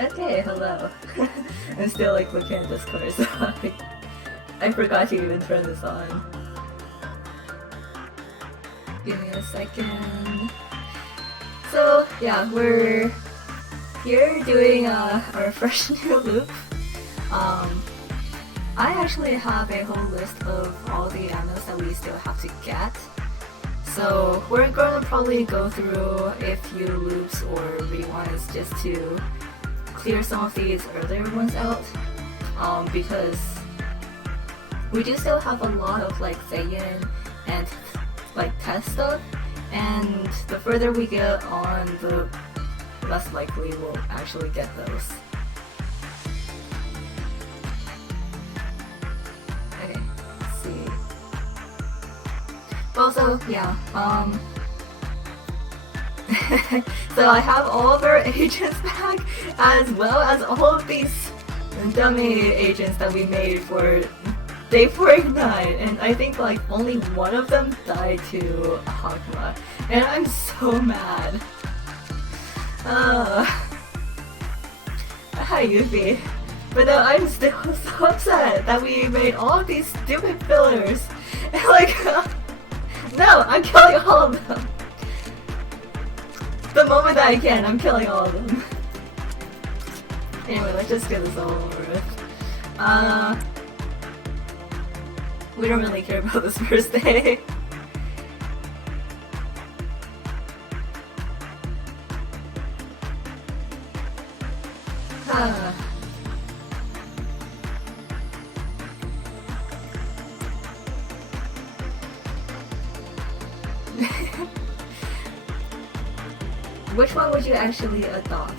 Okay, hello. I'm still like looking at Discord, so I forgot to even turn this on. Give me a second. So yeah, we're here doing our fresh new loop. I actually have a whole list of all the animals that we still have to get. So we're gonna probably go through a few loops or rewinds just to clear some of these earlier ones out, because we do still have a lot of like Zayn and like test stuff, and the further we get on, the less likely we'll actually get those. Okay, let's see. Also, yeah, so I have all of our agents back, as well as all of these dummy agents that we made for day 49, and I think like only one of them died to Hakma, and I'm so mad. Hi Yuffie. But no, I'm still so upset that we made all of these stupid fillers, and like, no, I'm killing all of them. The moment that I can, I'm killing all of them. Anyway, let's just get this all over with. We don't really care about this first day. Which one would you actually adopt?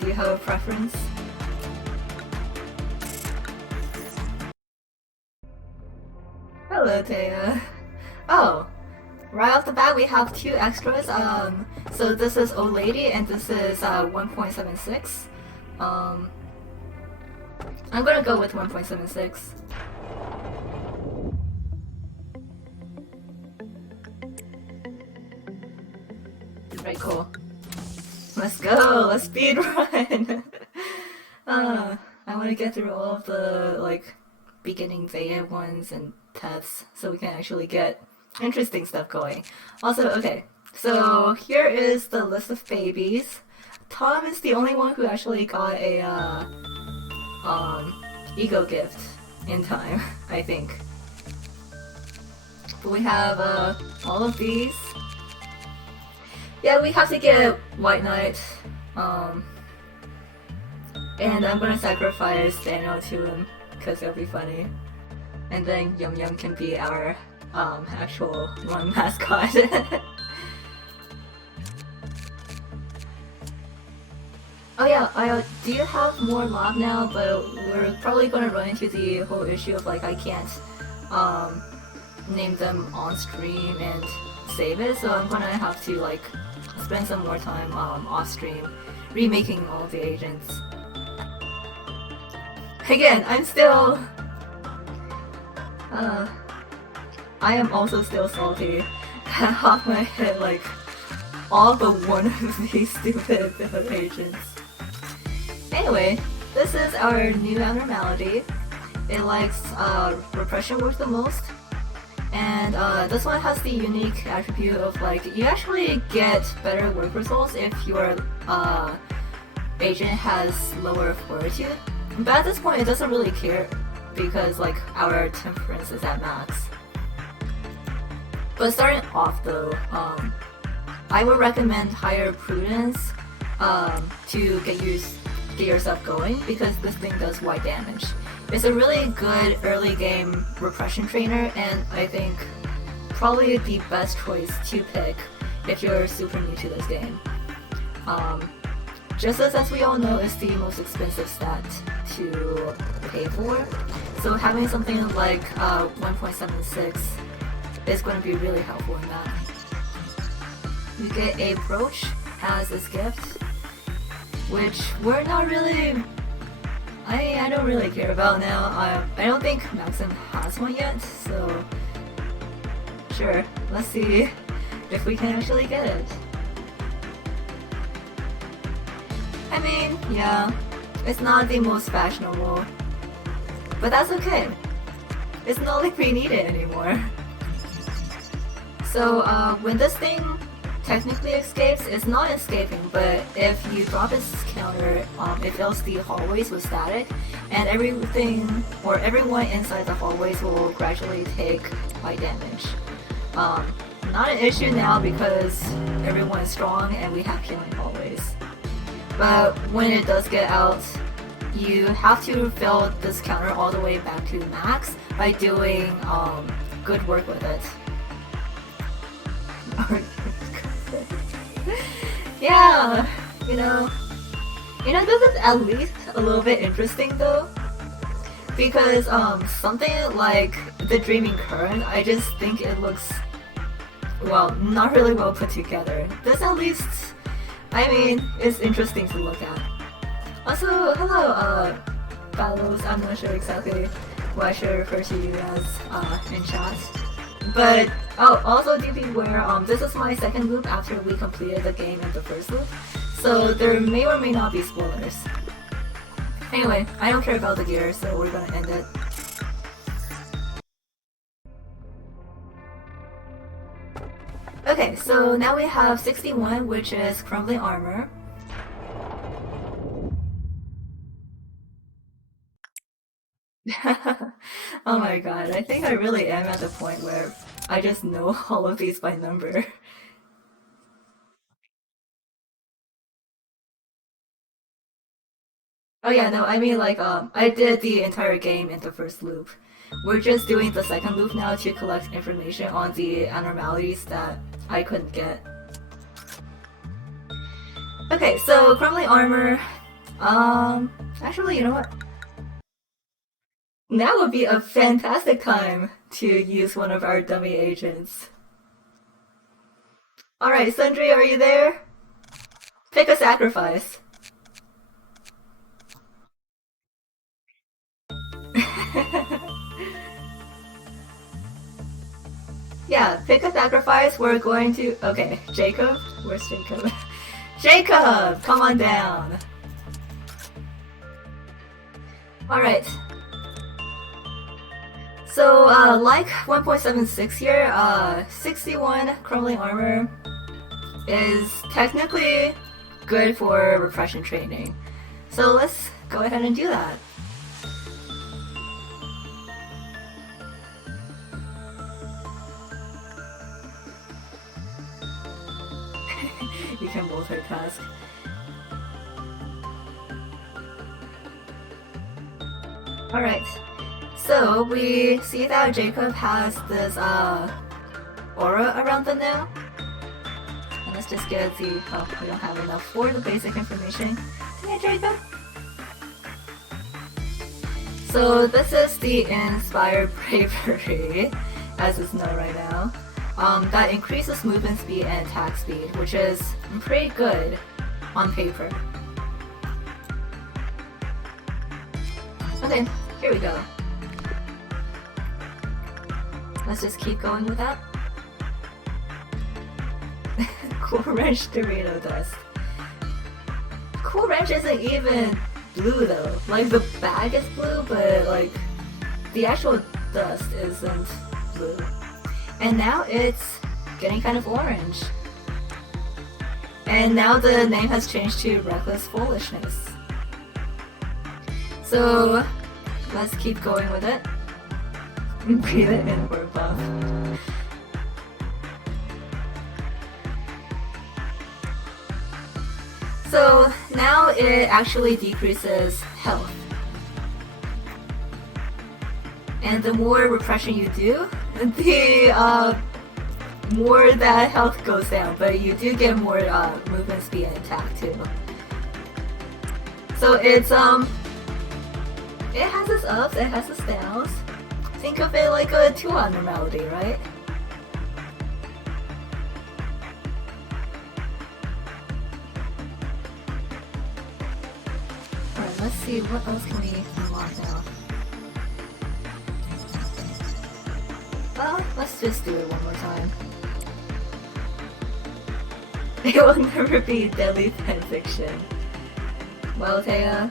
Do you have a preference? Hello, Taya. Oh, right off the bat we have two extras. So this is Old Lady and this is 1.76. I'm gonna go with 1.76. Right, cool. Let's go! Let's speedrun! I want to get through all of the, like, beginning Vaya ones and tests so we can actually get interesting stuff going. Also, okay, so here is the list of babies. Tom is the only one who actually got a, ego gift in time, I think. But we have, all of these. Yeah, we have to get White Knight, and I'm gonna sacrifice Daniel to him, because it'll be funny. And then Yum Yum can be our, actual one mascot. Oh yeah, I do have more lab now, but we're probably gonna run into the whole issue of like I can't um, name them on stream and save it, so I'm gonna have to like spend some more time off stream remaking all the agents. Again, I'm still I am also still salty that off my head like all but one of these stupid agents. Anyway, this is our new abnormality. It likes repression work the most, and this one has the unique attribute of like you actually get better work results if your agent has lower fortitude. But at this point, it doesn't really care because like our temperance is at max. But starting off though, I would recommend higher prudence to get yourself going because this thing does wide damage. It's a really good early game repression trainer, and I think probably the best choice to pick if you're super new to this game. Just as we all know, it's the most expensive stat to pay for, so having something like 1.76 is going to be really helpful in that. You get a brooch as this gift, which we're not really... I don't really care about now. I don't think Maxim has one yet, so... Sure, let's see if we can actually get it. I mean, yeah, it's not the most fashionable, but that's okay. It's not like we need it anymore. So when this thing technically escapes, it's not escaping, but if you drop its counter, it fills the hallways with static, and everything or everyone inside the hallways will gradually take light damage. Not an issue now because everyone is strong and we have healing hallways. But when it does get out, you have to fill this counter all the way back to max by doing good work with it. Yeah, you know, this is at least a little bit interesting though, because something like the Dreaming Current, I just think it looks, well, not really well put together. This at least, I mean, it's interesting to look at. Also, hello, Battles. I'm not sure exactly what I should refer to you as in chat. But, oh, also do be aware, this is my second loop after we completed the game in the first loop, so there may or may not be spoilers. Anyway, I don't care about the gear, so we're gonna end it. Okay, so now we have 61, which is Crumbling Armor. Oh my god, I think I really am at the point where I just know all of these by number. Oh yeah, no, I mean like, I did the entire game in the first loop. We're just doing the second loop now to collect information on the abnormalities that I couldn't get. Okay, so Crumbling Armor, actually, you know what? Now would be a fantastic time to use one of our dummy agents. Alright, Sundry, are you there? Pick a sacrifice. Yeah, pick a sacrifice. We're going to... Okay, Jacob? Where's Jacob? Jacob! Come on down! Alright. So, like 1.76 here, 61 Crumbling Armor is technically good for repression training. So let's go ahead and do that. You can multitask. Alright, so we see that Jacob has this aura around them now. And let's just get the... oh, we don't have enough for the basic information. Hey, Jacob. So this is the Inspired Bravery, as it's known right now. That increases movement speed and attack speed, which is pretty good on paper. Okay, here we go. Let's just keep going with that. Cool Wrench Dorito Dust. Cool Wrench isn't even blue though. Like the bag is blue, but like the actual dust isn't blue. And now it's getting kind of orange. And now the name has changed to Reckless Foolishness. So let's keep going with it. Breathe it in for a puff. So now it actually decreases health. And the more repression you do, the more that health goes down, but you do get more movement speed and attack too. So it's it has its ups, it has its downs. Think of it like a 2 abnormality, right? Alright, let's see, what else can we unlock now? Well, let's just do it one more time. It will never be deadly fanfiction. Well, Taya,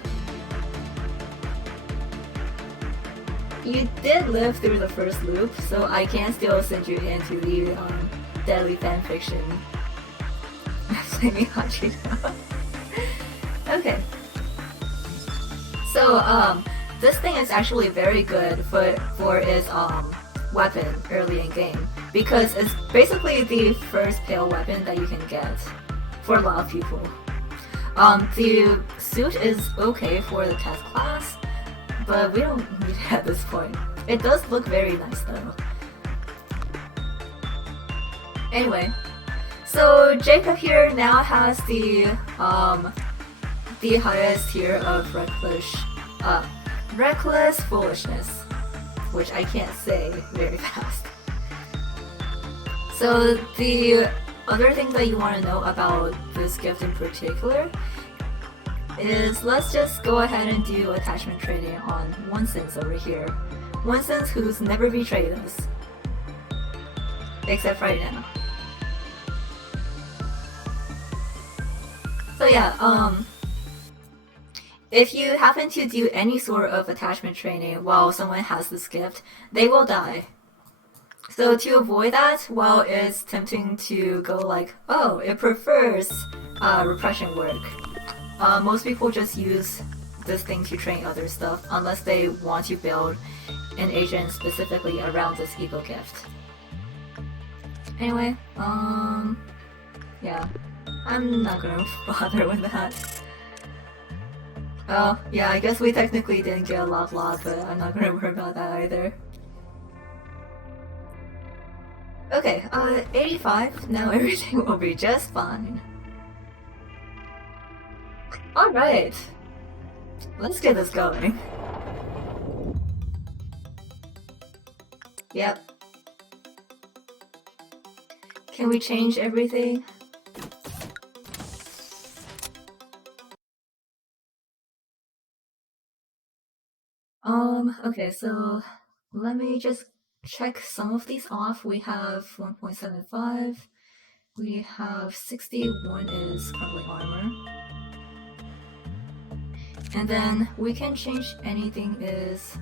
you did live through the first loop, so I can still send you into the deadly fanfiction. Flaming Hachino. Okay. So, this thing is actually very good for its weapon early in game, because it's basically the first pale weapon that you can get for a lot of people. The suit is okay for the test class, but we don't need it at this point. It does look very nice though. Anyway, so Jacob here now has the highest tier of reckless foolishness, which I can't say very fast. So the other thing that you want to know about this gift in particular is, let's just go ahead and do attachment training on Onsense over here. Onsense who's never betrayed us. Except right now. So yeah, if you happen to do any sort of attachment training while someone has this gift, they will die. So to avoid that, while it's tempting to go like, oh, it prefers repression work, most people just use this thing to train other stuff, unless they want to build an agent specifically around this ego gift. Anyway, yeah, I'm not gonna bother with that. Oh, yeah, I guess we technically didn't get a lot, but I'm not gonna worry about that either. Okay, 85, now everything will be just fine. Alright, let's get this going. Yep. Can we change everything? Okay, so let me just check some of these off. We have 1.75, we have 61 is currently armor. And then we can change anything is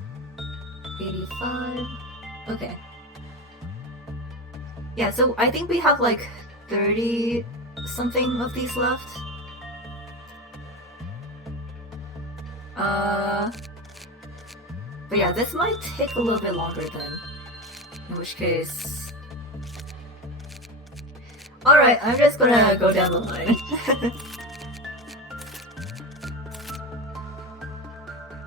85. Okay. Yeah, so I think we have like 30 something of these left. But yeah, this might take a little bit longer then. In which case... Alright, I'm just gonna go down the line.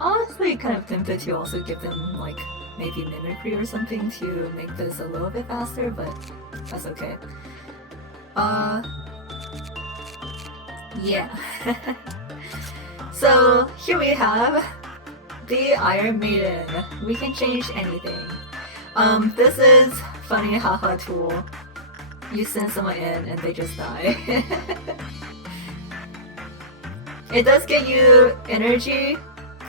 Honestly, kind of tempted to also give them, like, maybe mimicry or something to make this a little bit faster, but that's okay. Yeah. So here we have the Iron Maiden. We can change anything. This is funny haha tool. You send someone in and they just die. It does get you energy,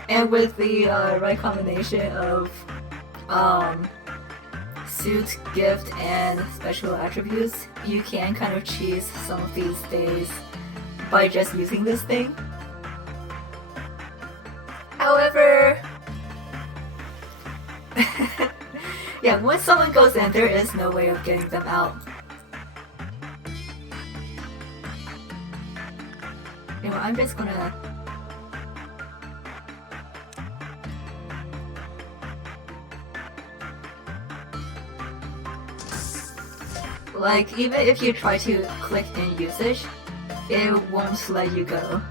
and with the right combination of suit, gift, and special attributes, you can kind of cheese some of these days by just using this thing. However, yeah, once someone goes in, there is no way of getting them out. You know, I'm just gonna... Like, even if you try to click in usage, it won't let you go.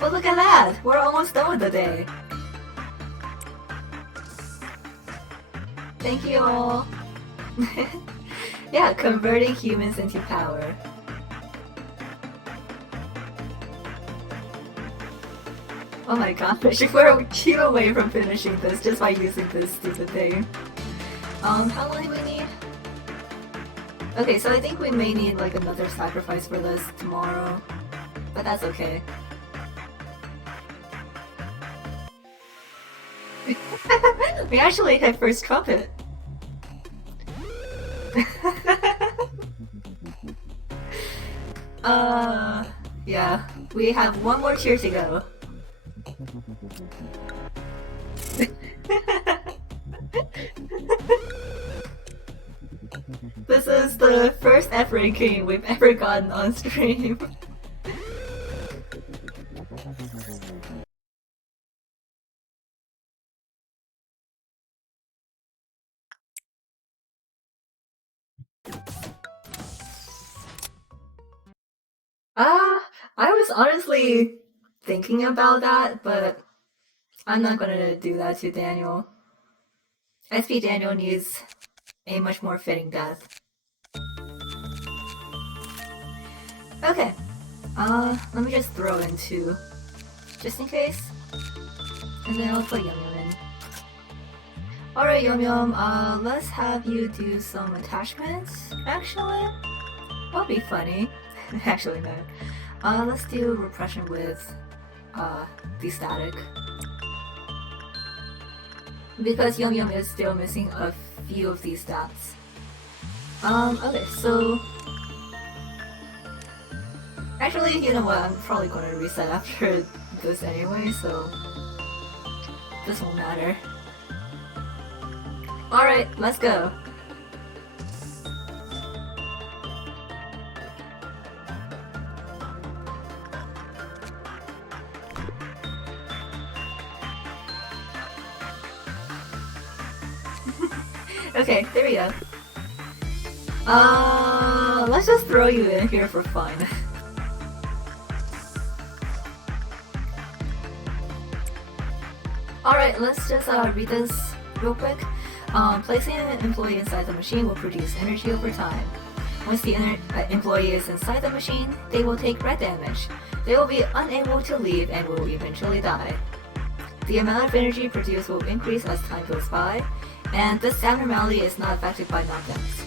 But look at that! We're almost done with the day! Thank you all! Yeah, converting humans into power. Oh my gosh, we're a few away from finishing this just by using this stupid thing. How long do we need? Okay, so I think we may need like another sacrifice for this tomorrow, but that's okay. We actually hit first trumpet. Yeah, we have one more tier to go. This is the first F ranking we've ever gotten on stream. I was honestly thinking about that, but I'm not gonna do that to Daniel. SP Daniel needs a much more fitting death. Okay, let me just throw in 2, just in case, and then I'll put Yum Yum in. Alright Yum Yum, let's have you do some attachments, actually. That'll be funny. Actually no. Let's do repression with the static. Because Yum Yum is still missing a few of these stats. Okay, so... Actually, you know what, I'm probably going to reset after this anyway, so... This won't matter. Alright, let's go! Okay, there we go. Let's just throw you in here for fun. Alright, let's just read this real quick. Placing an employee inside the machine will produce energy over time. Once the employee is inside the machine, they will take red damage. They will be unable to leave and will eventually die. The amount of energy produced will increase as time goes by, and this abnormality is not affected by knockdowns.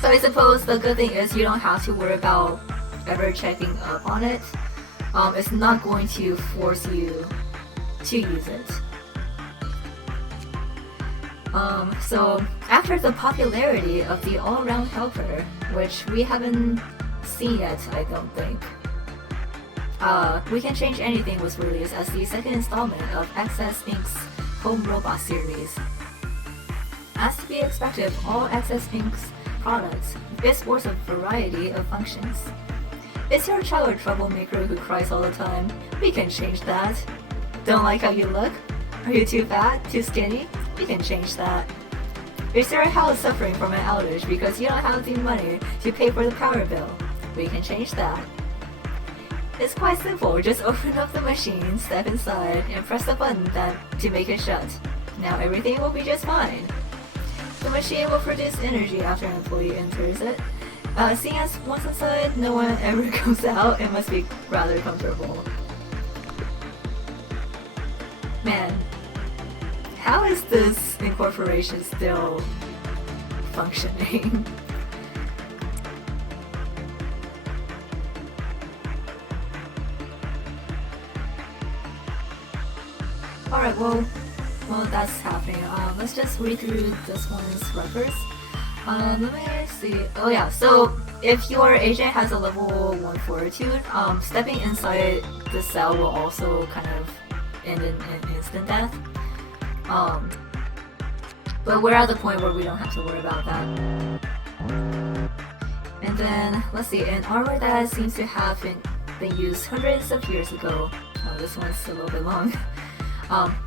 So I suppose the good thing is you don't have to worry about ever checking up on it. It's not going to force you to use it. So after the popularity of the all-round helper, which we haven't seen yet, I don't think, We Can Change Anything was released as the second installment of XS Inc.'s Home Robot series. As to be expected, all XS Inc.'s products sports a variety of functions. Is your child a troublemaker who cries all the time? We can change that. Don't like how you look? Are you too fat? Too skinny? We can change that. Is your house suffering from an outage because you don't have the money to pay for the power bill? We can change that. It's quite simple, just open up the machine, step inside, and press the button to make it shut. Now everything will be just fine. The machine will produce energy after an employee enters it, Seeing as once inside, no one ever comes out, it must be rather comfortable. Man, how is this incorporation still functioning? Alright, well that's happening. Let's just read through this one's records. Let me see. Oh yeah, so if your agent has a level 1 fortitude, stepping inside the cell will also kind of end in an instant death. But we're at the point where we don't have to worry about that. And then, let's see, an armor that seems to have been used hundreds of years ago. Oh, this one's a little bit long.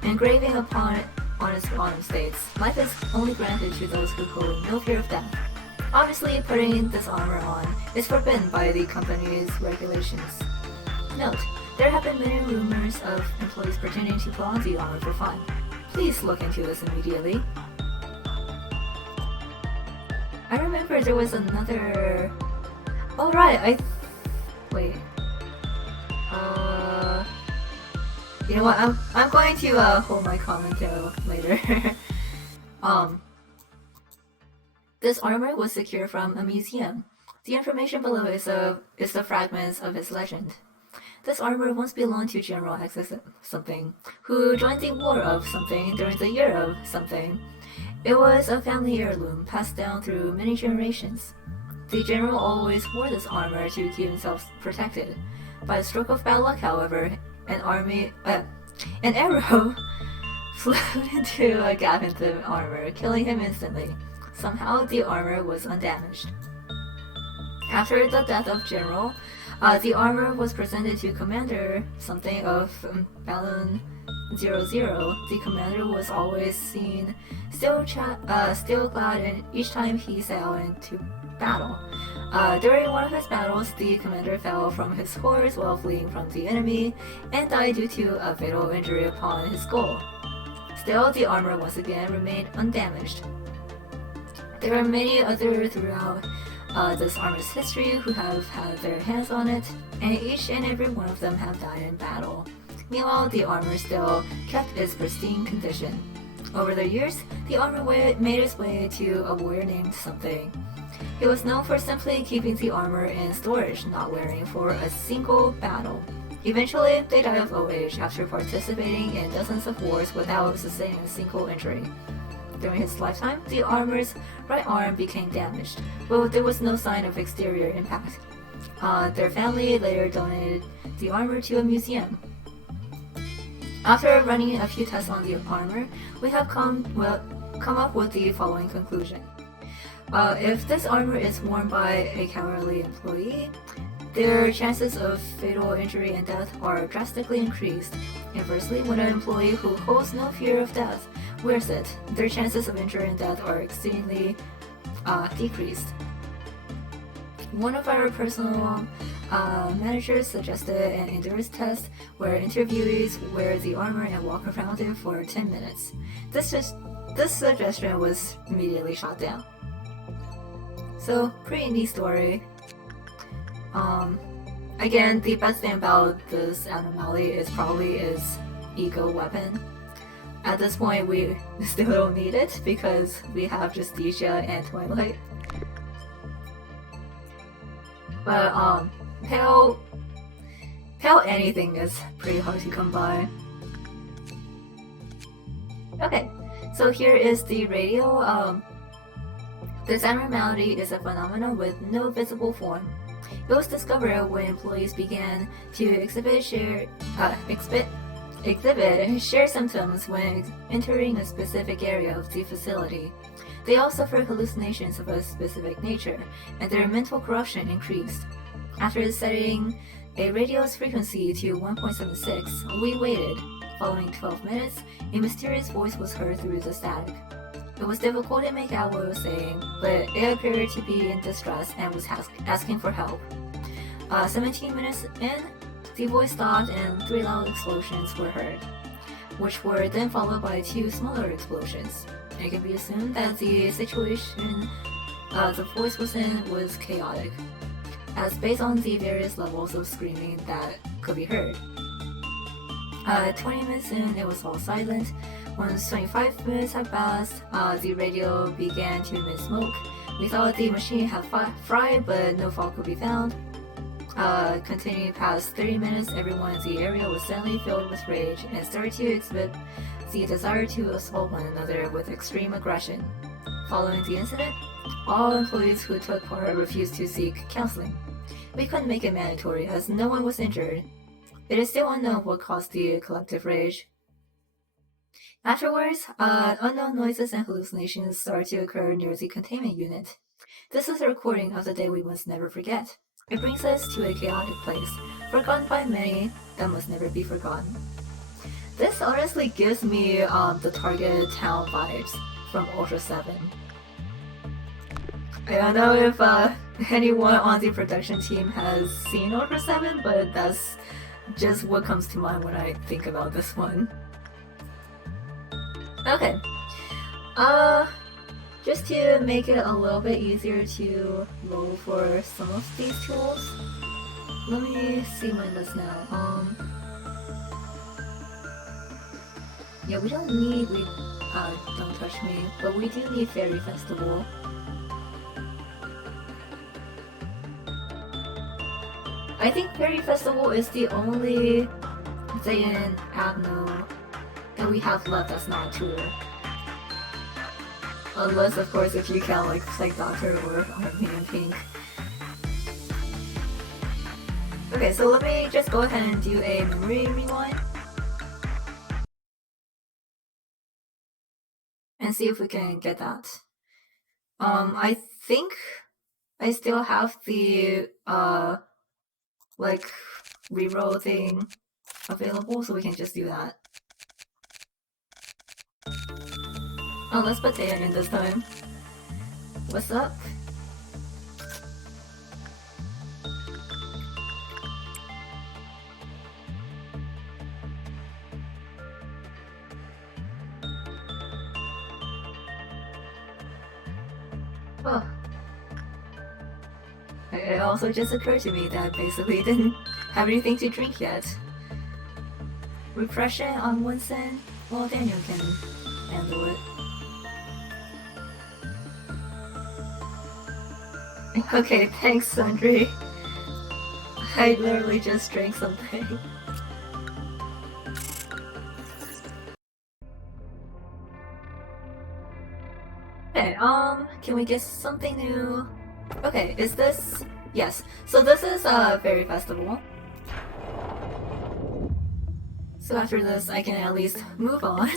Engraving upon it on its bottom states, life is only granted to those who hold no fear of death. Obviously, putting this armor on is forbidden by the company's regulations. Note, there have been many rumors of employees pretending to put on the armor for fun. Please look into this immediately. I remember there was another... Oh right, wait. You know what? I'm going to hold my comment till later. This armor was secured from a museum. The information below is the fragments of his legend. This armor once belonged to General XX something, who joined the war of something during the year of something. It was a family heirloom passed down through many generations. The general always wore this armor to keep himself protected. By a stroke of bad luck, however, an arrow flew into a gap in the armor, killing him instantly. Somehow, the armor was undamaged. After the death of General, the armor was presented to Commander something of Balloon 00. The commander was always seen still clad, and each time he set out into battle. During one of his battles, the commander fell from his horse while fleeing from the enemy and died due to a fatal injury upon his skull. Still, the armor once again remained undamaged. There are many others throughout this armor's history who have had their hands on it, and each and every one of them have died in battle. Meanwhile, the armor still kept its pristine condition. Over the years, the armor made its way to a warrior named something. He was known for simply keeping the armor in storage, not wearing for a single battle. Eventually, they died of old age after participating in dozens of wars without sustaining a single injury. During his lifetime, the armor's right arm became damaged, but there was no sign of exterior impact. Their family later donated the armor to a museum. After running a few tests on the armor, we have come up with the following conclusion. If this armor is worn by a cowardly employee, their chances of fatal injury and death are drastically increased. Inversely, when an employee who holds no fear of death wears it, their chances of injury and death are exceedingly decreased. One of our personal managers suggested an endurance test where interviewees wear the armor and walk around it for 10 minutes. This suggestion was immediately shot down. So, pretty neat story. Again, the best thing about this anomaly is probably its ego weapon. At this point, we still don't need it because we have Justicia and Twilight. But pale anything is pretty hard to come by. Okay, so here is the radio. This abnormality is a phenomenon with no visible form. It was discovered when employees began to exhibit shared symptoms when entering a specific area of the facility. They all suffered hallucinations of a specific nature, and their mental corruption increased. After setting a radio's frequency to 1.76, we waited. Following 12 minutes, a mysterious voice was heard through the static. It was difficult to make out what it was saying, but it appeared to be in distress and was asking for help. 17 minutes in, the voice stopped and 3 loud explosions were heard, which were then followed by 2 smaller explosions. It can be assumed that the situation the voice was chaotic, as based on the various levels of screaming that could be heard. 20 minutes in, it was all silent. Once 25 minutes had passed, the radio began to emit smoke. We thought the machine had fried, but no fault could be found. Continuing past 30 minutes, everyone in the area was suddenly filled with rage and started to exhibit the desire to assault one another with extreme aggression. Following the incident, all employees who took part refused to seek counseling. We couldn't make it mandatory as no one was injured. It is still unknown what caused the collective rage. Afterwards, unknown noises and hallucinations started to occur near the containment unit. This is a recording of the day we must never forget. It brings us to a chaotic place, forgotten by many, that must never be forgotten. This honestly gives me the Target Town vibes from Ultra 7. I don't know if anyone on the production team has seen Ultra 7, but that's just what comes to mind when I think about this one. Okay. Just to make it a little bit easier to roll for some of these tools, let me see my list now. Yeah, we don't need Don't Touch Me, but we do need Fairy Festival. I think Fairy Festival is the only Zayn Abno that we have left that's not a tool. Unless, of course, if you count like Psych Doctor or Army and Pink. Okay, so let me just go ahead and do a memory rewind. And see if we can get that. I think I still have the like reroll thing available, so we can just do that. Oh, let's put Taya in this time. What's up? Oh. It also just occurred to me that I basically didn't have anything to drink yet. Repression on 1 cent? Well, Daniel can handle it. Okay, thanks, Sundry. I literally just drank something. Okay, can we get something new? Okay, is this... Yes, so this is Fairy Festival. So after this, I can at least move on.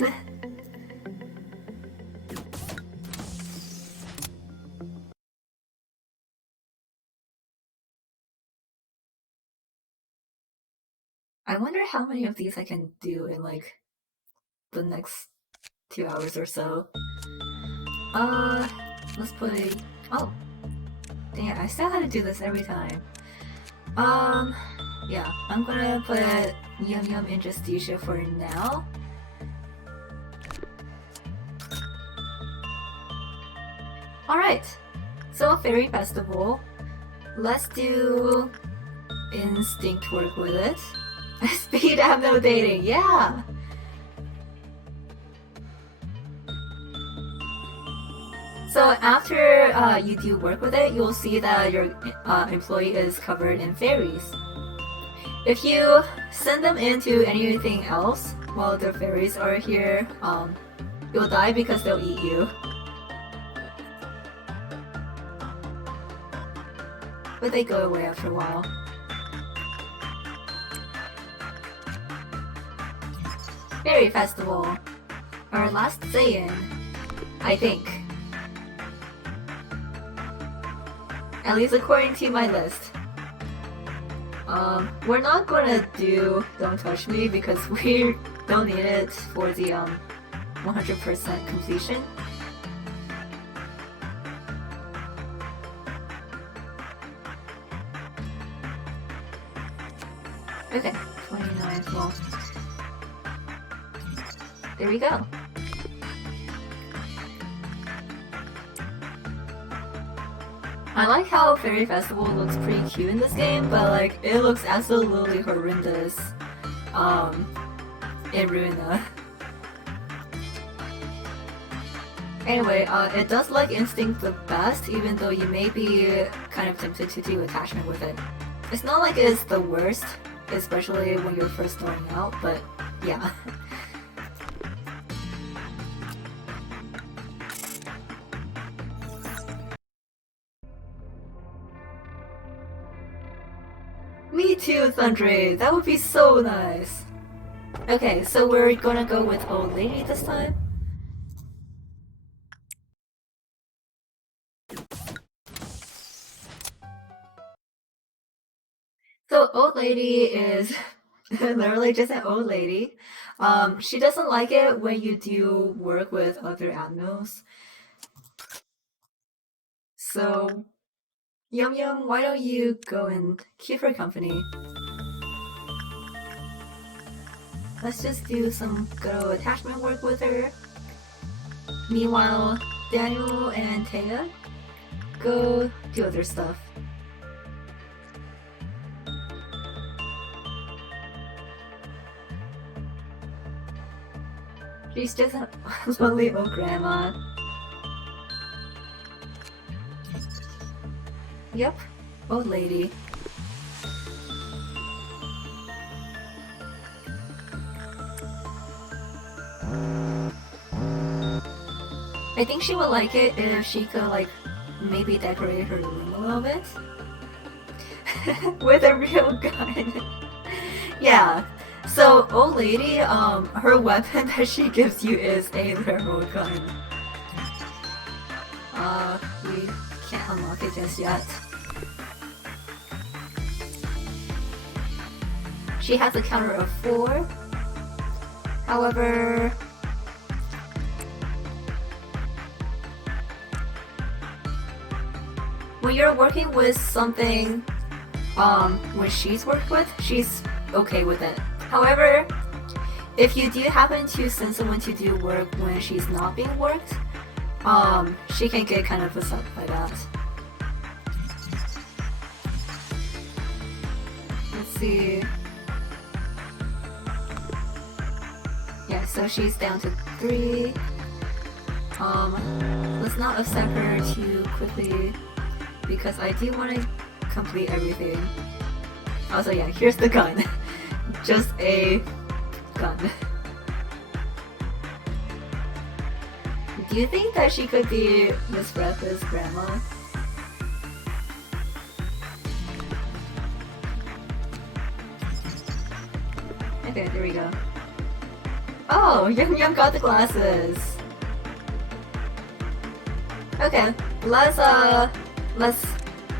I wonder how many of these I can do in like the next 2 hours or so. Let's put a... Oh! Dang it, I still have to do this every time. Yeah, I'm gonna put Yum Yum in Justicia for now. Alright, so Fairy Festival. Let's do instinct work with it. Speed have no dating, yeah! So after you do work with it, you'll see that your employee is covered in fairies. If you send them into anything else while the fairies are here, you'll die because they'll eat you. But they go away after a while. Fairy Festival. Our last Saiyan, I think. At least according to my list. We're not gonna do Don't Touch Me because we don't need it for the 100% completion. Okay, 29, well. There we go. I like how Fairy Festival looks pretty cute in this game, but like it looks absolutely horrendous in Ruina. Anyway, it does like Instinct the best, even though you may be kind of tempted to do attachment with it. It's not like it's the worst, especially when you're first starting out, but yeah. Me too, Thundry! That would be so nice! Okay, so we're gonna go with Old Lady this time. So Old Lady is literally just an old lady. She doesn't like it when you do work with other animals. So, Yum Yum, why don't you go and keep her company? Let's just do some good old attachment work with her. Meanwhile, Daniel and Taya go do other stuff. She's just a lonely old grandma. Yep, old lady. I think she would like it if she could like maybe decorate her room a little bit. With a real gun. Yeah. So old lady, her weapon that she gives you is a railroad gun. We can't unlock it just yet. She has a counter of 4. However, when you're working with something when she's worked with, she's okay with it. However, if you do happen to send someone to do work when she's not being worked, she can get kind of upset by that. Let's see. Yeah, so she's down to 3. Let's not upset her too quickly because I do want to complete everything. Also, yeah, here's the gun. Just a gun. Do you think that she could be Miss Breathless' grandma? Okay, there we go. Oh, Yum Yum got the glasses. Okay, let's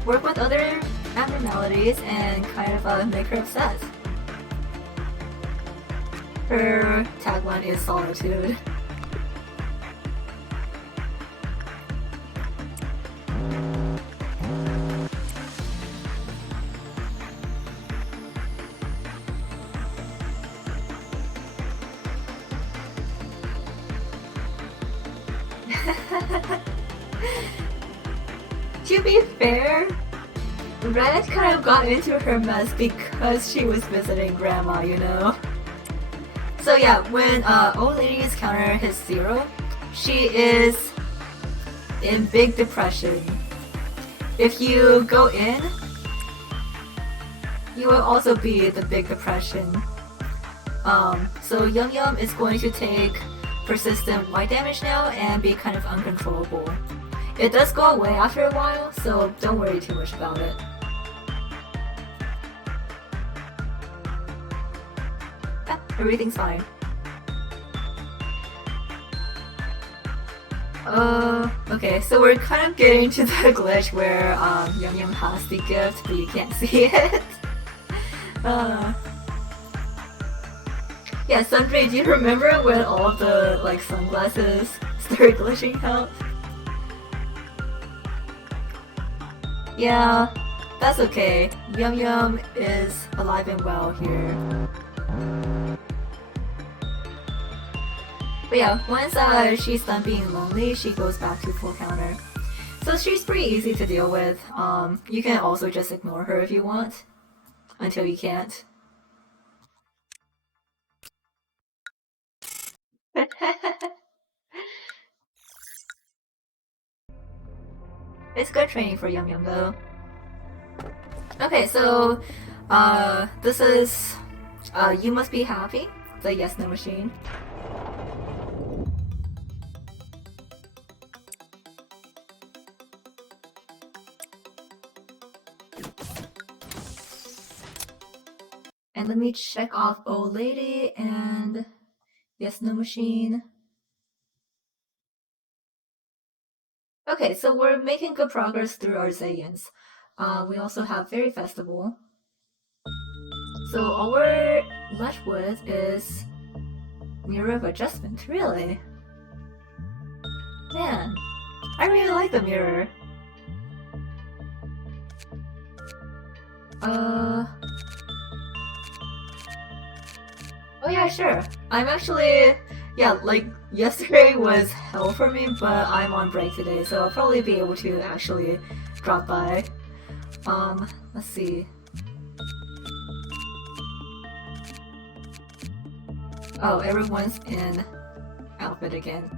work with other abnormalities and kind of make her upset. Her tagline is solitude. To be fair, Red kind of got into her mess because she was visiting Grandma, you know? So yeah, when Old Lady's counter hits 0, she is in big depression. If you go in, you will also be in the big depression. So Yum Yum is going to take persistent white damage now and be kind of uncontrollable. It does go away after a while, so don't worry too much about it. Yeah, everything's fine. Okay, so we're kind of getting to the glitch where Yum Yum has the gift, but you can't see it. Yeah, Sundry, do you remember when all of the like sunglasses started glitching out? Yeah, that's okay. Yum Yum is alive and well here. But yeah, once she's done being lonely, she goes back to full counter. So she's pretty easy to deal with. You can also just ignore her if you want, until you can't. It's good training for Yum Yum though. Okay, so this is You Must Be Happy, the Yes No machine. And let me check off Old Lady and Yes No machine. Okay, so we're making good progress through our Zayyans. We also have Fairy Festival. So all we're left with is Mirror of Adjustment, really? Man, I really like the mirror. Oh yeah, sure. I'm actually, yeah, like, yesterday was hell for me, but I'm on break today, so I'll probably be able to actually drop by. Let's see. Oh, everyone's in outfit again.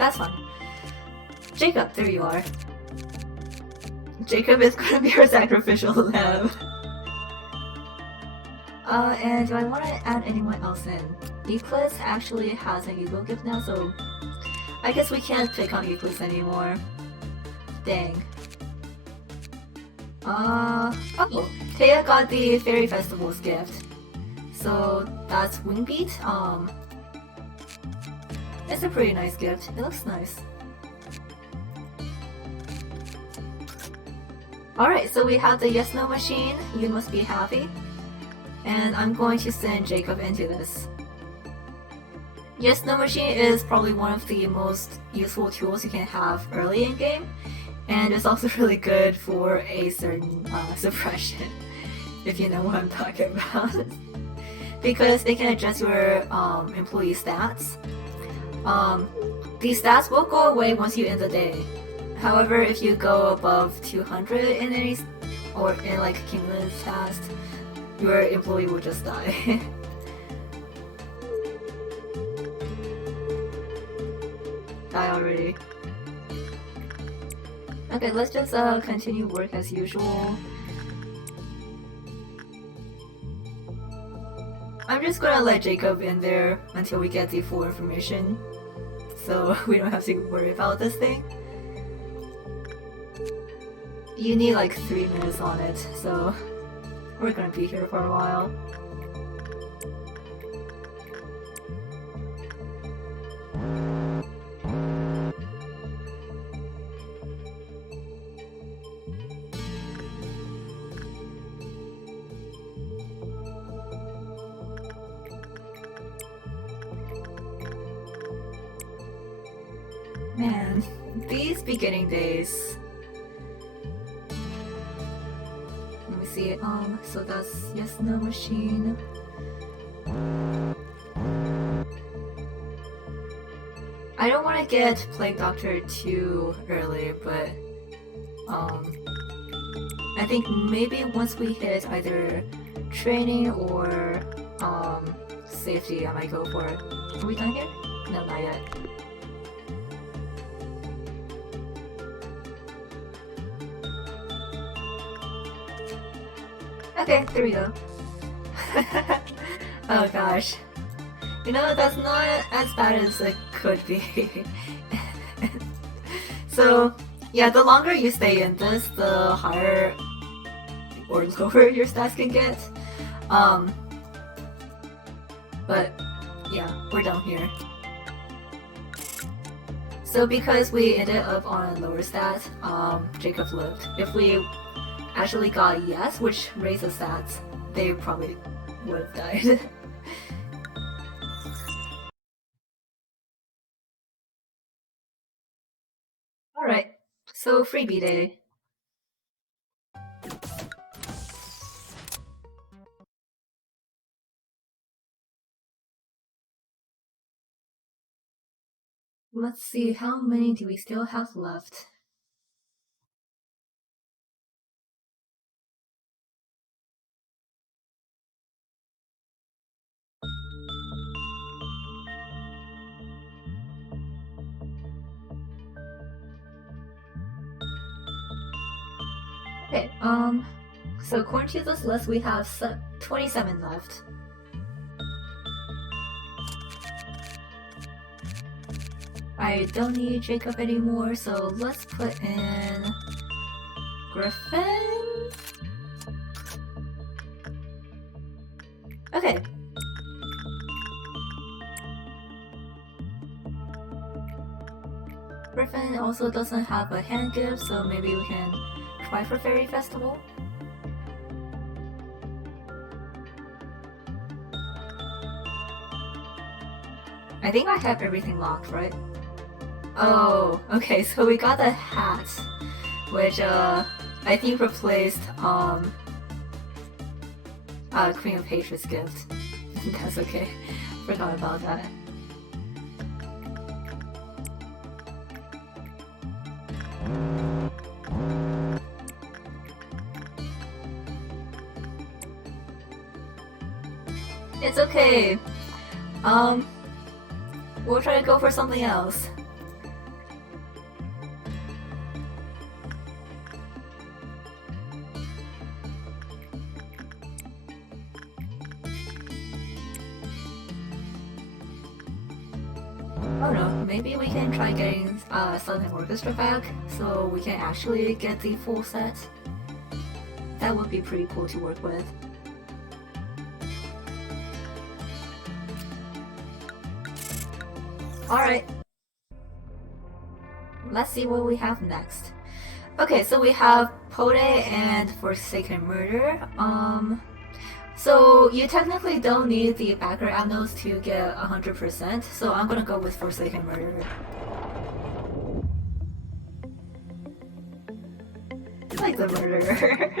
That's fine. Jacob, there you are. Jacob is gonna be our sacrificial lamb. And do I want to add anyone else in? Eclipse actually has an Eagle gift now, so I guess we can't pick on Eclipse anymore. Dang. Oh, Taya got the Fairy Festival's gift. So that's Wingbeat. It's a pretty nice gift. It looks nice. Alright, so we have the Yes No machine, You Must Be Happy. And I'm going to send Jacob into this. Yes No machine is probably one of the most useful tools you can have early in game. And it's also really good for a certain suppression, if you know what I'm talking about. Because they can adjust your employee stats. These stats will go away once you end the day. However, if you go above 200 in any or in like cumulative task, your employee will just die. Die already. Okay, let's just continue work as usual. I'm just gonna let Jacob in there until we get the full information, so we don't have to worry about this thing. You need like 3 minutes on it, so we're gonna be here for a while. Man, these beginning days. Let me see. So that's Yes No machine. I don't want to get Plague Doctor too early, but I think maybe once we hit either training or safety, I might go for it. Are we done here? No, not yet. Okay, there we go. Oh gosh. You know, that's not as bad as it could be. So, yeah, the longer you stay in this, the higher or lower your stats can get. But, yeah, we're done here. So because we ended up on a lower stat, Jacob lived. If we actually got a yes, which raised the stats, they probably would have died. Alright, so freebie day. Let's see, how many do we still have left? Okay, so according to this list, we have 27 left. I don't need Jacob anymore, so let's put in Griffin. Okay. Griffin also doesn't have a hand gift, so maybe we can try for Fairy Festival. I think I have everything locked, right? Oh, okay, so we got a hat, which I think replaced Queen of Patriots gift. That's okay. Forgot about that. It's okay. We'll try to go for something else. I don't know, maybe we can try getting Southern Orchestra back so we can actually get the full set. That would be pretty cool to work with. Alright. Let's see what we have next. Okay, so we have Pode and Forsaken Murder. So you technically don't need the background notes to get 100%, so I'm gonna go with Forsaken Murder. It's like the murderer.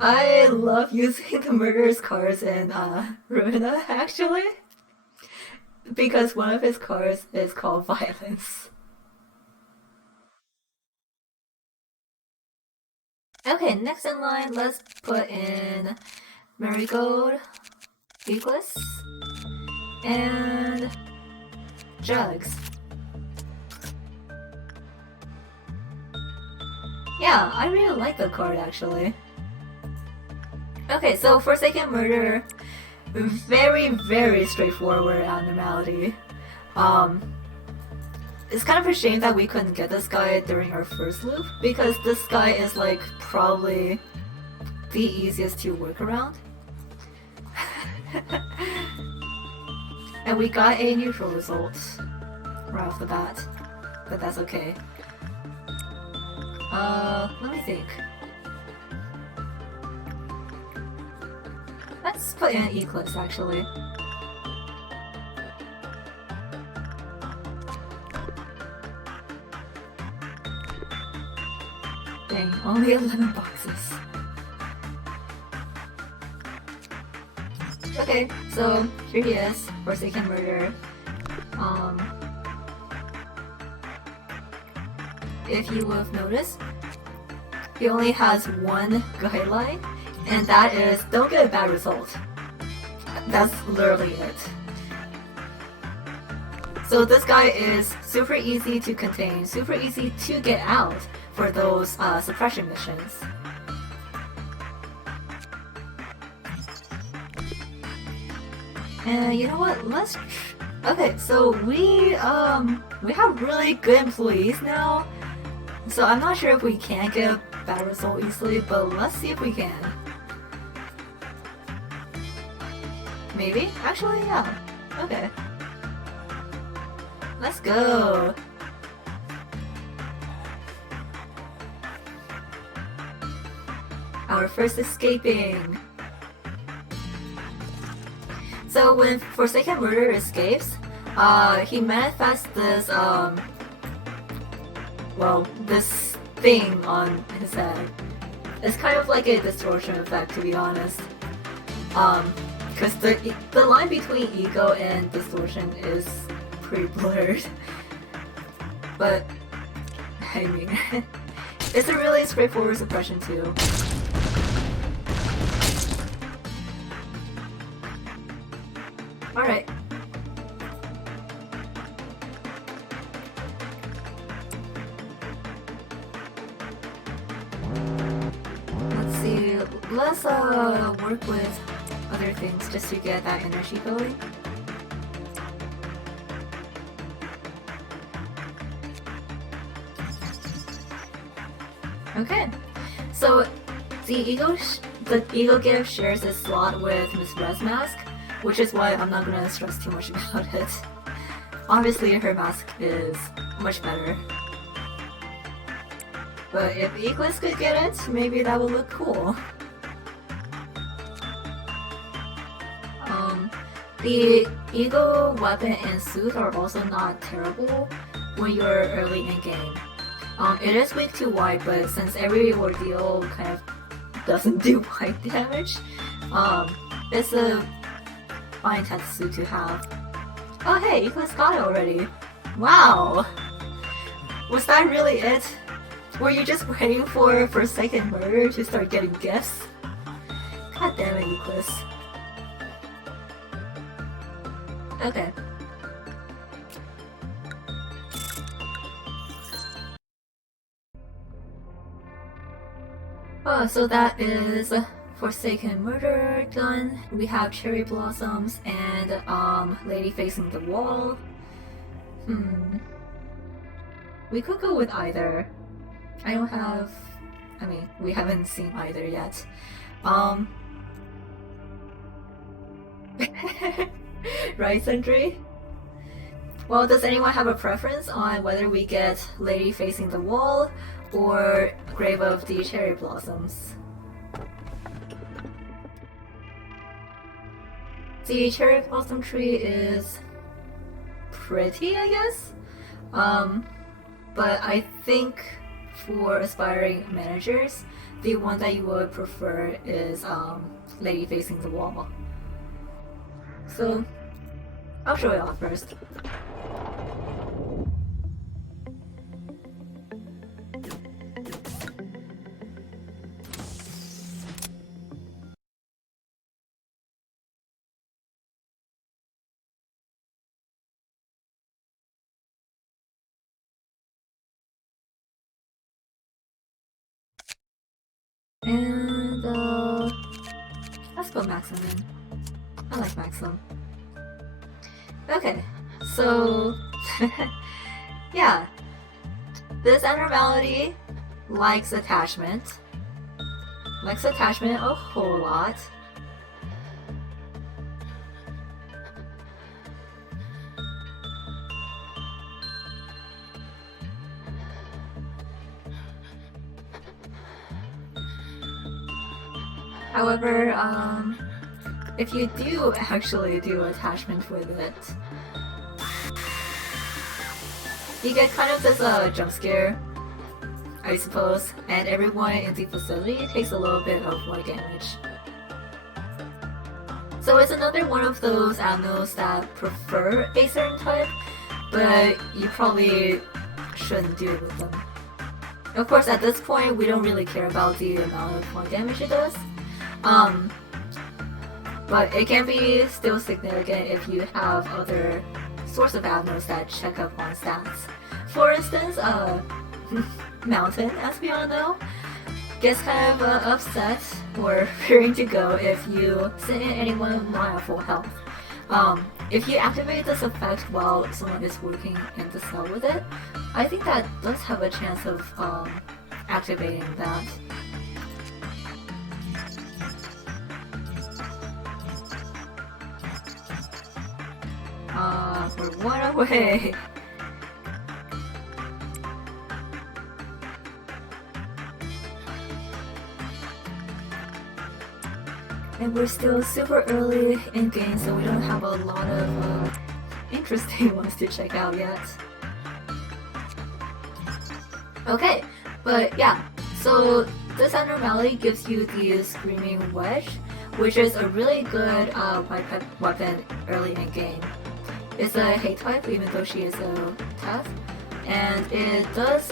I love using the murderer's cards in Ruina, actually. Because one of his cards is called Violence. Okay, next in line, let's put in Marigold, Eagles, and Jugs. Yeah, I really like the card actually. Okay, so Forsaken Murder, very straightforward abnormality. It's kind of a shame that we couldn't get this guy during our first loop, because this guy is like probably the easiest to work around. And we got a neutral result right off the bat, but that's okay. Let me think. Let's put in Eclipse actually. Dang, only 11 boxes. Okay, so here he is, Forsaken Murder. If you will have noticed, he only has one guideline, and that is don't get a bad result. That's literally it. So this guy is super easy to contain, super easy to get out for those suppression missions. And you know what? Okay, so we have really good employees now. So I'm not sure if we can get a bad result easily, but let's see if we can. Maybe? Actually, yeah. Okay. Let's go. Our first escaping. So when Forsaken Murder escapes, he manifests this, this thing on his head. It's kind of like a distortion effect, to be honest. Because the line between ego and distortion is pretty blurred. But, I mean, it's a really straightforward suppression too. Alright. Let's see, let's work with other things just to get that energy going. Okay, so the ego gift shares a slot with Miss Red's mask, which is why I'm not gonna stress too much about it. Obviously, her mask is much better. But if Eclipse could get it, maybe that would look cool. The ego weapon and suit are also not terrible when you're early in game. It is weak to white, but since every ordeal kind of doesn't do white damage, it's a fine suit to have. Oh hey, Eclipse got it already. Wow! Was that really it? Were you just waiting for Forsaken Murder to start getting gifts? God damn it, Eclipse. Okay. Oh, so that is Forsaken Murder done. We have Cherry Blossoms and Lady Facing the Wall. We could go with either. I don't have... I mean, we haven't seen either yet. Right, Sentry? Well, does anyone have a preference on whether we get Lady Facing the Wall or Grave of the Cherry Blossoms? The Cherry Blossom tree is pretty, I guess? But I think for aspiring managers, the one that you would prefer is Lady Facing the Wall. So, I'll show it off first. And let's go Maxim in. I like Maxim. Okay, so yeah, this abnormality likes attachment. Likes attachment a whole lot. However, if you do actually do attachment with it, you get kind of this jump scare, I suppose, and everyone in the facility takes a little bit of more damage. So it's another one of those amnos that prefer a certain type, but you probably shouldn't do it with them. Of course, at this point, we don't really care about the amount of more damage it does. But it can be still significant if you have other sorts of amnos that check up on stats. For instance, Mountain, as we all know, gets kind of upset or fearing to go if you send in anyone not at full health. If you activate this effect while someone is working in the cell with it, I think that does have a chance of activating that. We're one away. And we're still super early in game, so we don't have a lot of interesting ones to check out yet. Okay, but yeah, so this abnormality gives you the Screaming Wedge, which is a really good weapon early in game. is a hate type, even though she is a Teth, and it does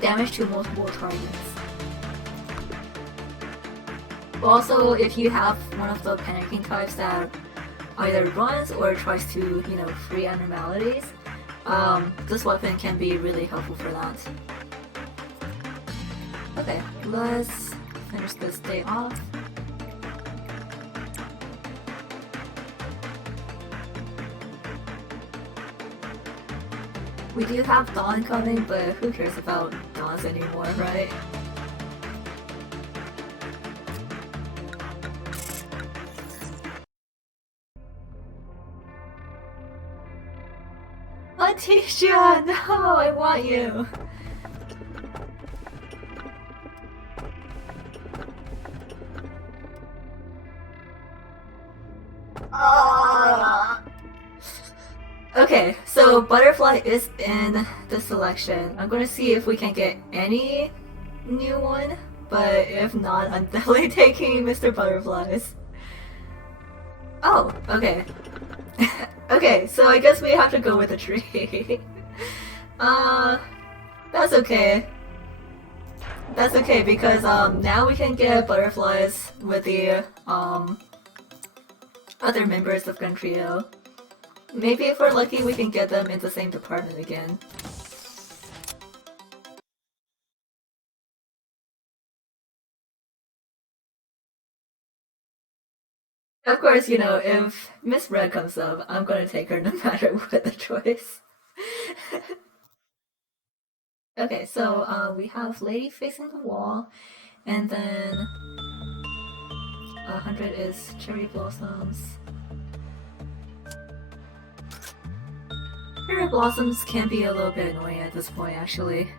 damage to multiple targets. Also, if you have one of the panicking types that either runs or tries to, free abnormalities, this weapon can be really helpful for that. Okay, let's finish this day off. We do have Dawn coming, but who cares about Dawns anymore, right? Letitia, no, I want you. Okay, so Butterfly is in the selection. I'm gonna see if we can get any new one, but if not, I'm definitely taking Mr. Butterflies. Oh, okay. Okay, so I guess we have to go with a tree. That's okay. That's okay because now we can get butterflies with the other members of Gun Trio. Maybe if we're lucky we can get them in the same department again. Of course, if Miss Red comes up, I'm gonna take her no matter what the choice. Okay, so we have Lady facing the wall, and then 100 is Cherry Blossoms. Cherry Blossoms can be a little bit annoying at this point, actually.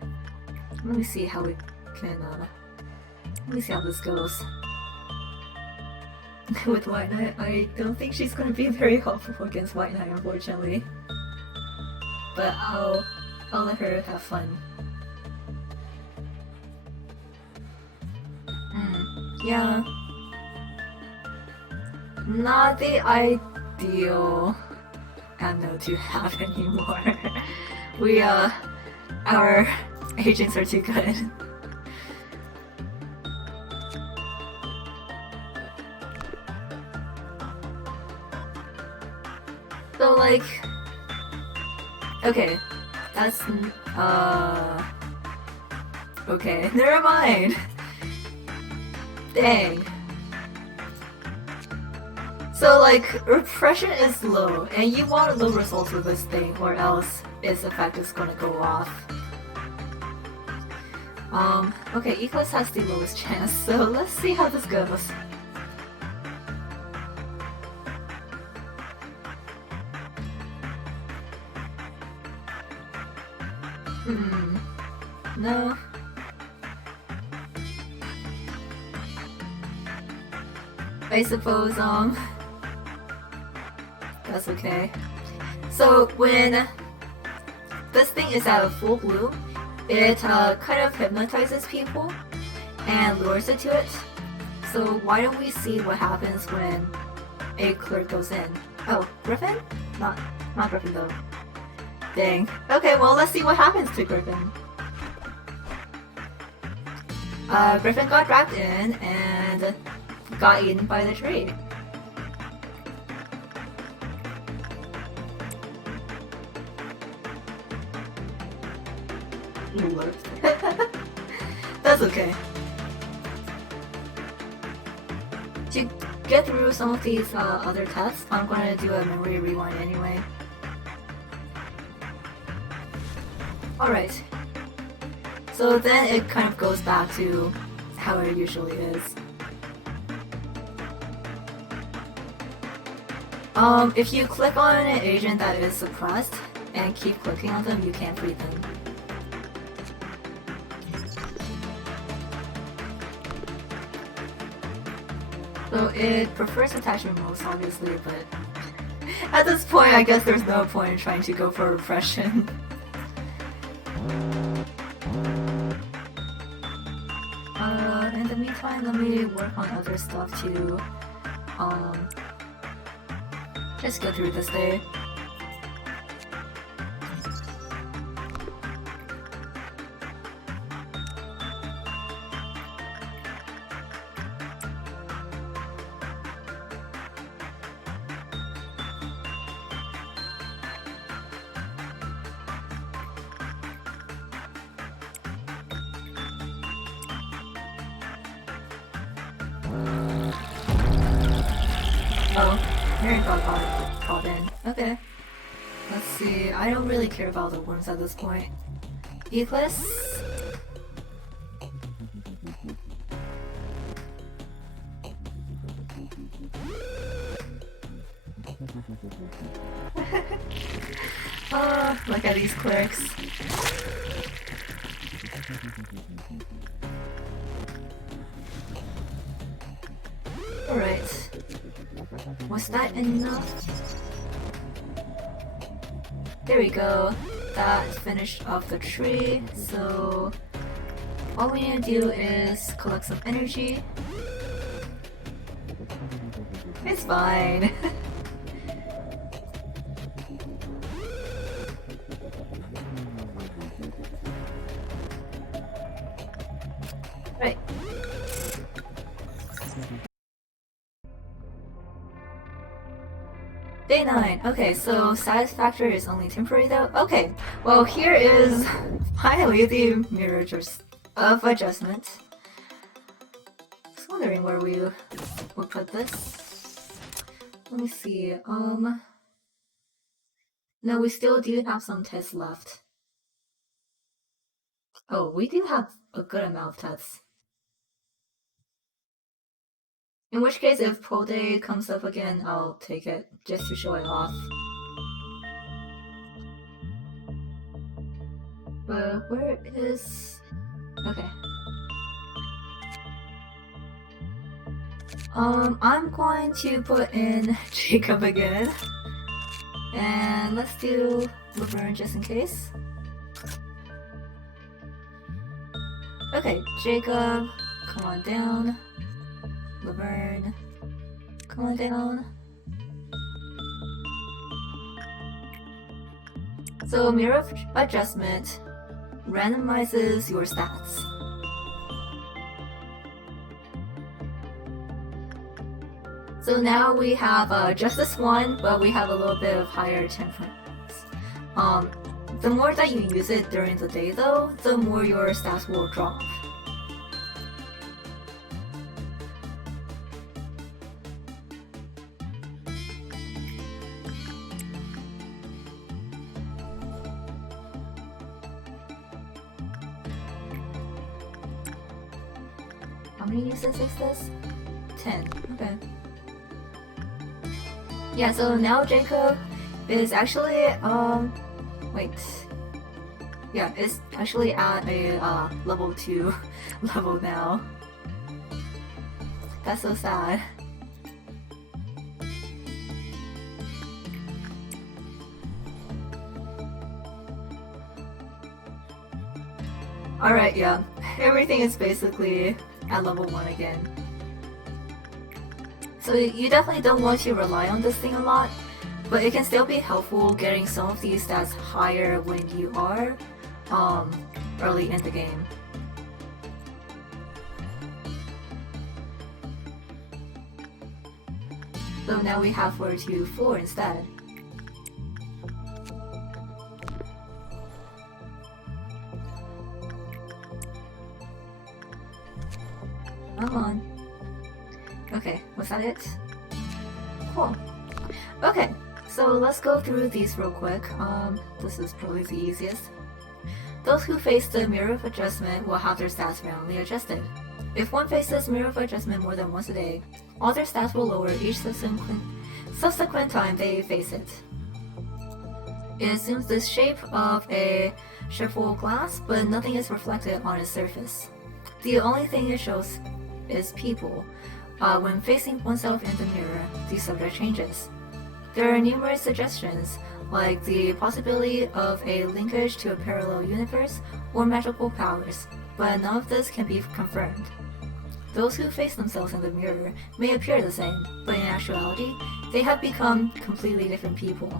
Let me see how we can, let me see how this goes. With White Knight, I don't think she's gonna be very helpful against White Knight, unfortunately. But I'll let her have fun. Yeah. Not the ideal ammo to have anymore. Our agents are too good. So like, okay, that's, okay, never mind. Dang. So like, repression is low, and you want low results with this thing, or else its effect is gonna go off. Okay, Eclipse has the lowest chance, so let's see how this goes. No. I suppose, that's okay. So when this thing is at full bloom, it kind of hypnotizes people and lures it to it. So why don't we see what happens when a clerk goes in? Oh, Griffin? Not Griffin though. Dang. Okay, well let's see what happens to Griffin. Griffin got dragged in and got eaten by the tree. That's okay. To get through some of these other tests, I'm going to do a memory rewind anyway. Alright. So then it kind of goes back to how it usually is. If you click on an agent that is suppressed and keep clicking on them, you can't free them. So it prefers attachment most, obviously, but at this point, I guess there's no point in trying to go for repression. In the meantime, let me work on other stuff to just go through this day. Oh, Mary got caught in. Okay. Let's see. I don't really care about the worms at this point. Eclipse? Look at these clerks. Alright. Was that enough? There we go. That finished off the tree, so all we need to do is collect some energy. It's fine. Right. Day 9. Okay, so status factor is only temporary though. Okay, well here is finally the mirror of adjustment. Just wondering where we would put this. Let me see. No, we still do have some tests left. Oh, we do have a good amount of tests. In which case, if Pro Day comes up again, I'll take it just to show it off. But where is... Okay. I'm going to put in Jacob again. And let's do Laverne just in case. Okay, Jacob, come on down. Laverne, come on down. So mirror adjustment randomizes your stats. So now we have just this one, but we have a little bit of higher temperance. The more that you use it during the day though, the more your stats will drop. How many uses is this? 10. Okay. Yeah, so now Jacob is actually, wait. Yeah, it's actually at a level 2 level now. That's so sad. Alright, yeah. Everything is basically at level 1 again. So you definitely don't want to rely on this thing a lot, but it can still be helpful getting some of these stats higher when you are early in the game. So now we have 4 to 4 instead. Come on. Okay, was that it? Cool. Okay, so let's go through these real quick. This is probably the easiest. Those who face the mirror of adjustment will have their stats randomly adjusted. If one faces mirror of adjustment more than once a day, all their stats will lower each subsequent time they face it. It assumes the shape of a spherical glass, but nothing is reflected on its surface. The only thing it shows is people. When facing oneself in the mirror, the subject changes. There are numerous suggestions, like the possibility of a linkage to a parallel universe or magical powers, but none of this can be confirmed. Those who face themselves in the mirror may appear the same, but in actuality, they have become completely different people.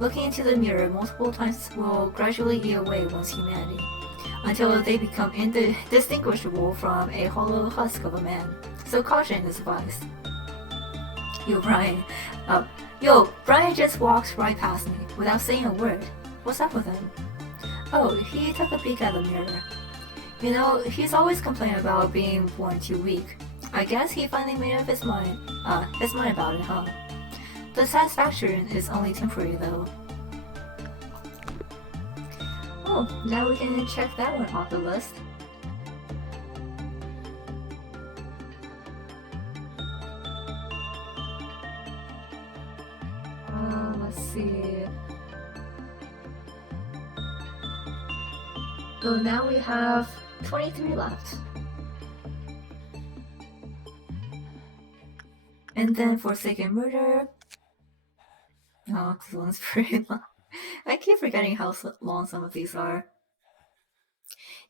Looking into the mirror multiple times will gradually eat away one's humanity, until they become indistinguishable from a hollow husk of a man. So caution is advised. Yo, Brian. Brian just walked right past me without saying a word. What's up with him? Oh, he took a peek at the mirror. You know, he's always complaining about being born too weak. I guess he finally made up his mind about it, huh? The satisfaction is only temporary though. Oh, now we can check that one off the list. Let's see. So now we have 23 left. And then Forsaken Murder. Oh, this one's pretty long. I keep forgetting how long some of these are.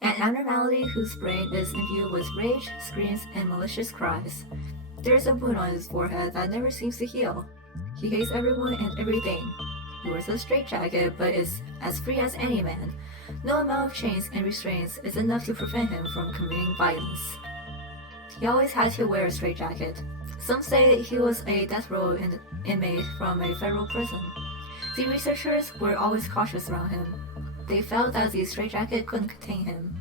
An abnormality whose brain is imbued with rage, screams, and malicious cries. There's a wound on his forehead that never seems to heal. He hates everyone and everything. He wears a straitjacket, but is as free as any man. No amount of chains and restraints is enough to prevent him from committing violence. He always had to wear a straitjacket. Some say he was a death row inmate from a federal prison. The researchers were always cautious around him. They felt that the straitjacket couldn't contain him.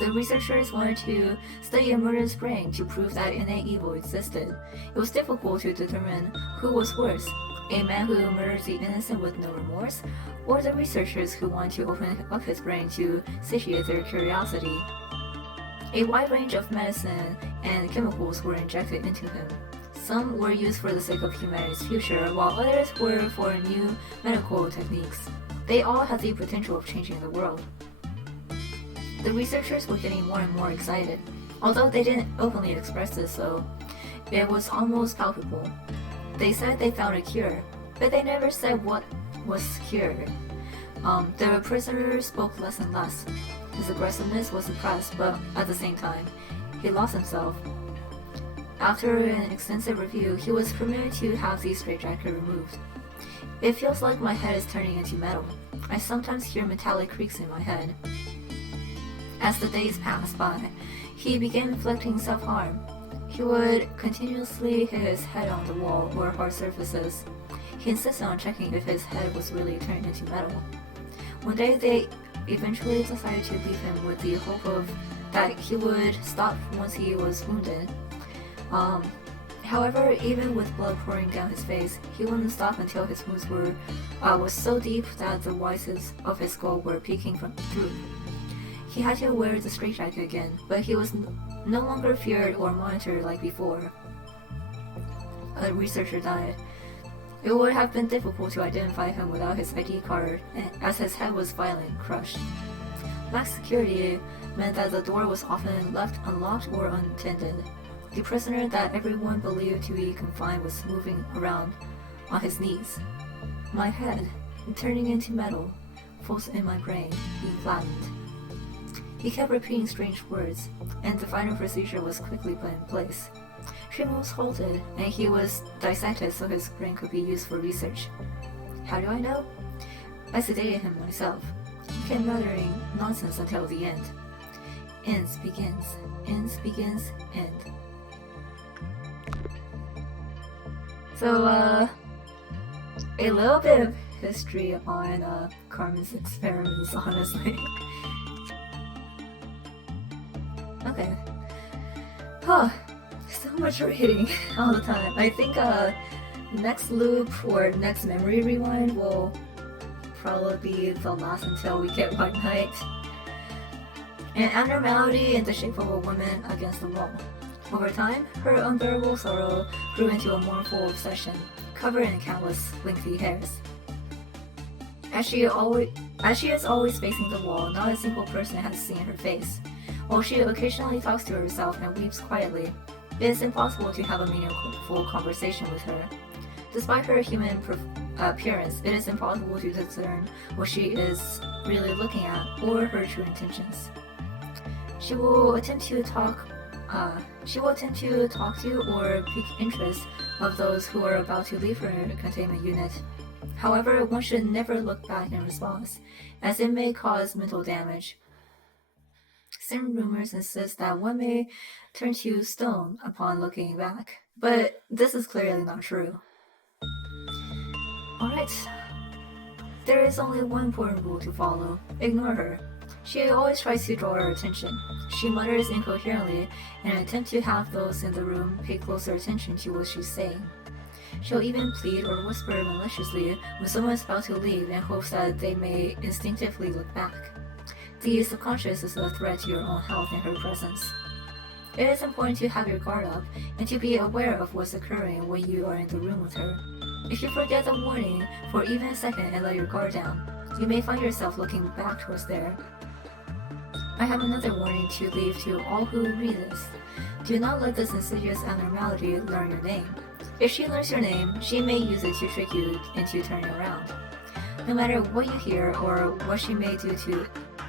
The researchers wanted to study a murderer's brain to prove that innate evil existed. It was difficult to determine who was worse, a man who murders the innocent with no remorse, or the researchers who wanted to open up his brain to satiate their curiosity. A wide range of medicine and chemicals were injected into him. Some were used for the sake of humanity's future, while others were for new medical techniques. They all had the potential of changing the world. The researchers were getting more and more excited. Although they didn't openly express this, so it was almost palpable. They said they found a cure, but they never said what was cured. The prisoner spoke less and less. His aggressiveness was suppressed, but at the same time, he lost himself. After an extensive review, he was permitted to have the straitjacket removed. It feels like my head is turning into metal. I sometimes hear metallic creaks in my head. As the days passed by, he began inflicting self-harm. He would continuously hit his head on the wall or hard surfaces. He insisted on checking if his head was really turned into metal. One day they eventually decided to leave him with the hope of that he would stop once he was wounded. However, even with blood pouring down his face, he wouldn't stop until his wounds was so deep that the whites of his skull were peeking through. He had to wear the straitjacket again, but he was no longer feared or monitored like before. A researcher died. It would have been difficult to identify him without his ID card, as his head was violently crushed. Max security meant that the door was often left unlocked or unattended. The prisoner that everyone believed to be confined was moving around on his knees. My head, turning into metal, froze in my brain, being flattened. He kept repeating strange words, and the final procedure was quickly put in place. Treatment was halted, and he was dissected so his brain could be used for research. How do I know? I sedated him myself. He kept muttering nonsense until the end. Ends begins, end. So, a little bit of history on Carmen's experiments, honestly. Okay. Oh, so much reading all the time. I think next loop or next memory rewind will probably be the last until we get White Knight. An abnormality in the shape of a woman against the wall. Over time, her unbearable sorrow grew into a mournful obsession, covered in countless lengthy hairs. As she is always facing the wall, not a single person has seen her face. While she occasionally talks to herself and weeps quietly, it is impossible to have a meaningful conversation with her. Despite her human appearance, it is impossible to discern what she is really looking at or her true intentions. She will attempt to talk to or pique interest of those who are about to leave her containment unit. However, one should never look back in response, as it may cause mental damage. Some rumors insist that one may turn to stone upon looking back, but this is clearly not true. Alright. There is only one important rule to follow. Ignore her. She always tries to draw our attention. She mutters incoherently in an attempt to have those in the room pay closer attention to what she's saying. She'll even plead or whisper maliciously when someone is about to leave in hopes that they may instinctively look back. The subconscious is a threat to your own health in her presence. It is important to have your guard up and to be aware of what's occurring when you are in the room with her. If you forget the warning for even a second and let your guard down, you may find yourself looking back towards there. I have another warning to leave to all who read this. Do not let this insidious abnormality learn your name. If she learns your name, she may use it to trick you into turning around. No matter what you hear or what she may do to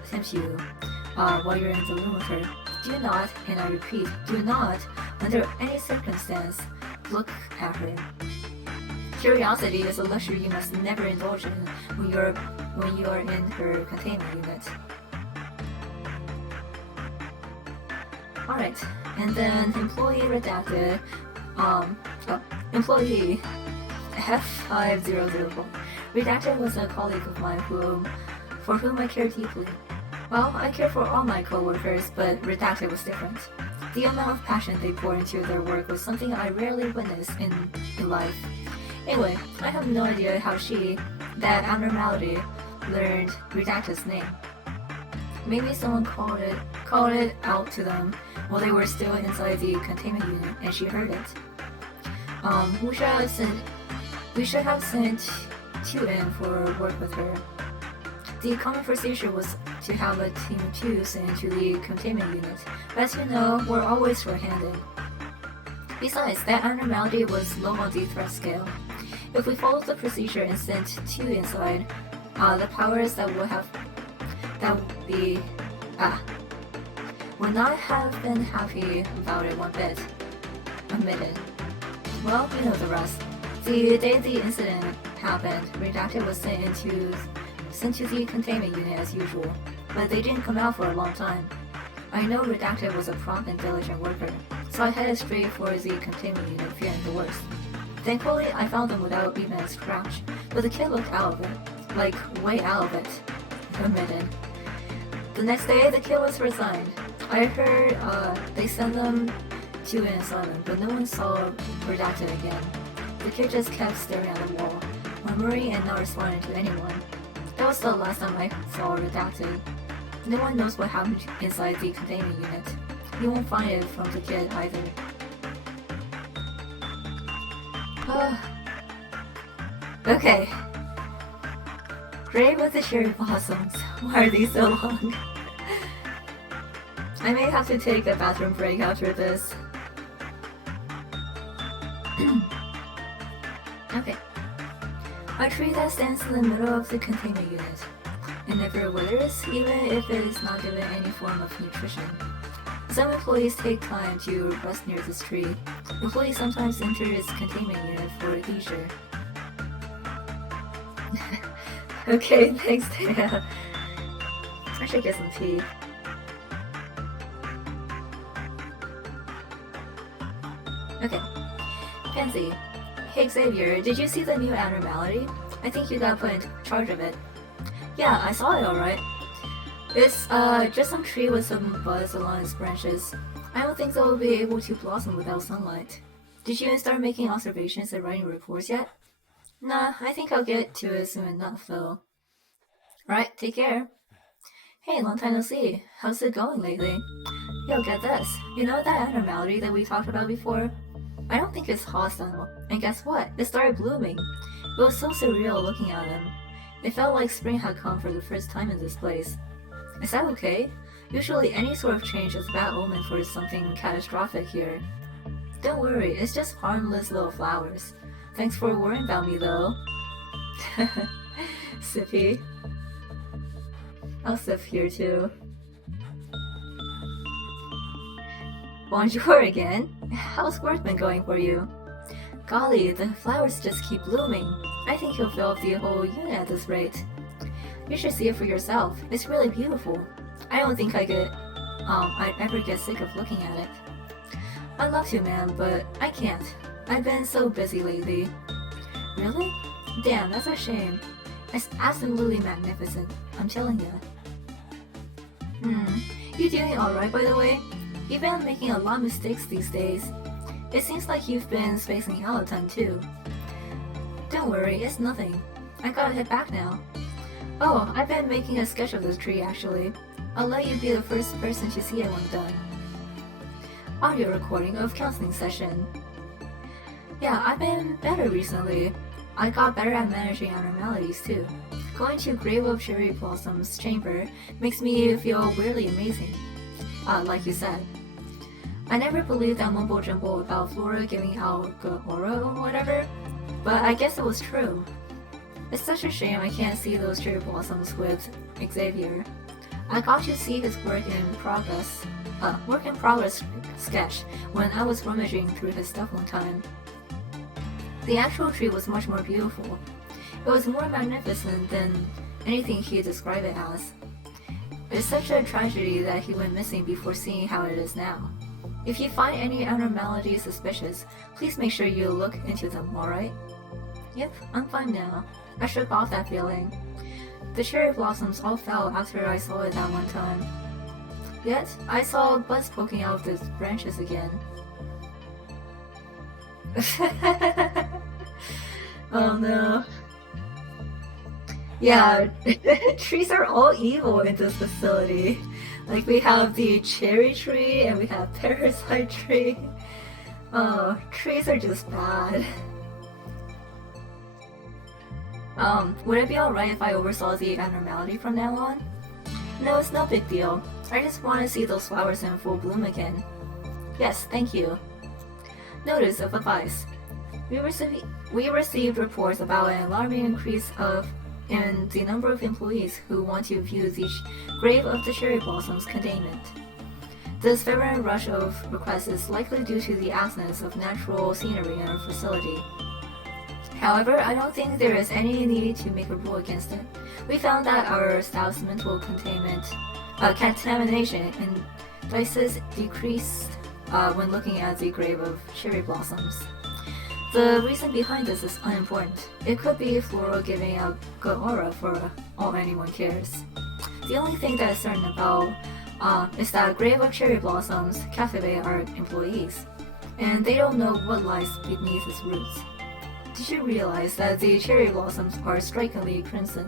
tempt you while you're in the room with her, do not, and I repeat, do not, under any circumstance, look at her. Curiosity is a luxury you must never indulge in when you are in her containment unit. Alright, and then employee redacted, employee F5004. Redacted was a colleague of mine for whom I care deeply. Well, I care for all my coworkers, but Redacted was different. The amount of passion they pour into their work was something I rarely witness in life. Anyway, I have no idea how that abnormality, learned Redacted's name. Maybe someone called it out to them while they were still inside the containment unit, and she heard it. We should have sent two in for work with her. The common procedure was to have a team of two sent into the containment unit, but as you know, we're always short-handed. Besides, that abnormality was low on the threat scale. If we followed the procedure and sent two inside, the powers that would not have been happy about it one bit. Admitted. Well, we know the rest. The day the incident happened, Redacted was sent to the containment unit as usual, but they didn't come out for a long time. I know Redacted was a prompt and diligent worker, so I headed straight for the containment unit fearing the worst. Thankfully, I found them without even a scratch, but the kid looked out of it. Like, way out of it. Admitted. The next day, the kid was resigned. I heard they sent them to an asylum, but no one saw Redacted again. The kid just kept staring at the wall, murmuring and not responding to anyone. That was the last time I saw Redacted. No one knows what happened inside the containment unit. You won't find it from the kid either. Okay. Grave with the cherry blossoms. Why are these so long? I may have to take a bathroom break after this. Okay. A tree that stands in the middle of the containment unit. It never withers, even if it is not given any form of nutrition. Some employees take time to rest near this tree. Employees sometimes enter its containment unit for leisure. Okay, thanks, Dana. I should get some tea. Okay. Pansy. Hey Xavier, did you see the new abnormality? I think you got put in charge of it. Yeah, I saw it alright. It's just some tree with some buds along its branches. I don't think they'll be able to blossom without sunlight. Did you start making observations and writing reports yet? Nah, I think I'll get to it soon enough though. Right, take care. Hey, long time no see. How's it going lately? Yo, get this. You know that abnormality that we talked about before? I don't think it's hostile. And guess what? It started blooming. It was so surreal looking at him. It felt like spring had come for the first time in this place. Is that okay? Usually any sort of change is a bad omen for something catastrophic here. Don't worry, it's just harmless little flowers. Thanks for worrying about me though. Sippy. I'll sip here too. Bonjour again. How's work been going for you? Golly, the flowers just keep blooming. I think you'll fill up the whole unit at this rate. You should see it for yourself. It's really beautiful. I don't think I'd ever get sick of looking at it. I'd love to, man, but I can't. I've been so busy lately. Really? Damn, that's a shame. It's absolutely magnificent. I'm telling you. You doing alright, by the way? You've been making a lot of mistakes these days. It seems like you've been spacing out a ton too. Don't worry, it's nothing. I gotta head back now. Oh, I've been making a sketch of this tree actually. I'll let you be the first person to see it when done. Audio recording of counseling session. Yeah, I've been better recently. I got better at managing abnormalities too. Going to Grave of Cherry Blossom's chamber makes me feel weirdly amazing. Like you said. I never believed that mumbo jumbo about Flora giving out good aura or whatever, but I guess it was true. It's such a shame I can't see those cherry blossoms with Xavier. I got to see his work in progress sketch when I was rummaging through his stuff one time. The actual tree was much more beautiful. It was more magnificent than anything he described it as. It's such a tragedy that he went missing before seeing how it is now. If you find any abnormalities suspicious, please make sure you look into them, alright? Yep, I'm fine now. I shook off that feeling. The cherry blossoms all fell after I saw it that one time. Yet, I saw buds poking out of the branches again. Oh no. Yeah, trees are all evil in this facility. Like we have the cherry tree and we have parasite tree. Oh, trees are just bad. Would it be alright if I oversaw the abnormality from now on? No, it's no big deal. I just want to see those flowers in full bloom again. Yes, thank you. Notice of advice. We received reports about an alarming increase in the number of employees who want to view the grave of the cherry blossom's containment. This fervent rush of requests is likely due to the absence of natural scenery in our facility. However, I don't think there is any need to make a rule against it. We found that our staff's mental contamination indices decreased when looking at the grave of cherry blossoms. The reason behind this is unimportant. It could be Flora giving out good aura for all anyone cares. The only thing that is certain about is that Grave of Cherry Blossoms captivate our employees, and they don't know what lies beneath its roots. Did you realize that the cherry blossoms are strikingly crimson,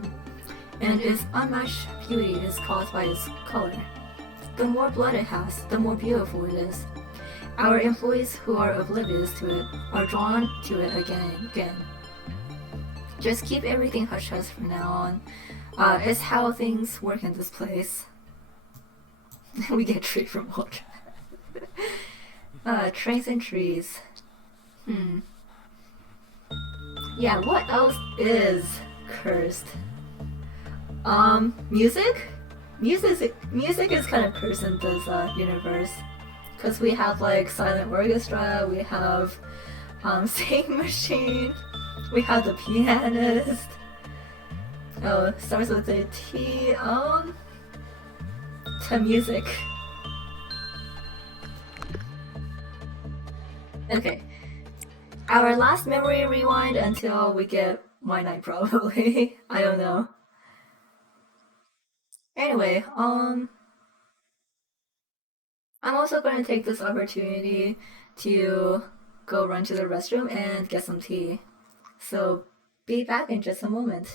and its unmatched beauty is caused by its color? The more blood it has, the more beautiful it is. Our employees who are oblivious to it are drawn to it again and again. Just keep everything hush-hush from now on. It's how things work in this place. We get tree from water. Trains and trees. Yeah, what else is cursed? Music? Music is kind of cursed in this universe. Because we have like silent orchestra, we have singing machine, we have the pianist. Oh, it starts with a T, to music. Okay. Our last memory rewind until we get my night probably. I don't know. Anyway, I'm also going to take this opportunity to go run to the restroom and get some tea. So, be back in just a moment.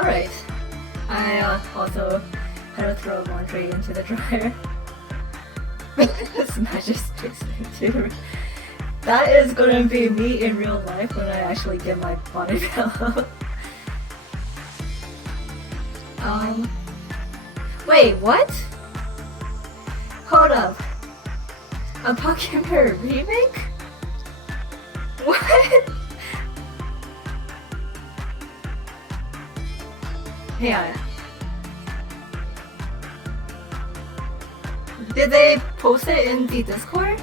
Alright. I also had to throw laundry into the dryer. It's not just too. That is gonna be me in real life when I actually get my body pillow. Wait, what? Hold up. A Pokemon remake? What? Yeah. Did they post it in the Discord?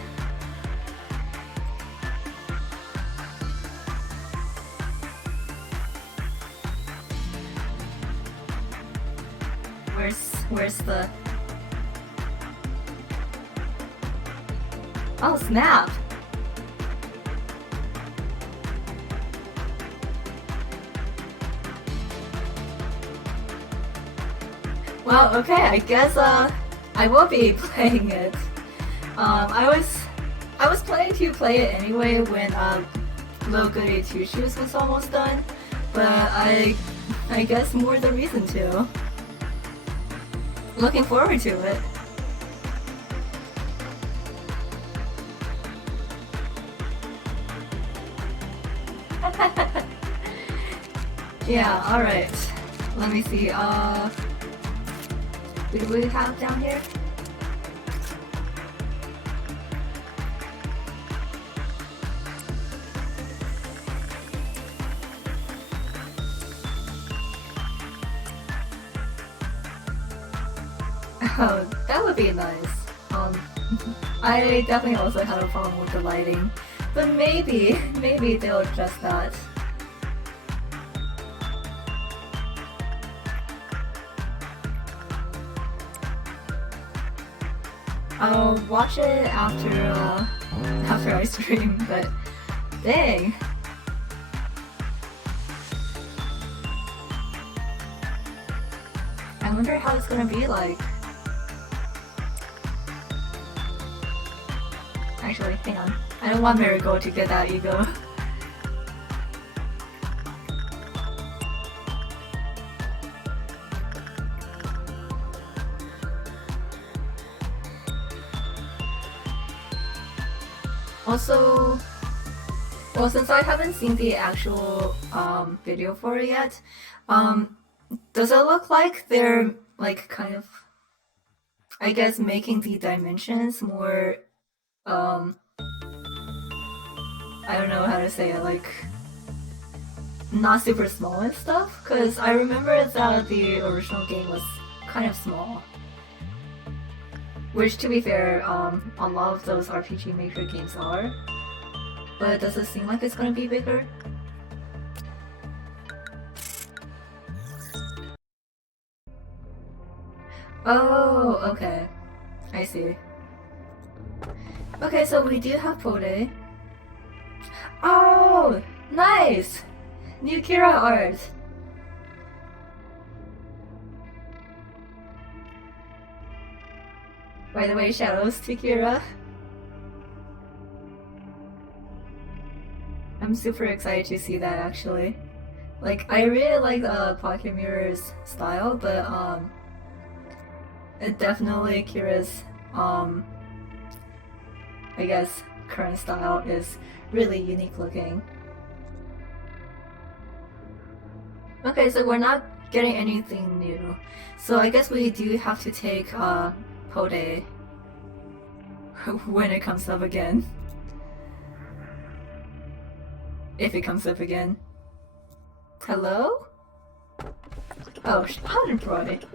Where's the... Oh, snap! Well, okay, I guess I will be playing it. I was planning to play it anyway when Low Goody Two Shoes was almost done, but I guess more the reason to. Looking forward to it. Yeah, alright. Let me see, what do we have down here? Oh, that would be nice. I definitely also had a problem with the lighting, but maybe they'll adjust that. I'll watch it after I stream, but dang. I wonder how it's gonna be like. Actually, hang on. I don't want Marigold to get that ego. Also, well, since I haven't seen the actual video for it yet, does it look like they're like kind of, I guess, making the dimensions more I don't know how to say it, like not super small and stuff? Because I remember that the original game was kind of small. Which, to be fair, a lot of those RPG Maker games are. But does it seem like it's gonna be bigger? Oh, okay. I see. Okay, so we do have Pode. Oh, nice! New Kira art! By the way, shadows to Kira. I'm super excited to see that actually. Like, I really like Pocket Mirror's style, but it definitely Kira's I guess current style is really unique looking. Okay, so we're not getting anything new. So I guess we do have to take Pode when it comes up again. If it comes up again. Hello? Oh, pardon, Pode.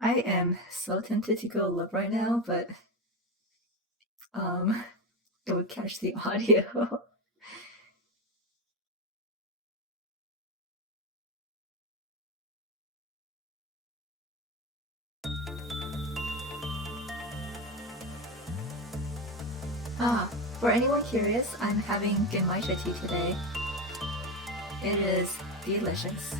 I am so tempted to go look right now, but it would catch the audio. For anyone curious, I'm having Genmaicha tea today. It is delicious.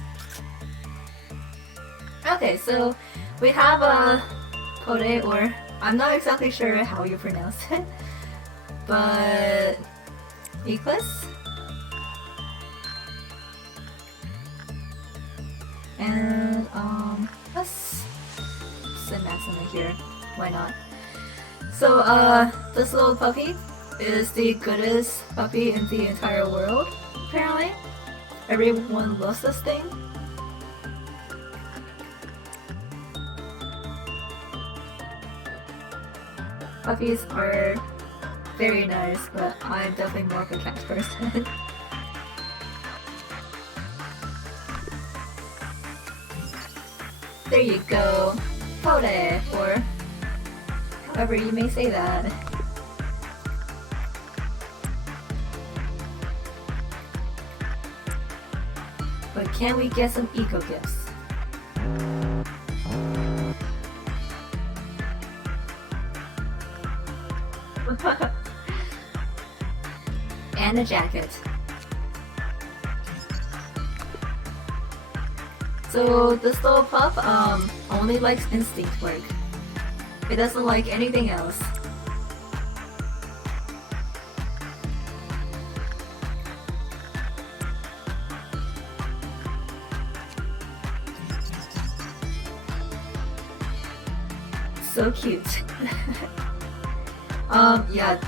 Okay, so We have a Pode, or I'm not exactly sure how you pronounce it, but Eclipse. And let's send Maxima here. Why not? So this little puppy is the goodest puppy in the entire world, apparently. Everyone loves this thing. Puppies are very nice, but I'm definitely more of a cat person. There you go, Pode, or however you may say that. But can we get some eco gifts? And a jacket. So this little pup only likes instinct work. It doesn't like anything else. So cute. Yeah,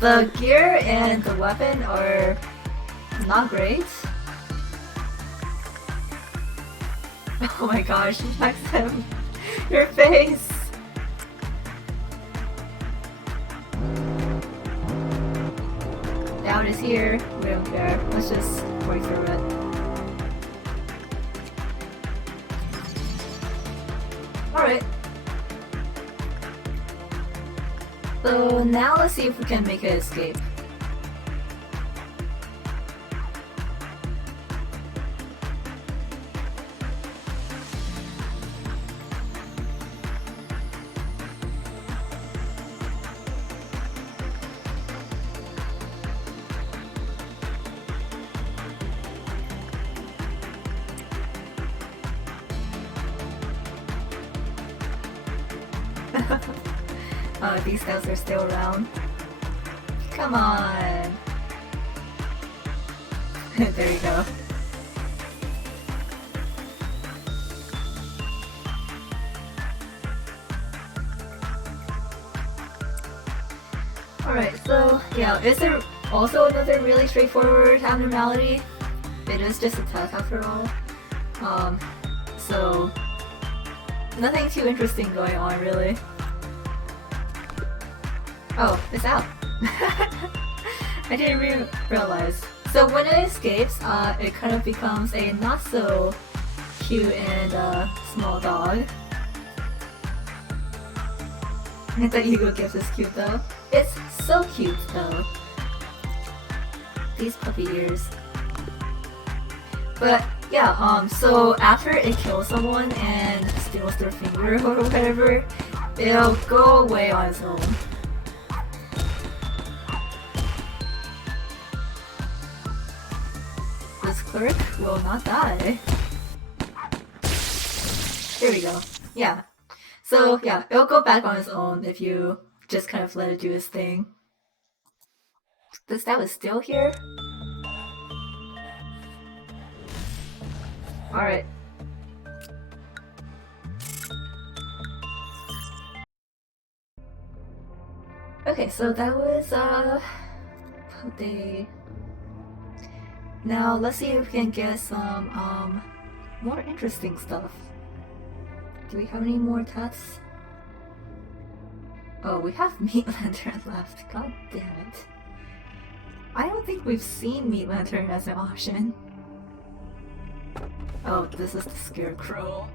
the gear and the weapon are not great. Oh my gosh, Maxim, your face! Doubt is here, we don't care, let's just work through it. Alright. So now let's see if we can make an escape. Oh, these guys are still around. Come on! There you go. Alright, so yeah, is there also another really straightforward abnormality? It is just a test after all. So nothing too interesting going on really. Oh, it's out. I didn't realize. So when it escapes, it kind of becomes a not so cute and small dog. The Eagle Gift is cute though. It's so cute though. These puppy ears. But yeah, so after it kills someone and steals their finger or whatever, it'll go away on its own. This clerk will not die. There we go. Yeah. So yeah, it'll go back on its own if you just kind of let it do its thing. The staff is still here? Alright. Okay, so that was Pode. Now let's see if we can get some more interesting stuff. Do we have any more tats? Oh, we have Meat Lantern left. God damn it. I don't think we've seen Meat Lantern as an option. Oh, this is the Scarecrow.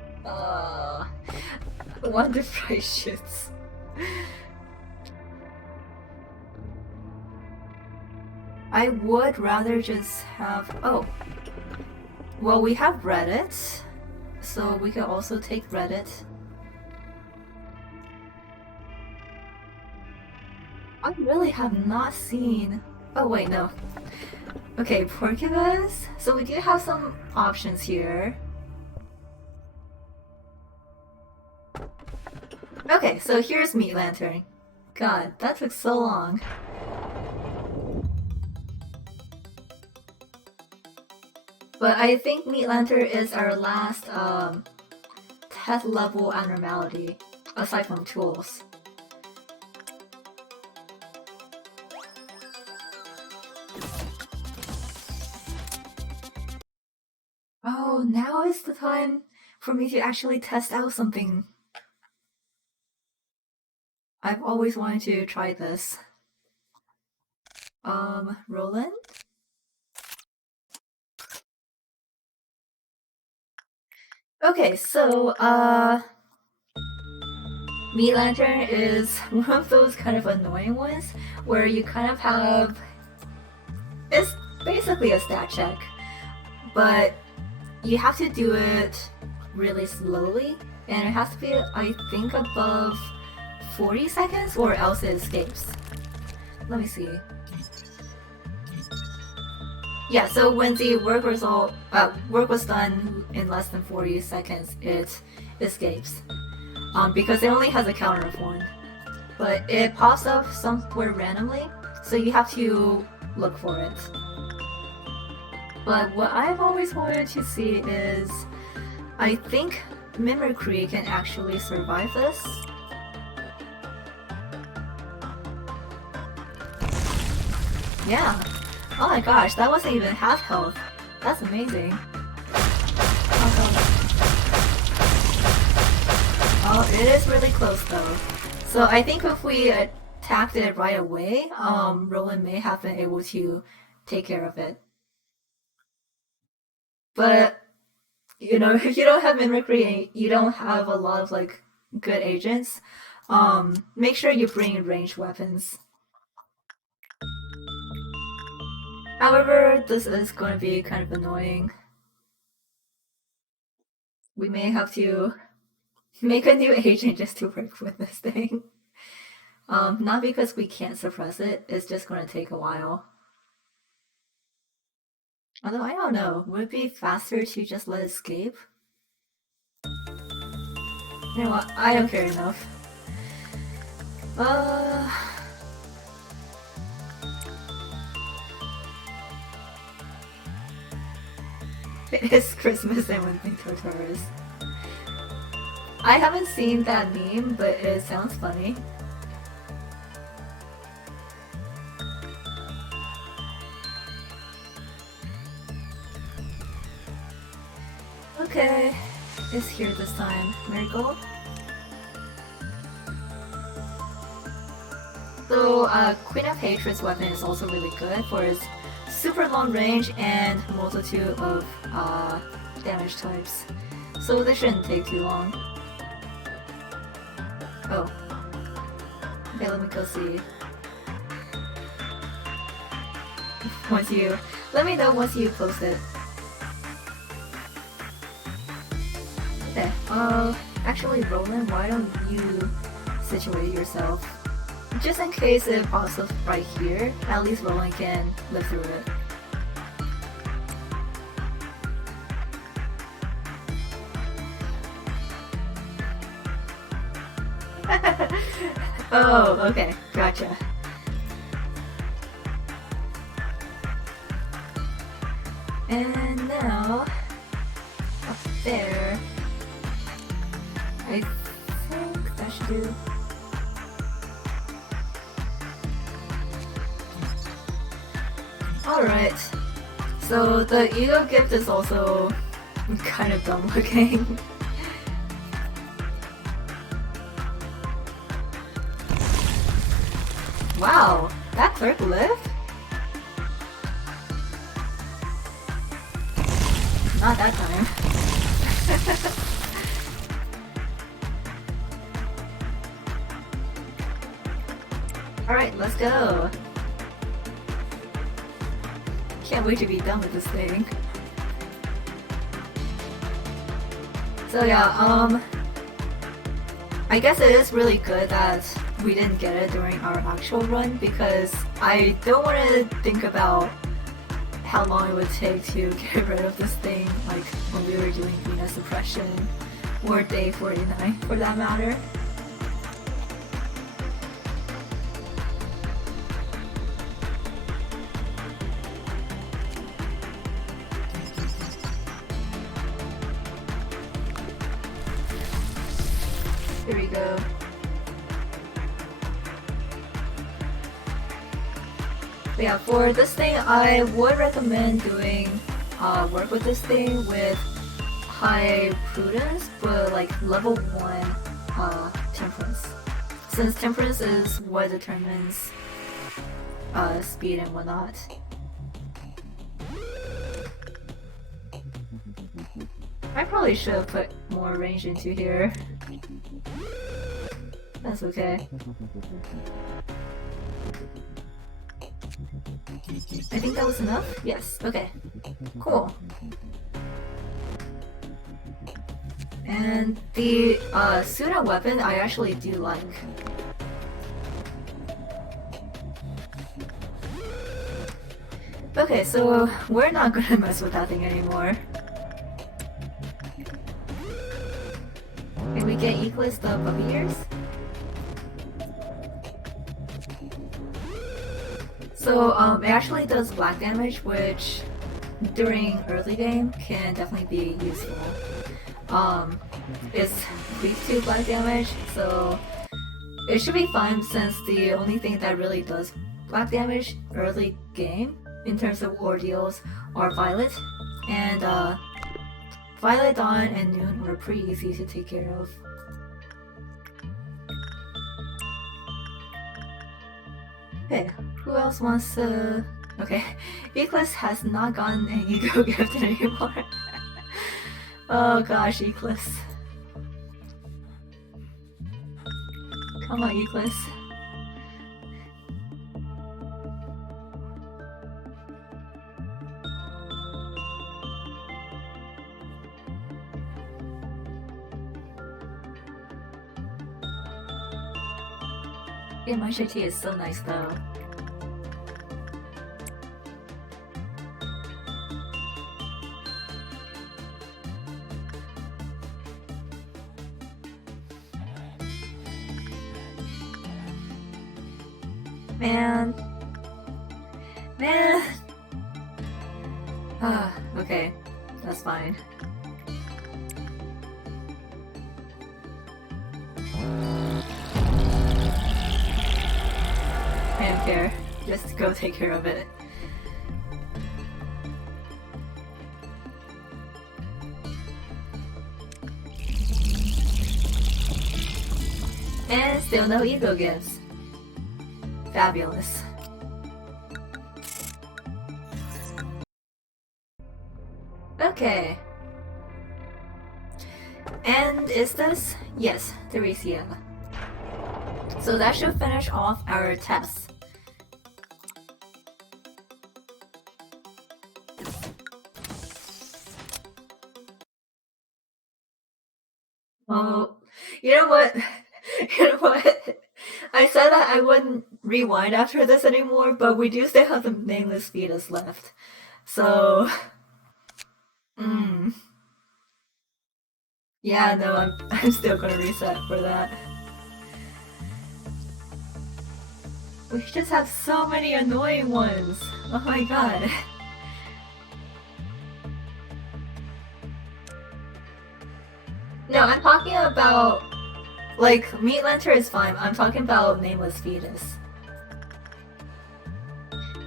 Wonder price shits. I would rather just have... Oh. Well, we have Reddit, so we can also take Reddit. I really have not seen... Oh wait, no. Okay, Porcupines. So we do have some options here. so here's Meat Lantern. God, that took so long. But I think Meat Lantern is our last 10th level abnormality, aside from tools. Oh, now is the time for me to actually test out something. I've always wanted to try this. Roland? Okay, so, Meat Lantern is one of those kind of annoying ones where you kind of have... It's basically a stat check, but you have to do it really slowly, and it has to be, I think, above 40 seconds or else it escapes. Let me see. Yeah, so when the work was done in less than 40 seconds, it escapes. Because it only has a counter of 1. But it pops up somewhere randomly, so you have to look for it. But what I've always wanted to see is, I think Mimicry can actually survive this. Yeah. Oh my gosh, that wasn't even half health. That's amazing. Oh, it is really close though. So I think if we attacked it right away, Roland may have been able to take care of it. But, you know, if you don't have Mimicry and you don't have a lot of, like, good agents, make sure you bring ranged weapons. However, this is going to be kind of annoying. We may have to make a new agent just to work with this thing. Not because we can't suppress it, it's just going to take a while. Although, I don't know, would it be faster to just let it escape? You know what, I don't care enough. It's Christmas and when Vtuber. I haven't seen that meme, but it sounds funny. Okay, it's here this time. Miracle. So, Queen of Hatred's weapon is also really good for its super long range and multitude of damage types. So this shouldn't take too long. Oh. Okay, let me go see. Let me know once you post it. Okay, actually Roland, why don't you situate yourself? Just in case it pops up right here, at least Roland can live through it. Oh, okay, gotcha. And now, up there, I think that should do. Alright, so the ego gift is also kind of dumb looking. Wow, that clerk lived? Not that time. Alright, let's go. Can't wait to be done with this thing. So yeah, I guess it is really good that we didn't get it during our actual run because I don't want to think about how long it would take to get rid of this thing, like when we were doing Venus Suppression or Day 49 for that matter. go. But yeah, for this thing, I would recommend doing work with this thing with high prudence, but like level 1 temperance. Since temperance is what determines speed and whatnot. I probably should have put more range into here. That's okay. I think that was enough? Yes, okay. Cool. And the Suna weapon I actually do like. Okay, so we're not gonna mess with that thing anymore. Can we get Eclipse the puppy ears? So it actually does black damage, which during early game can definitely be useful. It's weak to black damage, so it should be fine since the only thing that really does black damage early game in terms of ordeals are Violet, and Violet, Dawn, and Noon were pretty easy to take care of. Okay, who else wants to... Okay, Eclipse has not gotten an ego gift anymore. Oh gosh, Eclipse. Come on, Eclipse. Yeah, my tea is so nice though. Man. Ah, okay. That's fine. I don't care. Just go take care of it. And still no ego gifts. Fabulous. Okay. And is this? Yes, Theresia. So that should finish off our tests. Oh, you know what? You know what? I said that I wouldn't rewind after this anymore, but we do still have the nameless fetus left. So... Yeah, no, I'm still gonna reset for that. We just have so many annoying ones! Oh my god. No, I'm talking about... Like, Meat Lantern is fine, I'm talking about Nameless Fetus.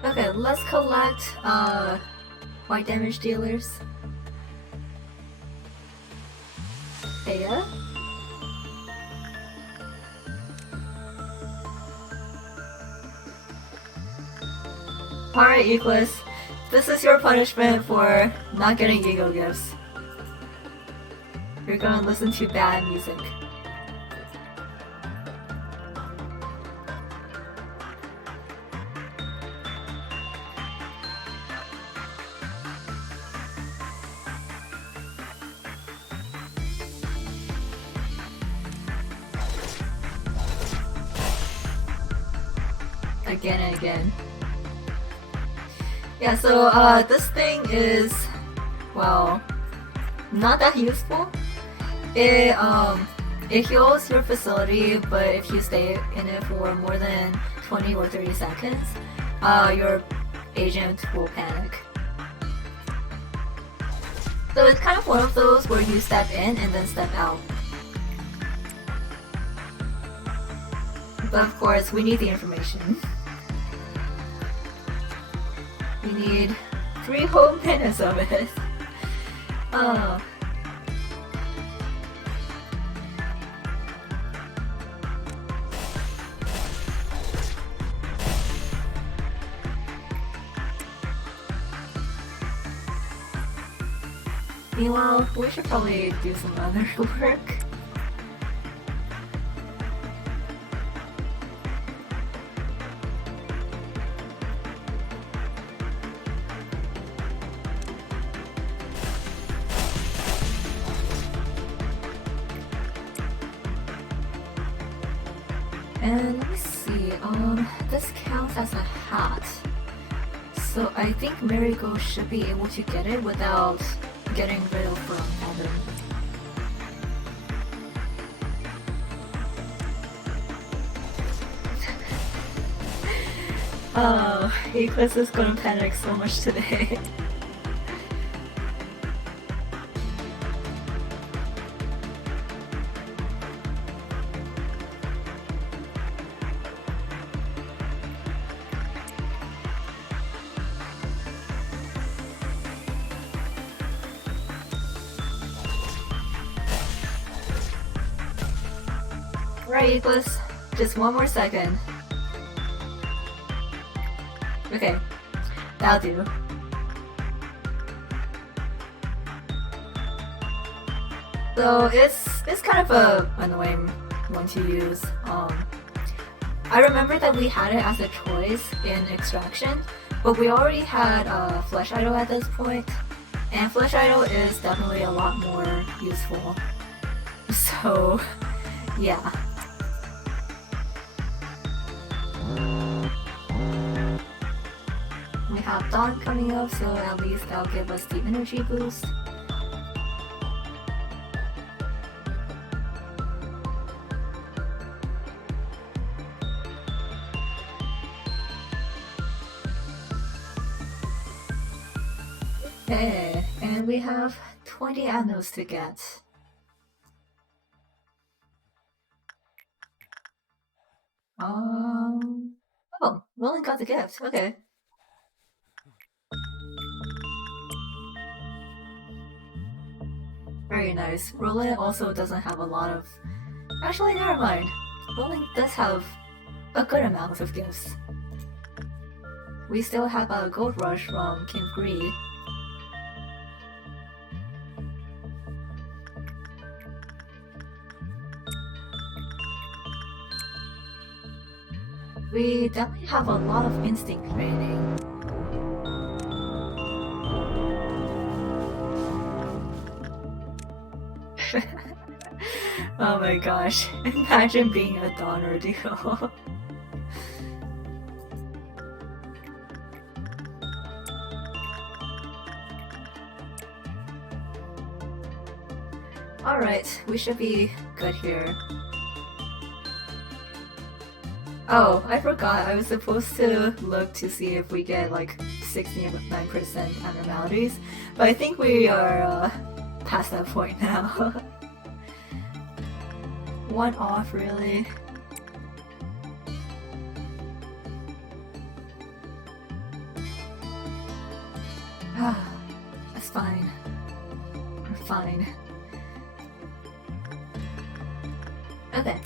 Okay, let's collect, white damage dealers. Beta. Alright, Eclipse. This is your punishment for not getting ego gifts. You're gonna listen to bad music. Again and again. Yeah, so this thing is, well, not that useful. It heals your facility, but if you stay in it for more than 20 or 30 seconds, your agent will panic. So it's kind of one of those where you step in and then step out. But of course, we need the information. We need 3 whole minutes of it. Oh. Meanwhile, we should probably do some other work. And let me see, this counts as a hat. So I think Marigold should be able to get it without getting rid of from Adam. Oh, Eclipse is gonna panic so much today. Right, Eclipse. Just one more second. Okay, that'll do. So it's kind of a annoying one to use. I remember that we had it as a choice in Extraction, but we already had Flesh Idol at this point, and Flesh Idol is definitely a lot more useful. So, yeah. We have Dawn coming up, so at least that'll give us the energy boost. Okay, and we have 20 annos to get. Oh, Roland got the gift, okay. Very nice. Roland also doesn't have a lot of... Actually, never mind. Roland does have a good amount of gifts. We still have a gold rush from King Greed. We definitely have a lot of instinct training. Oh my gosh, imagine being a Donner duo. Alright, we should be good here. Oh, I forgot, I was supposed to look to see if we get like 69% abnormalities, but I think we are past that point now. One off, really. Ah, that's fine. We're fine. Okay.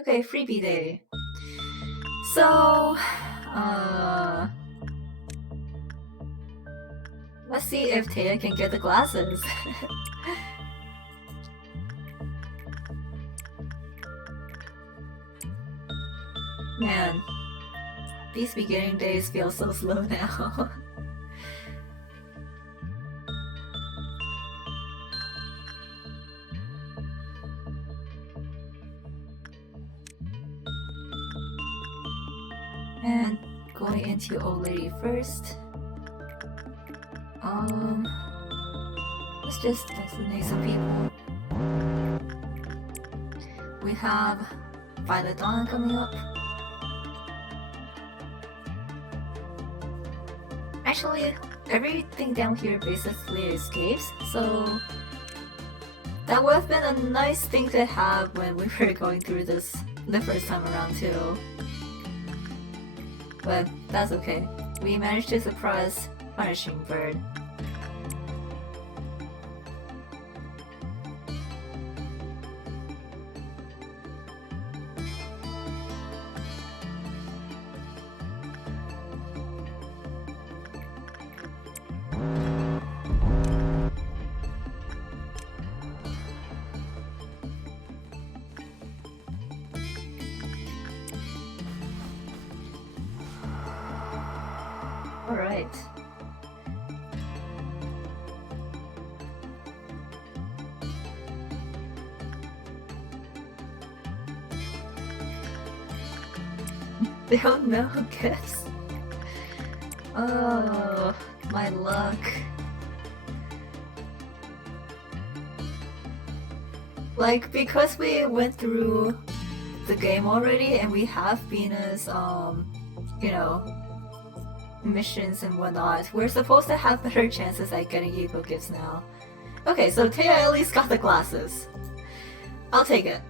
Okay, freebie day. So, let's see if Taya can get the glasses. Man, these beginning days feel so slow now. And going into to old lady first. Let's just designate some people. We have Violet Dawn coming up. Actually, everything down here basically escapes, so that would have been a nice thing to have when we were going through this the first time around too. But that's okay. We managed to suppress Punishing Bird. Alright. They don't know gifts. Oh, my luck. Like, because we went through the game already and we have Venus, you know, missions and whatnot, we're supposed to have better chances at getting Eco gifts now. Okay, so Taya at least got the glasses. I'll take it.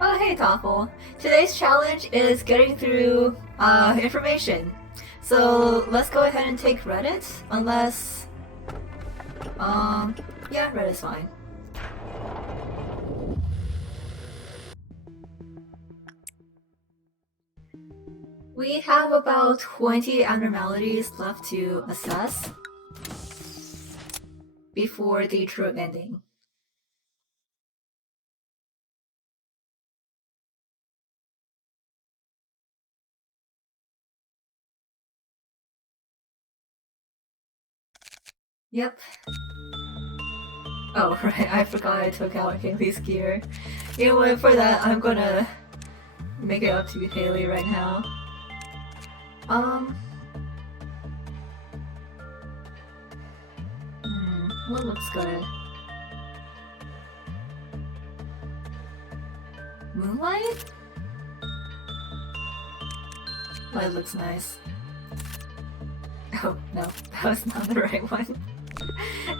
Oh hey Toffle! Today's challenge is getting through information. So let's go ahead and take Reddit, unless... yeah, Reddit's fine. We have about 20 abnormalities left to assess before the true ending. Yep. Oh, right, I forgot I took out Haley's gear. You know what, for that, I'm gonna make it up to Haley right now. What looks good? Moonlight? Oh, it looks nice. Oh, no, that was not the right one.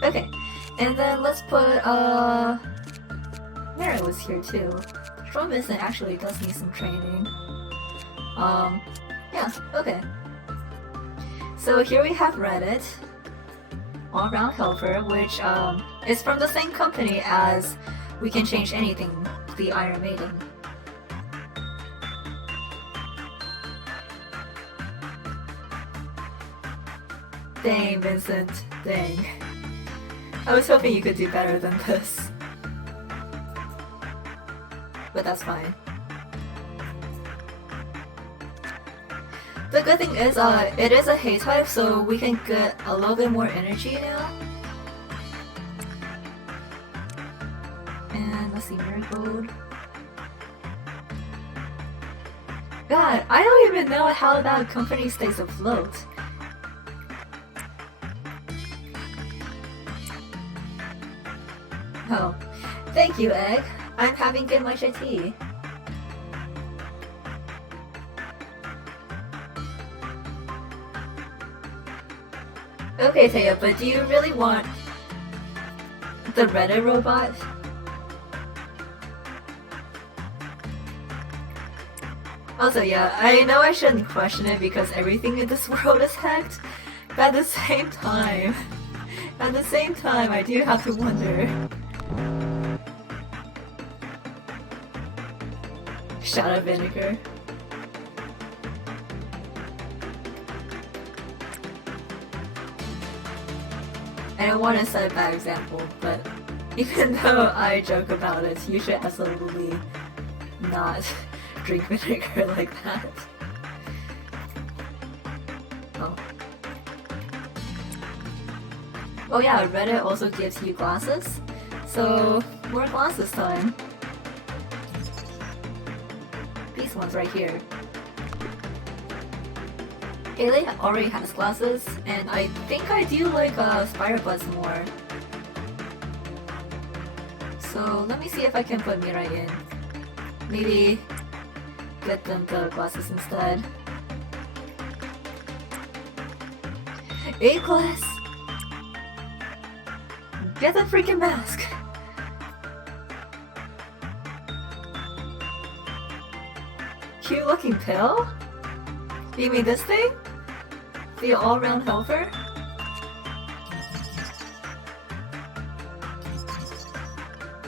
Okay, and then let's put, Mara was here too. Stromison actually does need some training. Yeah, okay. So here we have Reddit, all-round helper, which, is from the same company as We Can Change Anything, the Iron Maiden. Dang, Vincent, dang. I was hoping you could do better than this. But that's fine. The good thing is, it is a hay type, so we can get a little bit more energy now. And let's see, Marigold. God, I don't even know how that company stays afloat. Oh, thank you, Egg. I'm having good matcha tea. Okay, Taya, but do you really want the Reddit robot? Also, yeah, I know I shouldn't question it because everything in this world is hacked, but at the same time, I do have to wonder. Shot of vinegar. I don't want to set a bad example, but even though I joke about it, you should absolutely not drink vinegar like that. Oh. Oh yeah, Reddit also gives you glasses, so more glasses time. these ones right here. Haley already has glasses, and I think I do like spider butts more. So let me see if I can put Mirai in. Maybe get them the glasses instead. A-class! Get the freaking mask! Cute looking pill? You mean this thing? The all-round helper?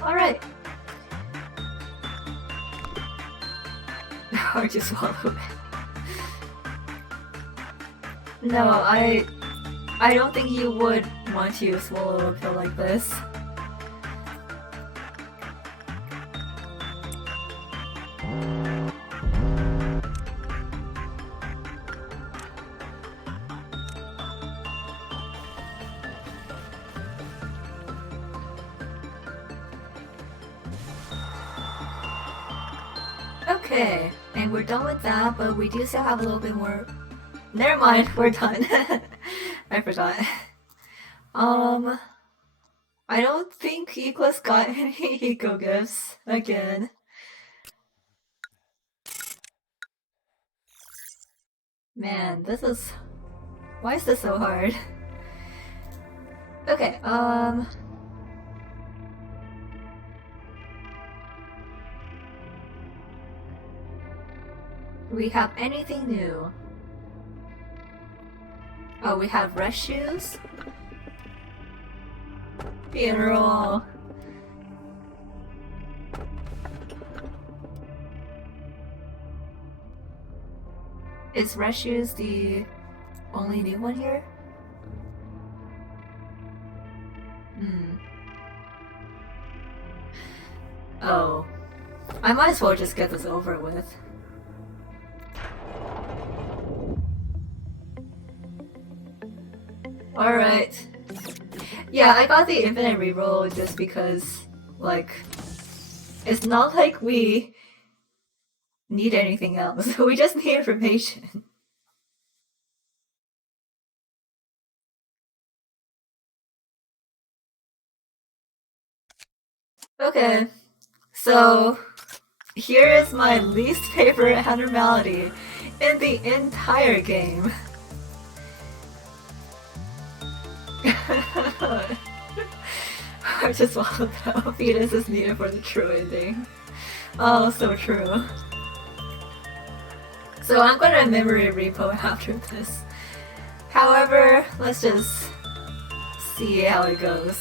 Alright. Hard to swallow. No, I don't think you would want to swallow a pill like this. Okay, and we're done with that, but we do still have a little bit more. Never mind, we're done. I forgot. I don't think Equus got any eco gifts again. Man, this is. Why is this so hard? Okay, do we have anything new? Oh, we have rest shoes. Funeral. Is rest shoes the only new one here? Oh. I might as well just get this over with. Alright. Yeah, I got the infinite reroll just because, like, it's not like we need anything else. We just need information. Okay, so here is my least favorite abnormality in the entire game. I just swallowed that. Fetus is needed for the true ending. Oh, so true. So I'm gonna memory repo after this. However, let's just see how it goes.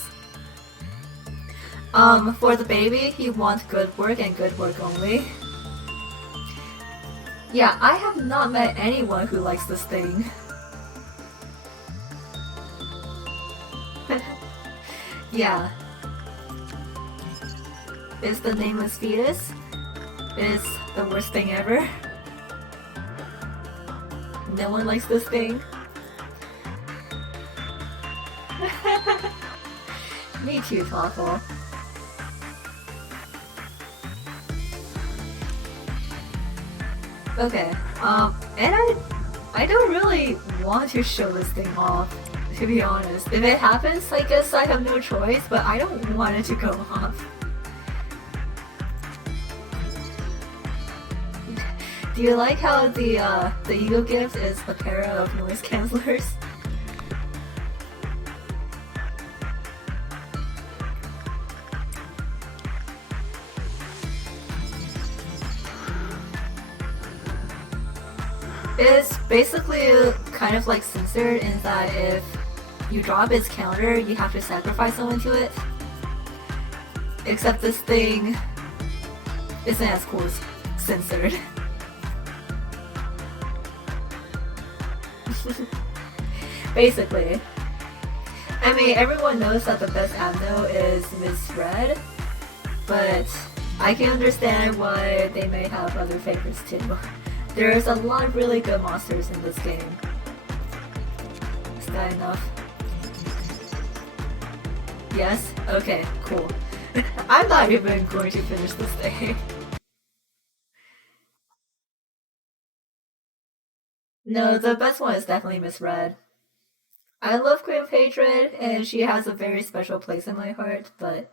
For the baby, you want good work and good work only. Yeah, I have not met anyone who likes this thing. Yeah. Is the nameless fetus? Is the worst thing ever? No one likes this thing. Me too, thoughtful. Okay, and I don't really want to show this thing off, to be honest. If it happens, I guess I have no choice, but I don't want it to go off. Do you like how the ego gift is a pair of noise cancellers? It's basically kind of like censored in that if you drop its counter, you have to sacrifice someone to it. Except this thing isn't as cool as censored. Basically. I mean, everyone knows that the best Abno is Miss Red, but I can understand why they may have other favorites too. There's a lot of really good monsters in this game. Is that enough? Yes? Okay, cool. I'm not even going to finish this thing. No, the best one is definitely Miss Red. I love Queen Patron, and she has a very special place in my heart, but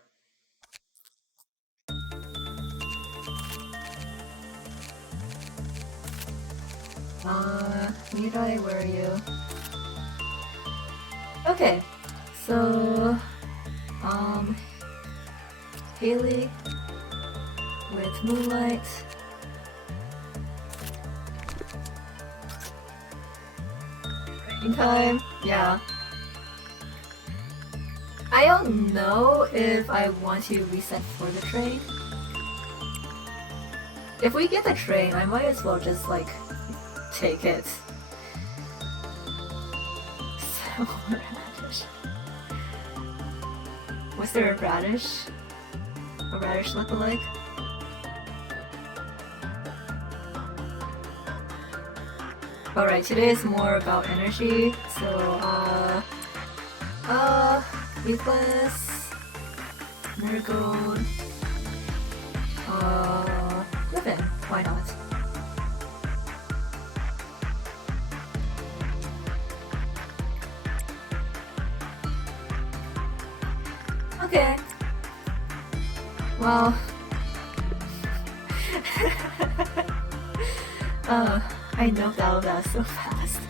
Mirai, where are you? Okay, so, Haley with Moonlight. Rain time, yeah. I don't know if I want to reset for the train. If we get the train, I might as well just, like, take it. So, radish. Was there a radish? A radish lookalike? Alright, today is more about energy, so, Weakness, Marigold, Ribbon, why not? Okay. Well... I knocked out of that so fast.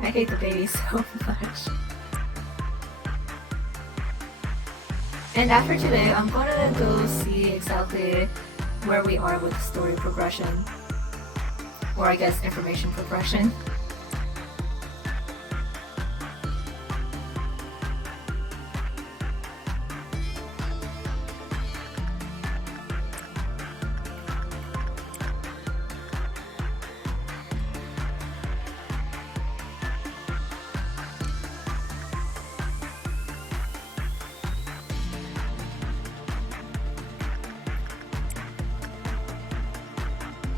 I hate the baby so much. And after today, I'm gonna go see exactly where we are with story progression. Or I guess information progression.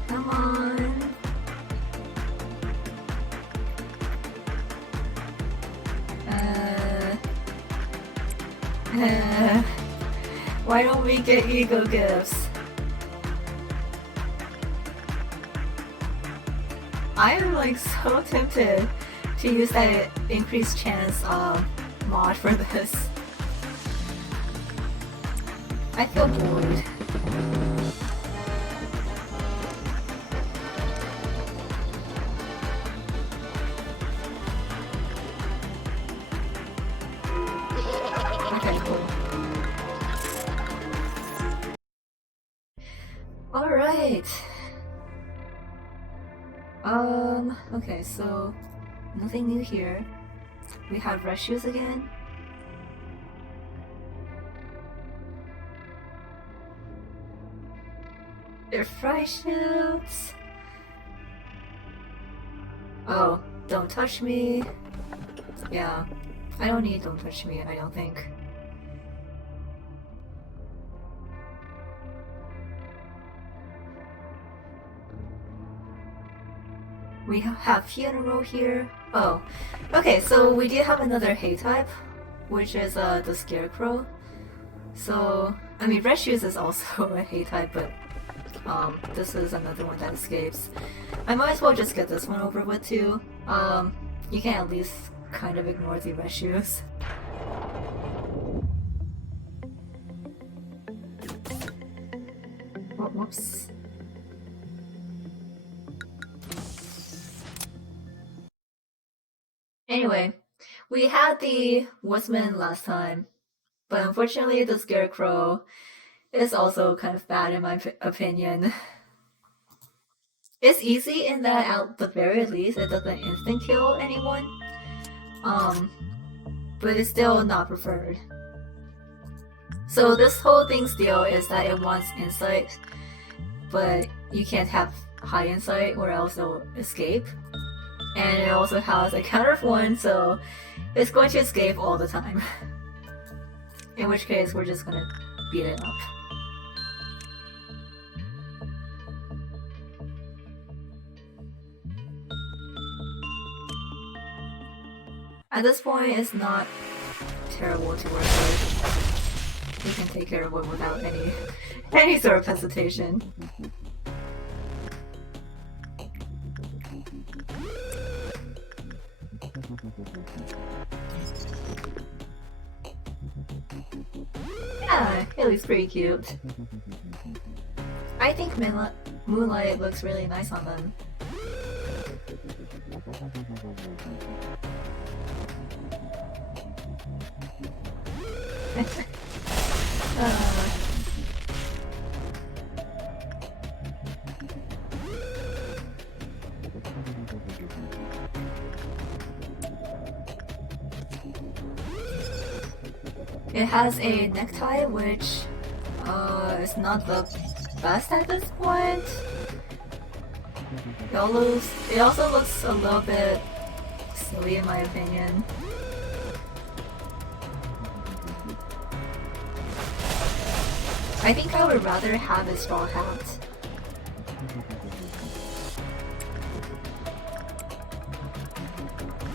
Come on. Why don't we get ego gifts? I am like so tempted to use that increased chance mod for this. I feel bored. Okay, cool. Alright. Okay, so nothing new here. We have red shoes again. They're fry shoots. Oh, don't touch me. Yeah, I don't need don't touch me, I don't think. We have funeral here. Oh, okay, so we do have another hay type, which is the scarecrow. So, I mean, red shoes is also a hay type, but this is another one that escapes. I might as well just get this one over with too. You can at least kind of ignore the red shoes. Whoops. Anyway, we had the woodsman last time, but unfortunately the scarecrow is also kind of bad in my opinion. It's easy in that at the very least it doesn't instant kill anyone, but it's still not preferred. So this whole thing's deal is that it wants insight, but you can't have high insight or else it'll escape. And it also has a counter of 1, so it's going to escape all the time. In which case, we're just gonna beat it up. At this point, it's not terrible to work with. We can take care of it without any sort of hesitation. actually is pretty cute. I think Moonlight looks really nice on them. It has a necktie, which is not the best at this point. It also looks a little bit silly in my opinion. I think I would rather have a straw hat.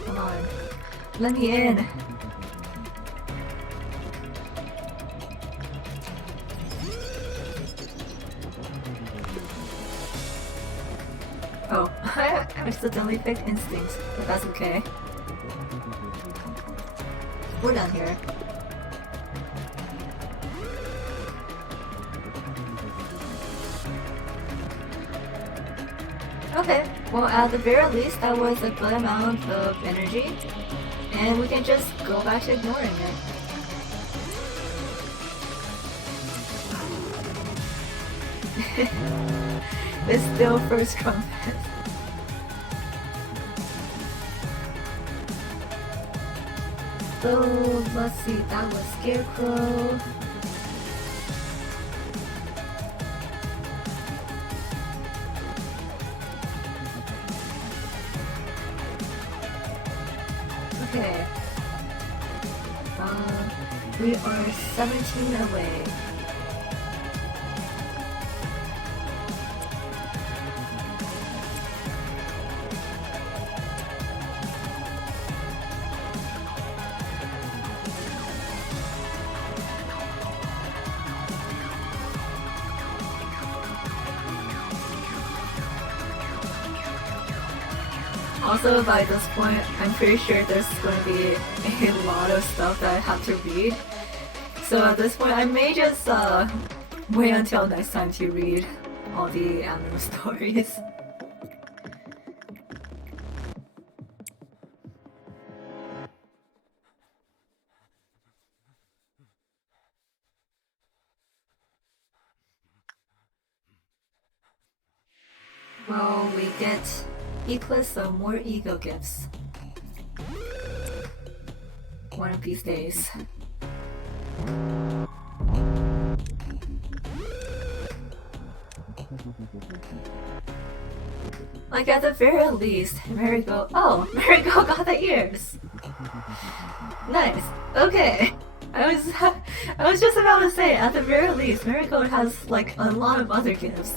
Come on, let me in. Oh, I accidentally picked instincts, but that's okay. We're done here. Okay, well at the very least that was a good amount of energy, and we can just go back to ignoring it. It's still first trumpet. So let's see, that was Scarecrow. Okay. We are 17 away. Also, by this point, I'm pretty sure there's going to be a lot of stuff that I have to read. So at this point, I may just wait until next time to read all the anime stories. Well, we get equals some more ego gifts. One of these days. Like at the very least, Marigo. Oh, Marigo got the ears. Nice. Okay. I was just about to say, at the very least, Marigo has like a lot of other gifts.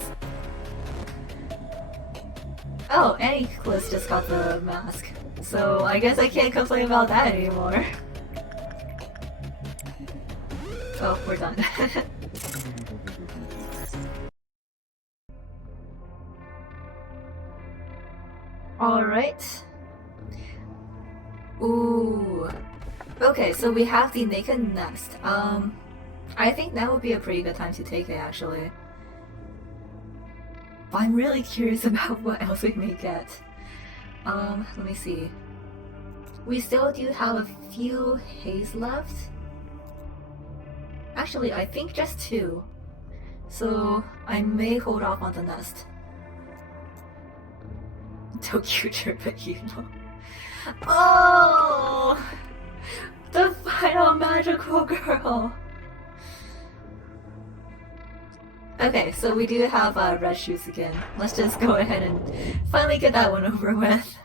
Oh, and Eclipse just got the mask, so I guess I can't complain about that anymore. Oh, we're done. Alright. Ooh. Okay, so we have the Naked Nest. I think that would be a pretty good time to take it, actually. But I'm really curious about what else we may get. Let me see. We still do have a few haze left. Actually, I think just 2. So I may hold off on the nest. Tokyo Tribune. Oh! The final magical girl! Okay, so we do have red shoes again. Let's just go ahead and finally get that one over with.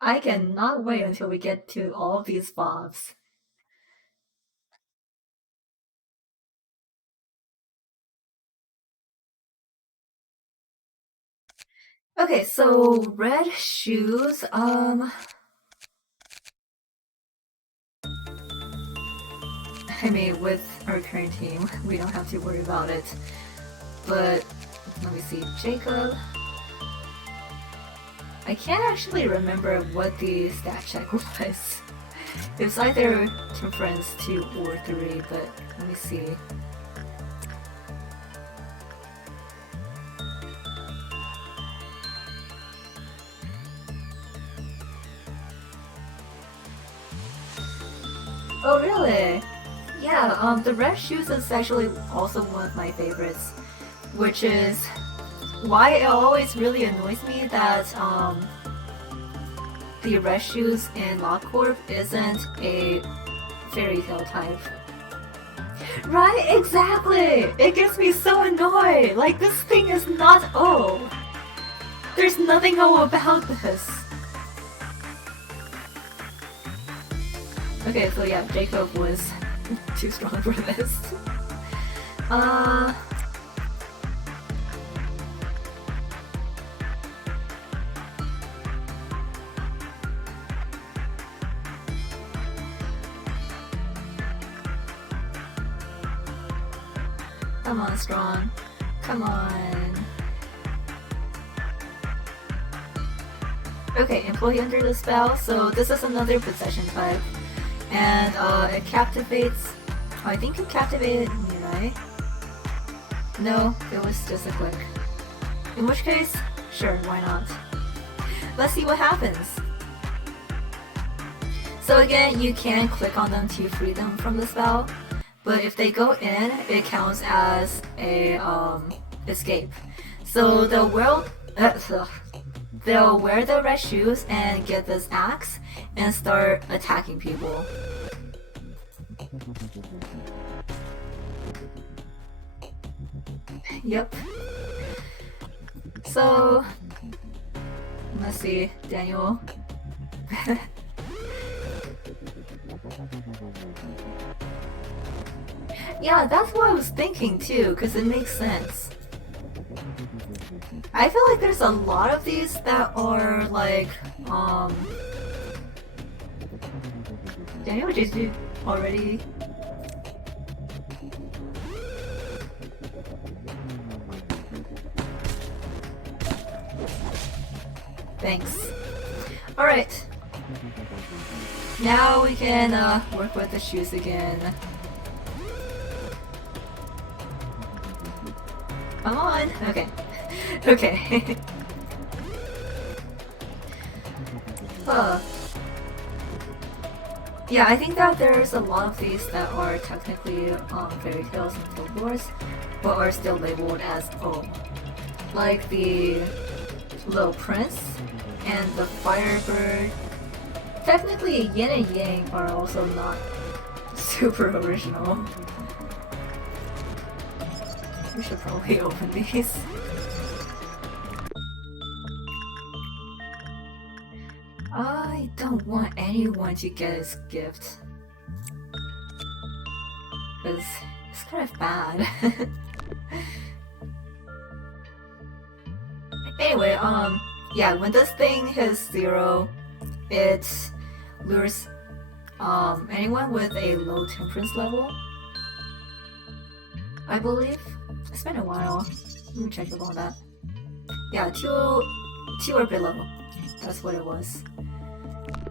I cannot wait until we get to all of these fobs. Okay, so red shoes, I mean, with our current team, we don't have to worry about it. But, let me see, Jacob. I can't actually remember what the stat check was. It's either Temperance 2 or 3, but let me see. Oh really? Yeah, the red shoes is actually also one of my favorites, which is why it always really annoys me that the red shoes in LockCorp isn't a fairy tale type. Right, exactly! It gets me so annoyed! Like, this thing is not O! There's nothing O about this! Okay, so yeah, Jacob was too strong for this. Come on, Strong. Come on. Okay, employee under the spell, so this is another possession type. And it captivates... I think it captivated me, right? No, it was just a click. In which case, sure, why not? Let's see what happens. So again, you can click on them to free them from the spell, but if they go in, it counts as a escape. So they'll wear the red shoes and get this axe and start attacking people. Yep. So let's see, Daniel. Yeah, that's what I was thinking too, because it makes sense. I feel like there's a lot of these that are like, Daniel, did you already? Thanks. Alright. Now we can work with the shoes again. Come on! Okay. Okay. Yeah, I think that there's a lot of these that are technically fairy tales and folklores, but are still labeled as O. Like the Little Prince and the Firebird. Technically, Yin and Yang are also not super original. We should probably open these. I don't want anyone to get his gift. Because it's kind of bad. Anyway, yeah, when this thing hits 0, it lures anyone with a low temperance level, I believe. It's been a while. Let me check up on that. Yeah, 2 or below. That's what it was.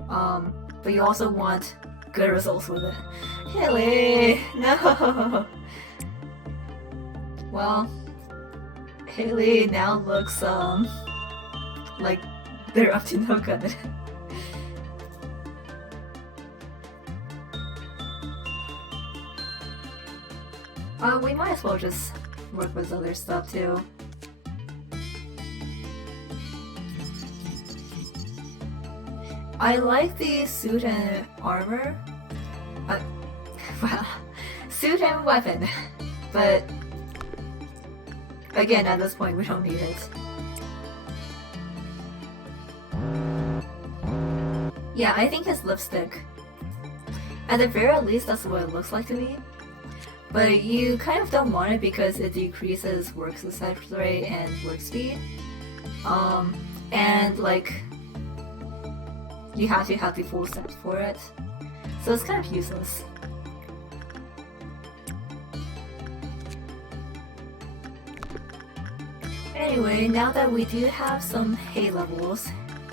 But you also want good results with it. Haley! No! Well, Haley now looks, like they're up to no good. We might as well just work with other stuff too. I like the suit and armor. Well, suit and weapon. But again, at this point, we don't need it. Yeah, I think it's lipstick. At the very least, that's what it looks like to me. But you kind of don't want it because it decreases work success rate and work speed. And like, you have to have the full set for it. So it's kind of useless. Anyway, now that we do have some hay levels,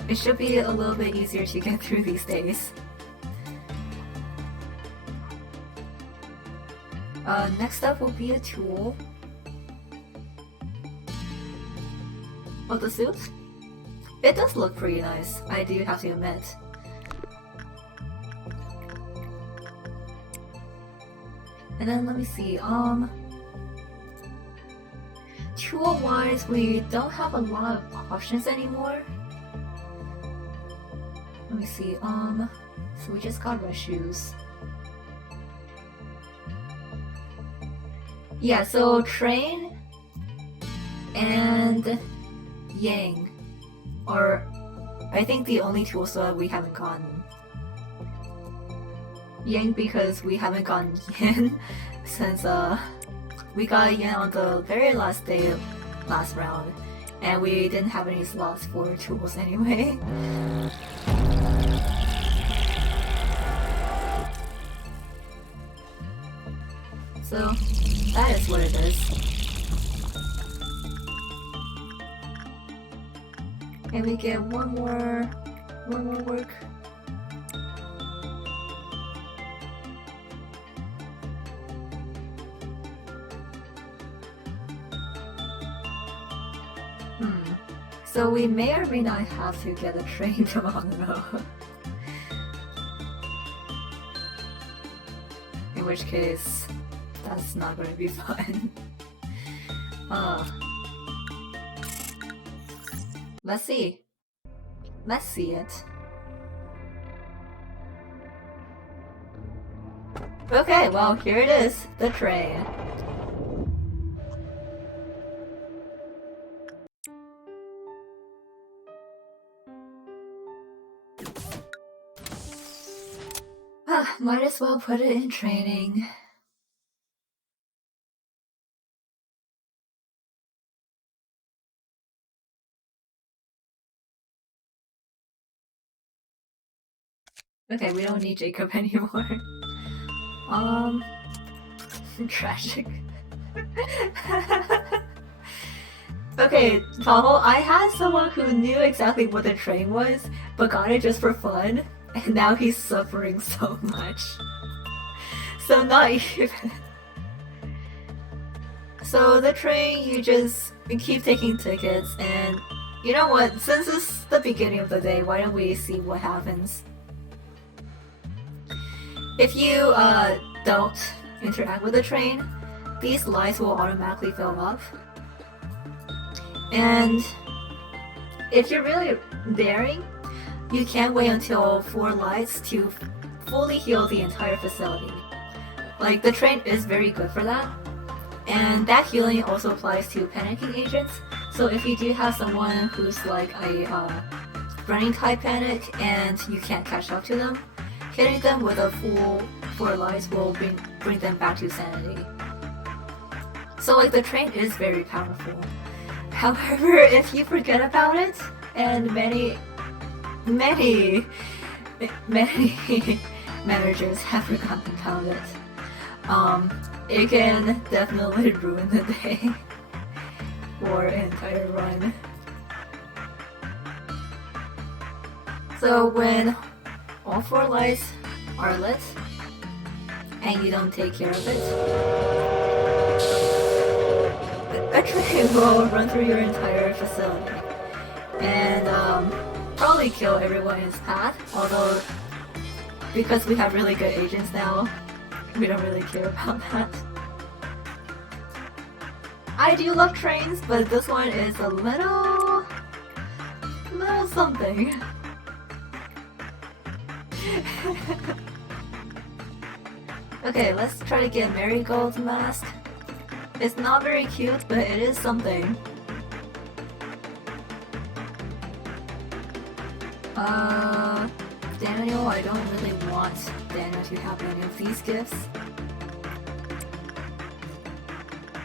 it should be a little bit easier to get through these days. Next up will be a tool. Oh, the suit? It does look pretty nice, I do have to admit. And then let me see, tool-wise, we don't have a lot of options anymore. Let me see, so we just got red shoes. Yeah, so train and yang are, I think, the only tools that we haven't gotten. Yang because we haven't gotten yen since we got yen on the very last day of last round, and we didn't have any slots for tools anyway. So that is what it is. And we get one more work. So we may or may not have to get a train tomorrow. In which case, that's not going to be fun. Let's see. Let's see it. Okay, well, here it is, the train. Might as well put it in training. Okay, we don't need Jacob anymore. Tragic. Okay, Tahoe, I had someone who knew exactly what the train was, but got it just for fun, and now he's suffering so much. So not even. So the train, you keep taking tickets, and you know what, since it's the beginning of the day, why don't we see what happens? If you don't interact with the train, these lights will automatically fill up. And if you're really daring, you can wait until 4 lights to fully heal the entire facility. Like, the train is very good for that. And that healing also applies to panicking agents. So if you do have someone who's like a running type panic and you can't catch up to them, hitting them with a full 4 lights will bring them back to sanity. So like, the train is very powerful. However, if you forget about it, and many managers have forgotten about it, it can definitely ruin the day or an entire run. So when all 4 lights are lit and you don't take care of it, a train will run through your entire facility and probably kill everyone in its path, although because we have really good agents now, we don't really care about that. I do love trains, but this one is a little something. Okay, let's try to get Marigold's mask. It's not very cute, but it is something. Daniel, I don't really want Daniel to have any of these gifts.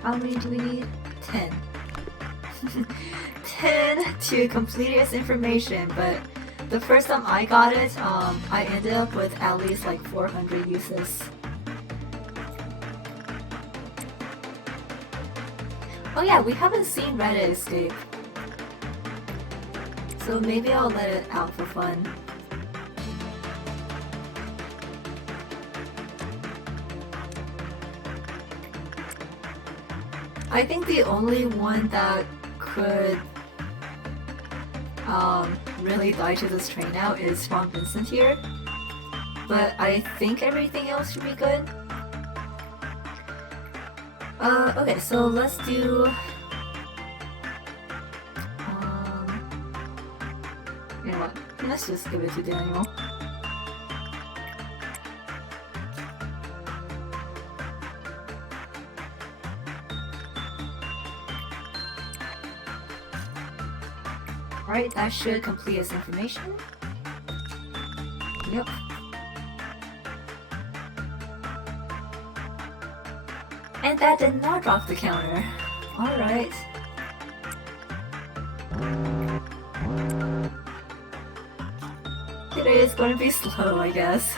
How many do we need? 10. 10 to complete its information, but the first time I got it, I ended up with at least like 400 uses. Oh yeah, we haven't seen Reddit escape. So maybe I'll let it out for fun. I think the only one that could really die to this train now is Ron Vincent here. But I think everything else should be good. Okay, so let's do... you know what? Let's just give it to Daniel. Alright, that should complete its information. Yep. And that did not drop the counter. Alright. Today is going to be slow, I guess.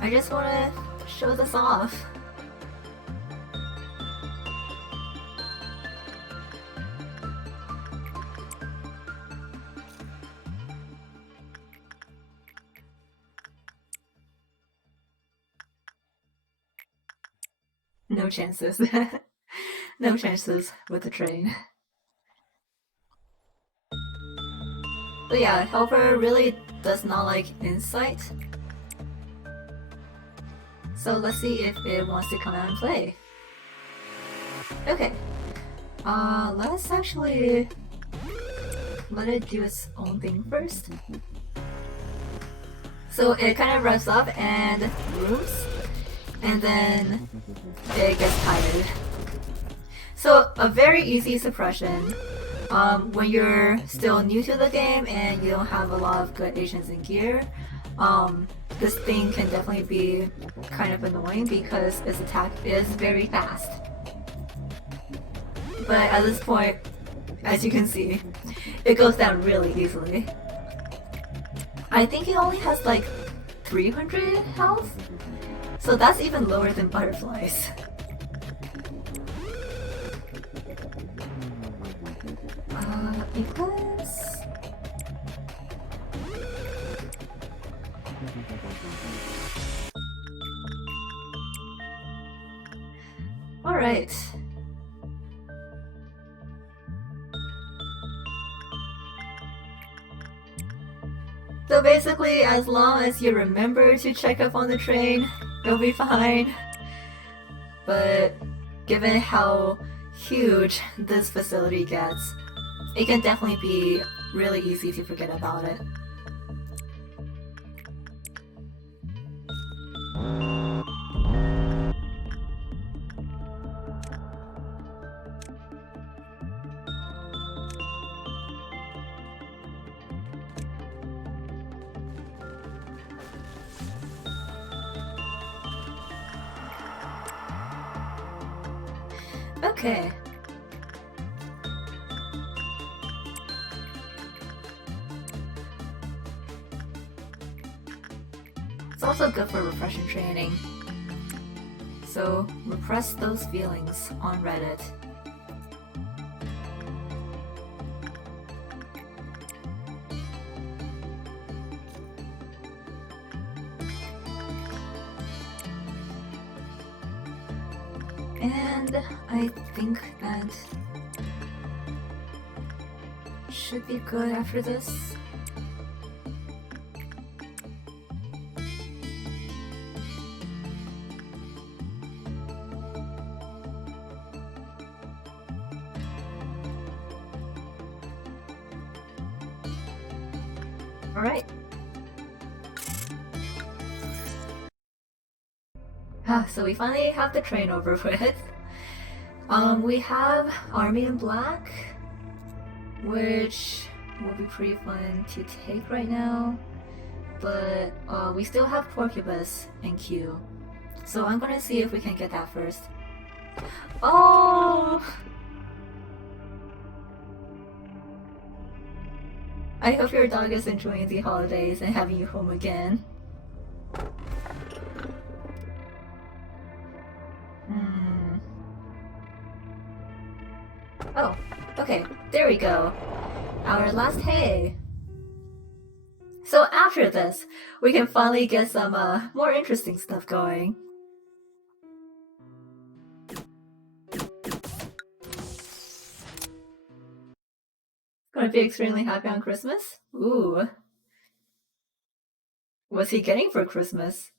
I just want to show this off. No chances. No chances with the train. But yeah, Helper really does not like Insight. So let's see if it wants to come out and play. Okay. Let's actually let it do its own thing first. So it kind of revs up and moves, and then it gets tired. So a very easy suppression. When you're still new to the game and you don't have a lot of good agents in gear, this thing can definitely be kind of annoying because its attack is very fast. But at this point, as you can see, it goes down really easily. I think it only has like 300 health, so that's even lower than Butterflies. Because... Alright. So basically, as long as you remember to check up on the train, you'll be fine. But given how huge this facility gets, it can definitely be really easy to forget about it. Okay. It's also good for repression training. So repress those feelings on Reddit. And I think that should be good after this. Alright. So we finally have the train over with. We have Army in Black, which will be pretty fun to take right now. But we still have Porcupus and Q. So I'm gonna see if we can get that first. Oh! I hope your dog is enjoying the holidays and having you home again. Oh, okay, there we go. Our last hay. So after this, we can finally get some more interesting stuff going. gonna be extremely happy on Christmas? Ooh. What's he getting for Christmas?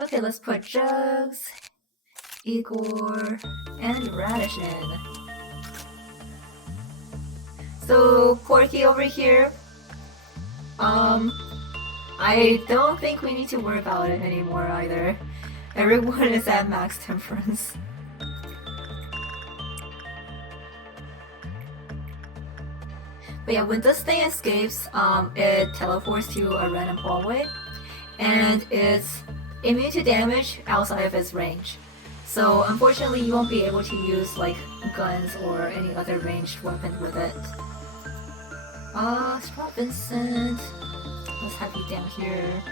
Okay, let's put Jugs, Igor, and Radish in. So, Porky over here, I don't think we need to worry about it anymore either. Everyone is at max temperance. But yeah, when this thing escapes, it teleports to a random hallway, and it's immune to damage outside of its range. So unfortunately, you won't be able to use like guns or any other ranged weapon with it. Straw Vincent. Let's have you down here.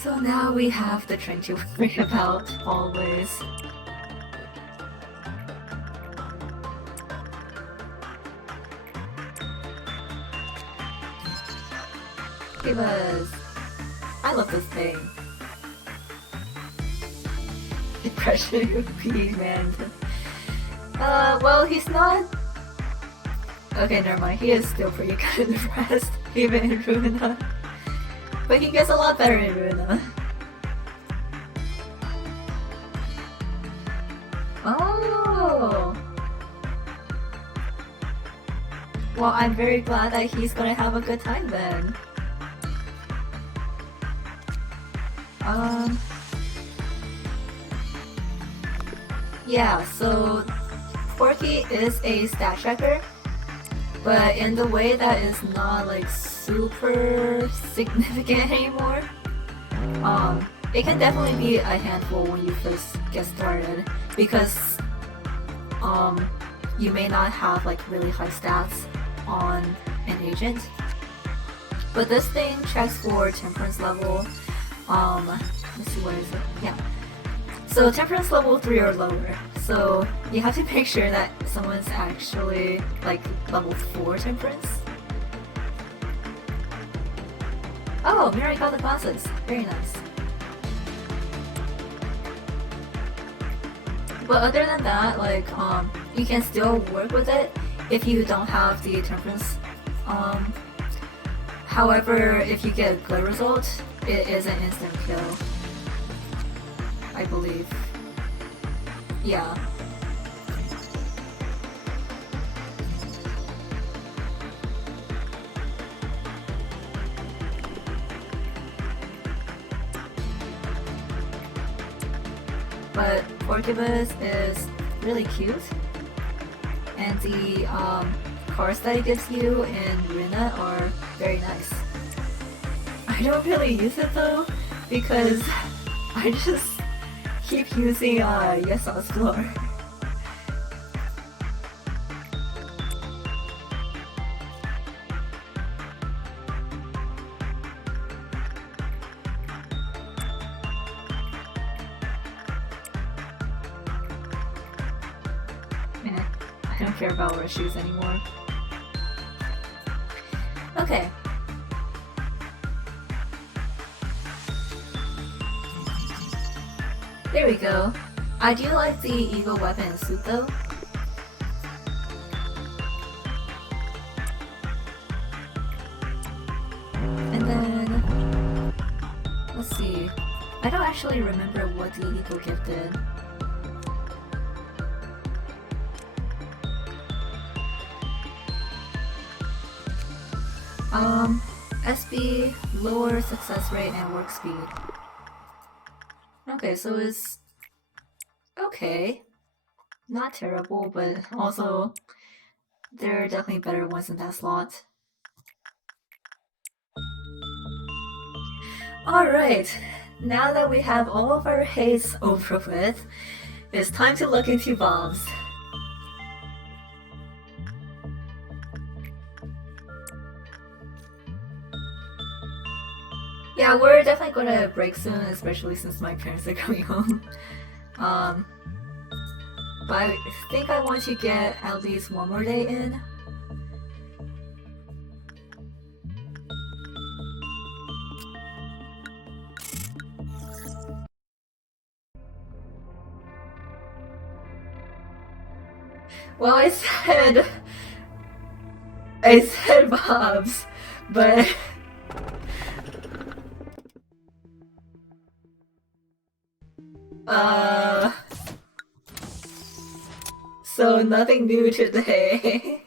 So now we have the train to worry about always. Give us. I love this thing. Depression Pete, man. Well, he's not. Okay, never mind. He is still pretty good in the rest, even in Ruina. But he gets a lot better in Ruina. Oh! Well, I'm very glad that he's gonna have a good time then. Yeah, so Porky is a stat checker, but in the way that is not like super significant anymore. It can definitely be a handful when you first get started because you may not have like really high stats on an agent. But this thing checks for temperance level. Let's see, what is it? Yeah. So temperance level 3 or lower. So you have to make sure that someone's actually like level 4 temperance. Oh, Mary got the classes. Very nice. But other than that, like you can still work with it if you don't have the temperance. However, if you get a good result, it is an instant kill, I believe. Yeah. But Orchibus is really cute, and the cards that it gives you in Runa are very nice. I don't really use it though, because I just keep using Yes Explore. I don't care about wear shoes anymore. Okay. There we go. I do like the Eagle weapon suit though. And then, let's see. I don't actually remember what the Eagle gift did. SB, lower success rate and work speed. Okay, so it's okay. Not terrible, but also there are definitely better ones in that slot. Alright, now that we have all of our hates over with, it's time to look into bombs. Yeah, we're definitely gonna break soon, especially since my parents are coming home. But I think I want to get at least one more day in. Well, I said Bob's, but uh, so nothing new today.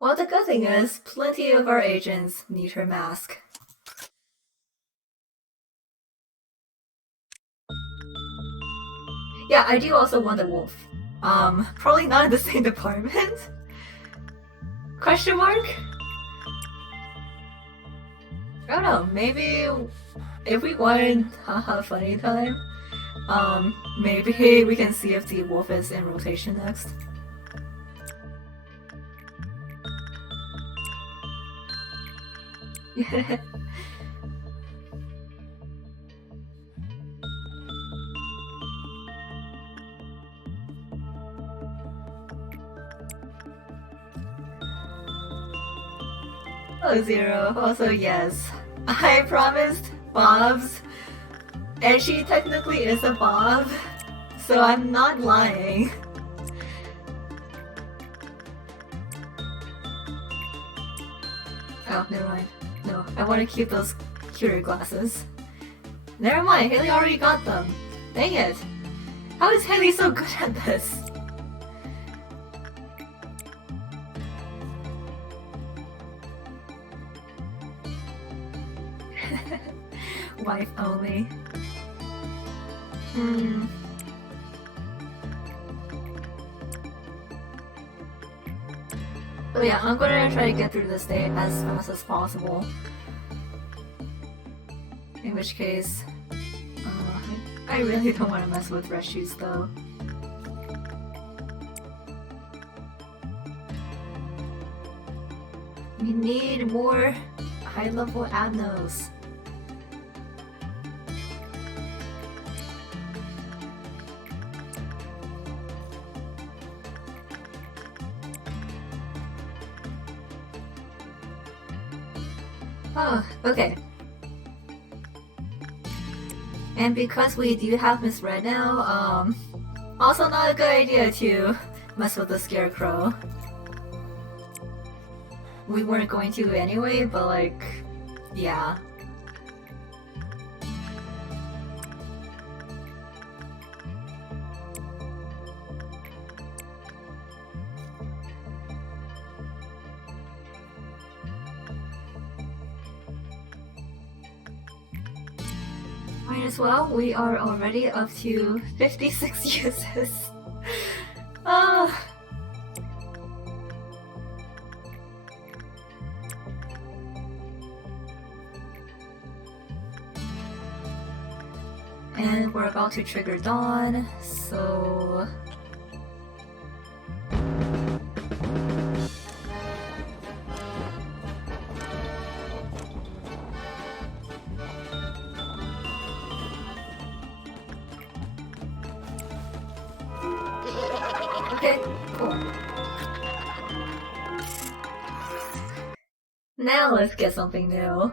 Well, the good thing is, plenty of our agents need her mask. Yeah, I do also want a wolf. Probably not in the same department. Question mark? I don't know, maybe if we wanted haha funny time, maybe we can see if the wolf is in rotation next. Oh, Zero. Also, yes. I promised Bob's, and she technically is a Bob, so I'm not lying. Oh, never mind. No, I want to keep those cuter glasses. Never mind, Haley already got them. Dang it. How is Haley so good at this? Wife only. Hmm. But yeah, I'm gonna try to get through this day as fast as possible. In which case, I really don't want to mess with Reshi's though. We need more high-level adnos. Oh, okay. And because we do have Miss Red now, also not a good idea to mess with the Scarecrow. We weren't going to anyway, but like, yeah. Might as well, we are already up to 56 uses. Ah. And we're about to trigger Dawn, so... Okay, cool. Now let's get something new.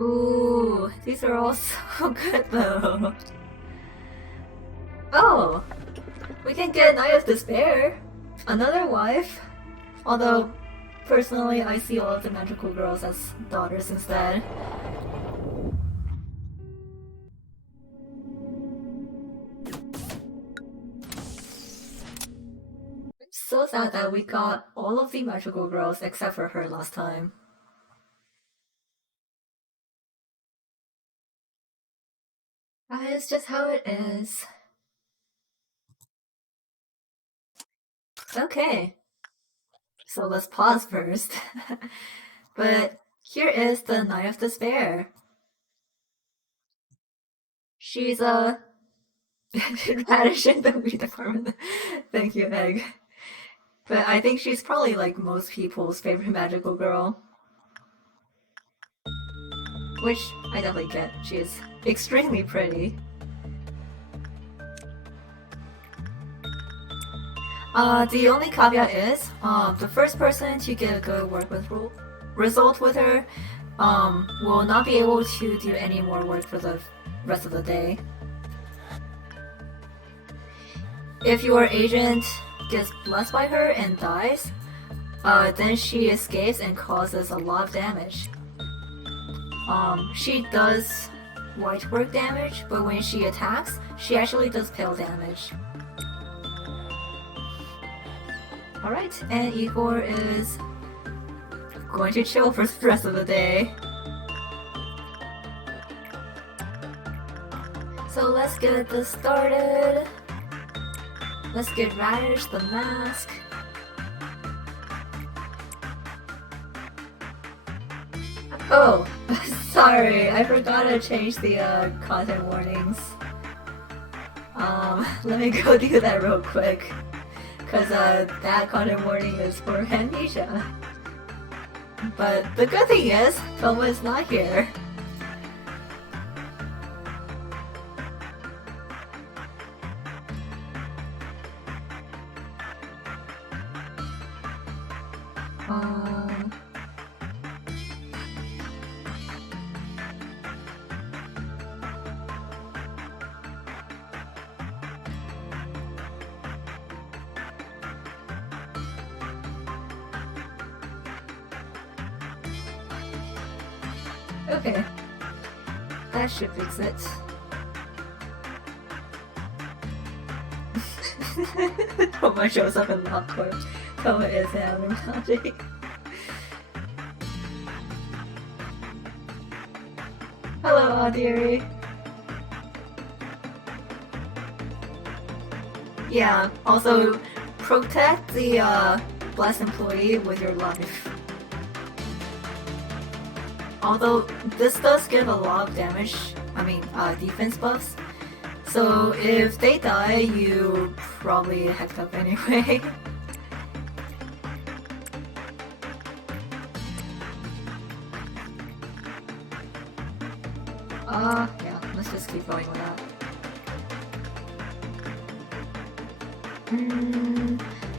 Ooh, these are all so good though. Oh, we can get Knight of Despair. Another wife. Although, personally, I see all of the magical girls as daughters instead. So sad that we got all of the magical girls except for her last time. That is just how it is. Okay. So let's pause first. But here is the Knight of Despair. She's a radish in the weed department. Thank you, Egg. But I think she's probably like most people's favorite magical girl. Which I definitely get. She is extremely pretty. The only caveat is, the first person to get a good work with result with her, will not be able to do any more work for the rest of the day. If your agent gets blessed by her and dies, then she escapes and causes a lot of damage. She does white work damage, but when she attacks, she actually does pale damage. Alright, and Igor is going to chill for the rest of the day. So let's get this started. Let's get Radish the mask. Oh, sorry, I forgot to change the content warnings. Let me go do that real quick. Cause that content warning is for Amnesia. But the good thing is, Toma is not here. Okay, that should fix it. Toma shows up in Lockport. Toma is an abnormality. Hello, Audiri. Yeah, also protect the blessed employee with your life. Although this does give a lot of damage, defense buffs. So if they die, you probably hecked up anyway. Yeah, let's just keep going with that.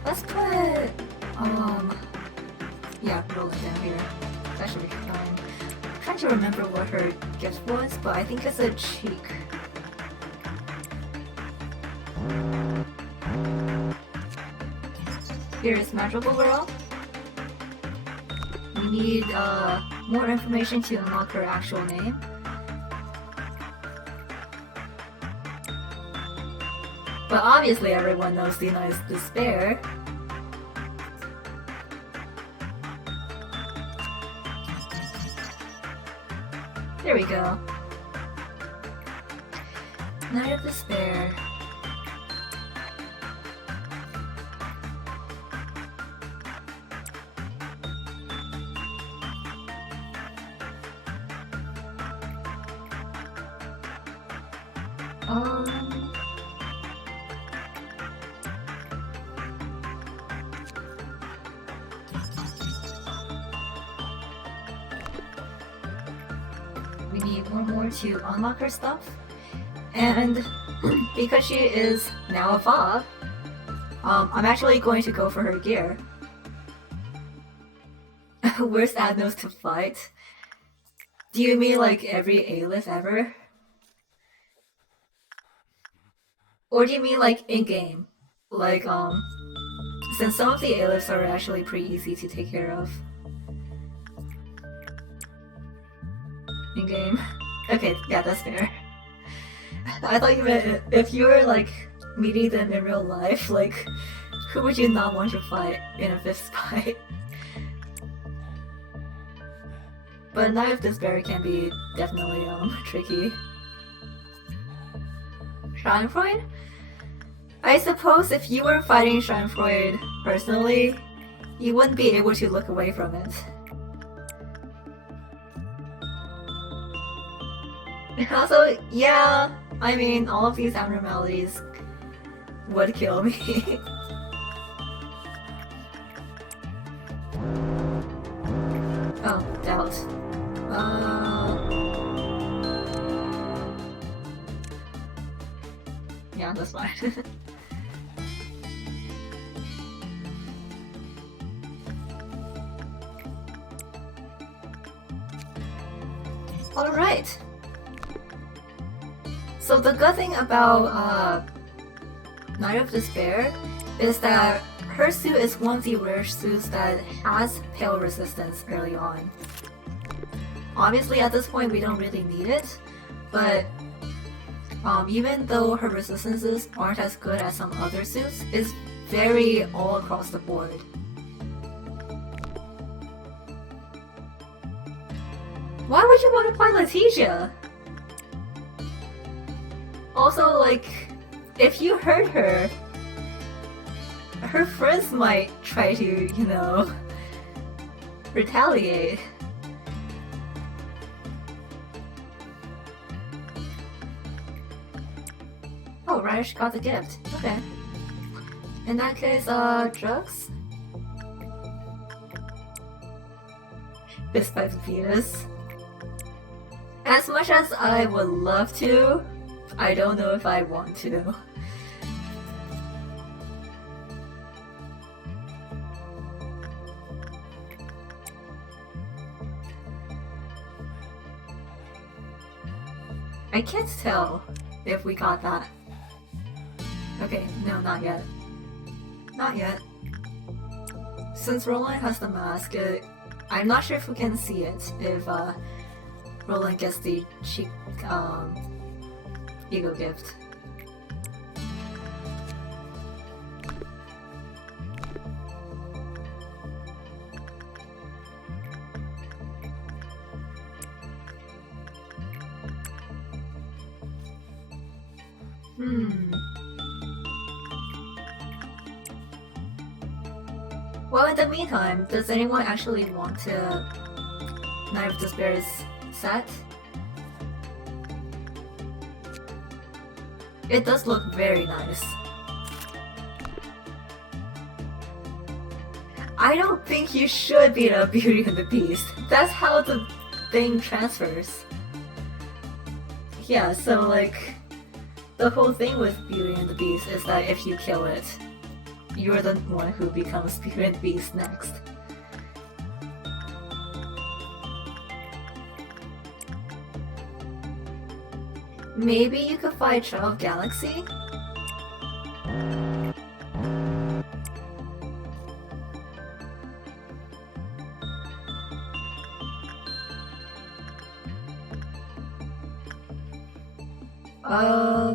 Let's put, yeah, roll it down here. That should be fine. I'm trying to remember what her gift was, but I think it's a cheek. Here's Magical Girl. We need more information to unlock her actual name. But obviously everyone knows Dina is Despair. There we go. Night of Despair. We need one more to unlock her stuff. And because she is now a fob, I'm actually going to go for her gear. Where's Adnos to fight? Do you mean like every A-list ever? Or do you mean like in-game? Like, since some of the A-lists are actually pretty easy to take care of. In-game? Okay, yeah, that's fair. I thought you meant if you were like meeting them in real life, like, who would you not want to fight in a fist fight? But Night of Despair can be definitely tricky. Schadenfreude? I suppose if you were fighting Schadenfreude personally, you wouldn't be able to look away from it. Also, yeah, I mean, all of these abnormalities would kill me. Oh, doubt. Yeah, that's fine. Alright. So the good thing about Night of Despair is that her suit is one of the rare suits that has pale resistance early on. Obviously at this point we don't really need it, but even though her resistances aren't as good as some other suits, it's very all across the board. Why would you want to play Letitia? Also, like, if you hurt her, her friends might try to, you know, retaliate. Oh, Radish got the gift. Okay. In that case, drugs? Fist fight Venus. As much as I would love to, I don't know if I want to. I can't tell if we got that. Okay, no, not yet. Not yet. Since Roland has the mask, I'm not sure if we can see it if Roland gets the cheek ego gift. Well, in the meantime, does anyone actually want to Night of Despair's set? It does look very nice. I don't think you should beat up Beauty and the Beast. That's how the thing transfers. Yeah, so like, the whole thing with Beauty and the Beast is that if you kill it, you're the one who becomes Beauty and the Beast next. Maybe you could fight Child of Galaxy?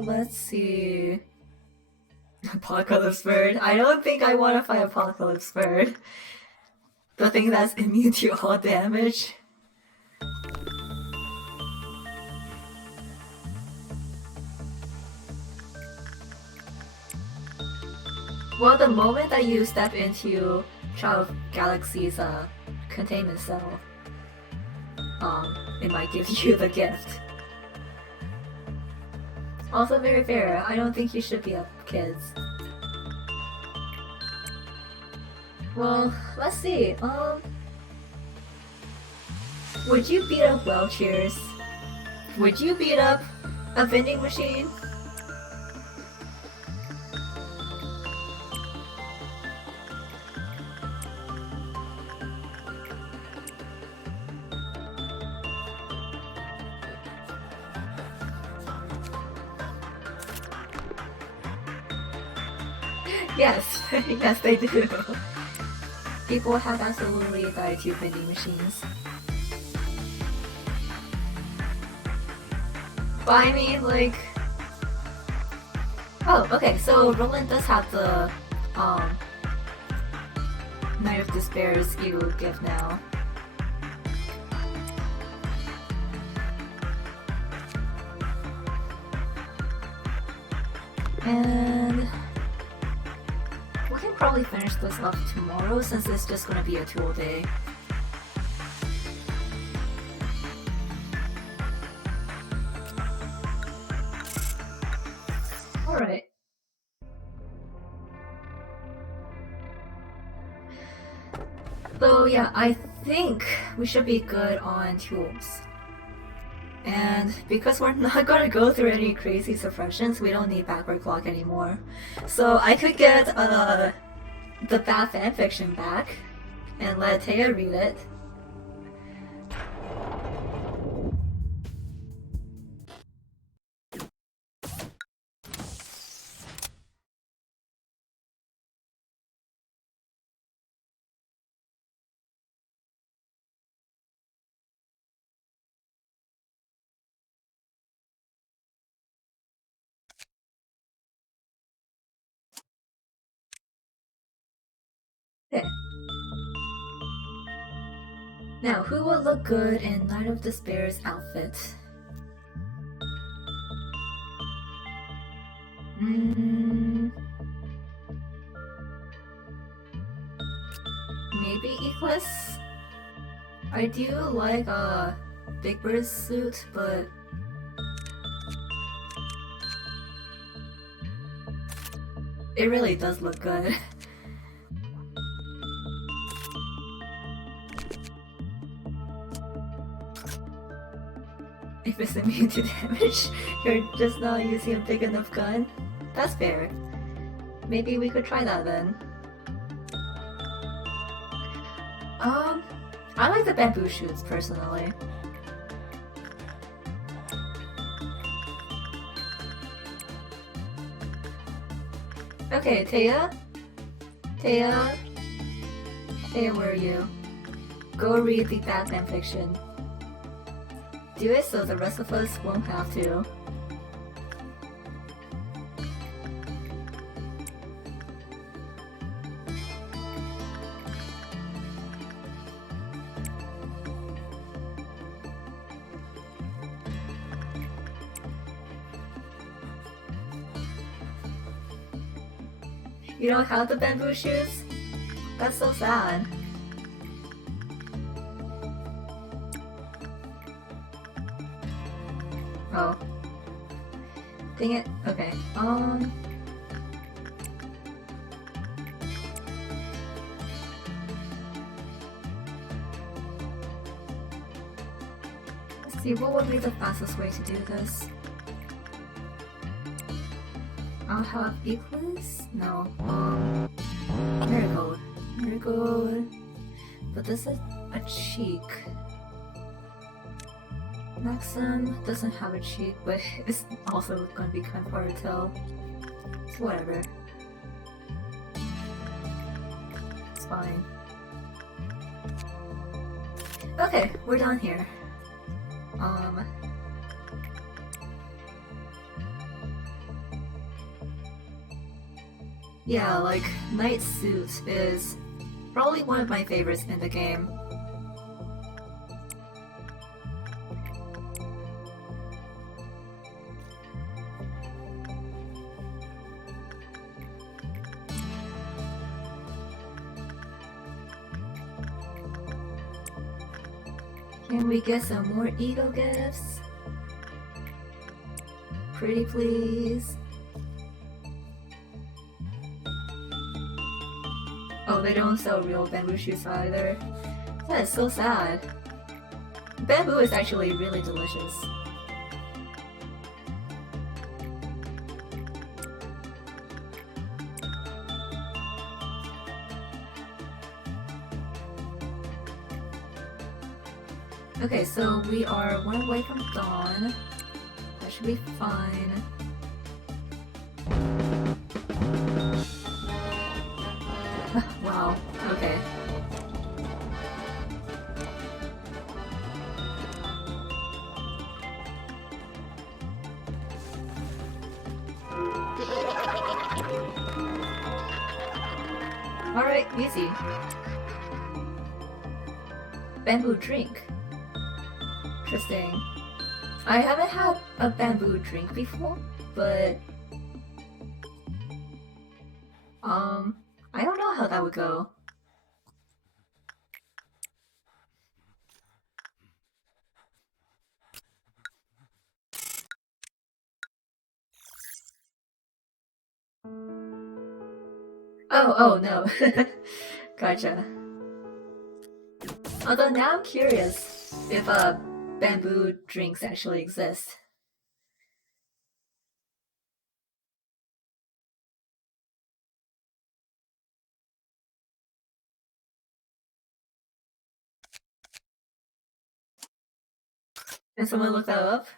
Let's see. Apocalypse Bird. I don't think I want to fight Apocalypse Bird. The thing that's immune to all damage. Well, the moment that you step into Child of Galaxy's containment cell, it might give you the gift. Also very fair, I don't think you should beat up kids. Well, let's see, would you beat up wheelchairs? Would you beat up a vending machine? Yes, yes they do. People have absolutely died to vending machines. But I mean, like... Oh, okay, so Roland does have the, Night of Despair's ego gift now. And... we can probably finish this up tomorrow since it's just gonna be a tool day. Alright. So yeah, I think we should be good on tools. And because we're not gonna go through any crazy suppressions, we don't need backward clock anymore. So I could get the bad fanfiction back and let Taya read it. Now, who would look good in Knight of Despair's outfit? Maybe Eclipse? I do like a Big Bird's suit, but it really does look good. If it's immune to damage, you're just not using a big enough gun? That's fair. Maybe we could try that then. I like the bamboo shoots personally. Okay, Taya? Taya, where are you? Go read the Batman fiction. Do it so the rest of us won't have to. You don't have the bamboo shoes? That's so sad. Oh. Dang it. Okay. Let's see, what would be the fastest way to do this? I'll have Eclipse? No. Marigold. Marigold. But this is a cheek. Maxim doesn't have a cheek, but it's also gonna be kind of hard to tell. So whatever. It's fine. Okay, we're done here. Yeah, like, Night Suit is probably one of my favorites in the game. Can we get some more ego gifts? Pretty please. Oh, they don't sell real bamboo shoes either. That is so sad. Bamboo is actually really delicious. Okay, so we are one away from dawn. That should be fine. Wow, okay. Alright, easy. Bamboo drink. Interesting. I haven't had a bamboo drink before, but I don't know how that would go. Oh no. Gotcha. Although now I'm curious if bamboo drinks actually exist. Can someone look that up?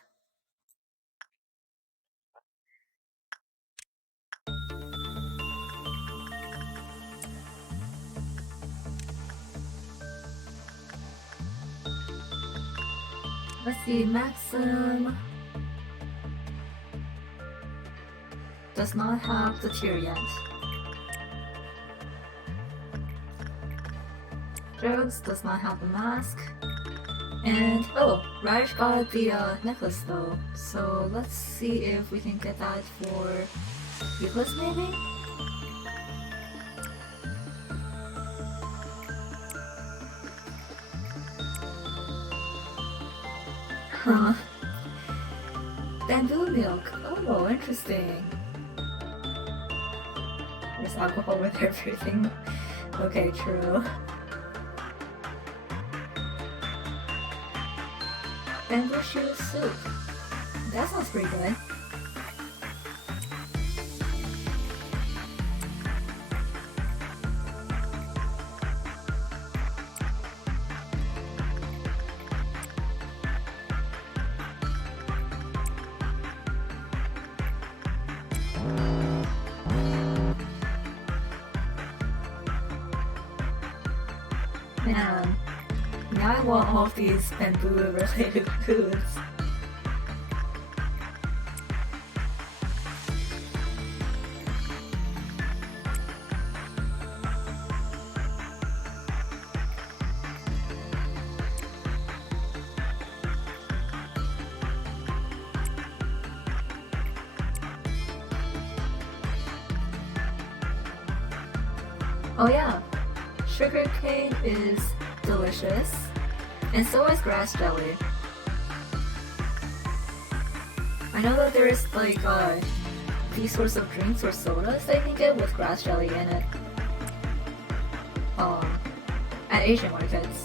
Let's see, Maxim does not have the tier yet. Drugs does not have the mask. And oh, Radish got the necklace though. So let's see if we can get that for Euclid maybe? Huh. Bamboo milk. Oh, interesting. There's alcohol with everything. Okay, true. Bamboo shoe soup. That sounds pretty good. Man, now I want all of these bamboo related foods. Oh yeah, sugar cane is delicious, and so is grass jelly. I know that there's like these sorts of drinks or sodas that you can get with grass jelly in it. At Asian markets.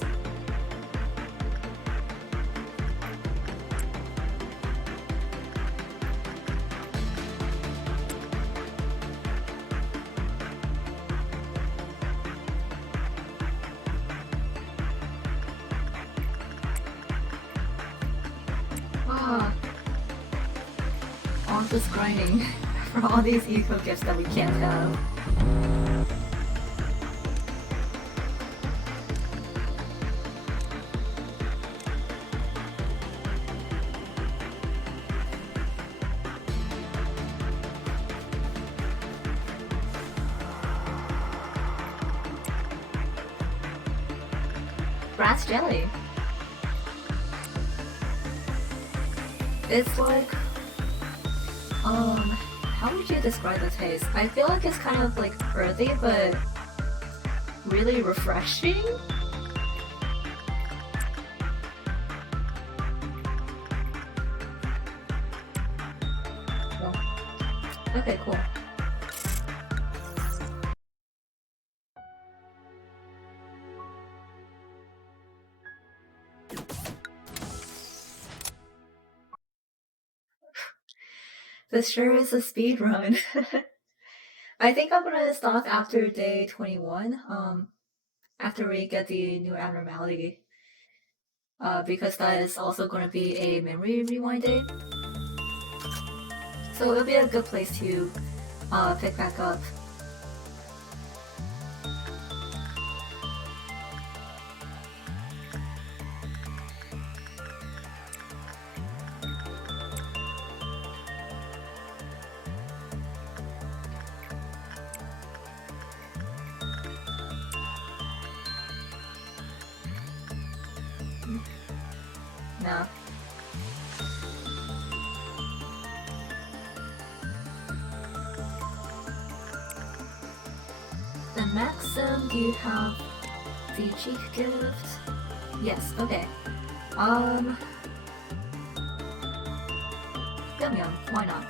All this grinding for all these eco gifts that we can't have. Grass jelly. It's like, how would you describe the taste? I feel like it's kind of like earthy, but really refreshing. Okay, cool. This sure is a speed run. I think I'm gonna stop after day 21, after we get the new abnormality. Because that is also gonna be a memory rewind day. So it'll be a good place to pick back up. No. The Maxim, do you have the cheek gift? Yes, okay. Yum yum, why not?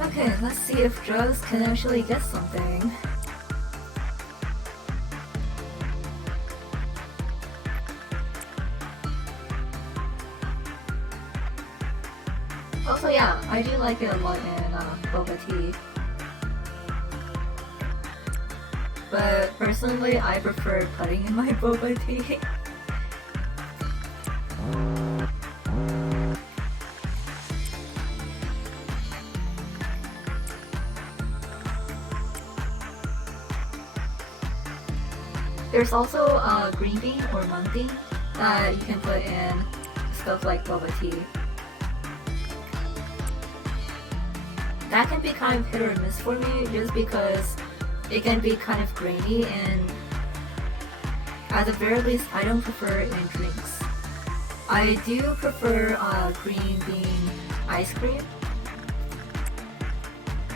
Okay, let's see if drugs can actually get something. Also, yeah, I do like it a lot in boba tea. But personally, I prefer putting in my boba tea. There's also green bean or mung bean. that you can put in stuff like bubble tea. That can be kind of hit or miss for me just because it can be kind of grainy, and at the very least I don't prefer it in drinks. I do prefer green bean ice cream,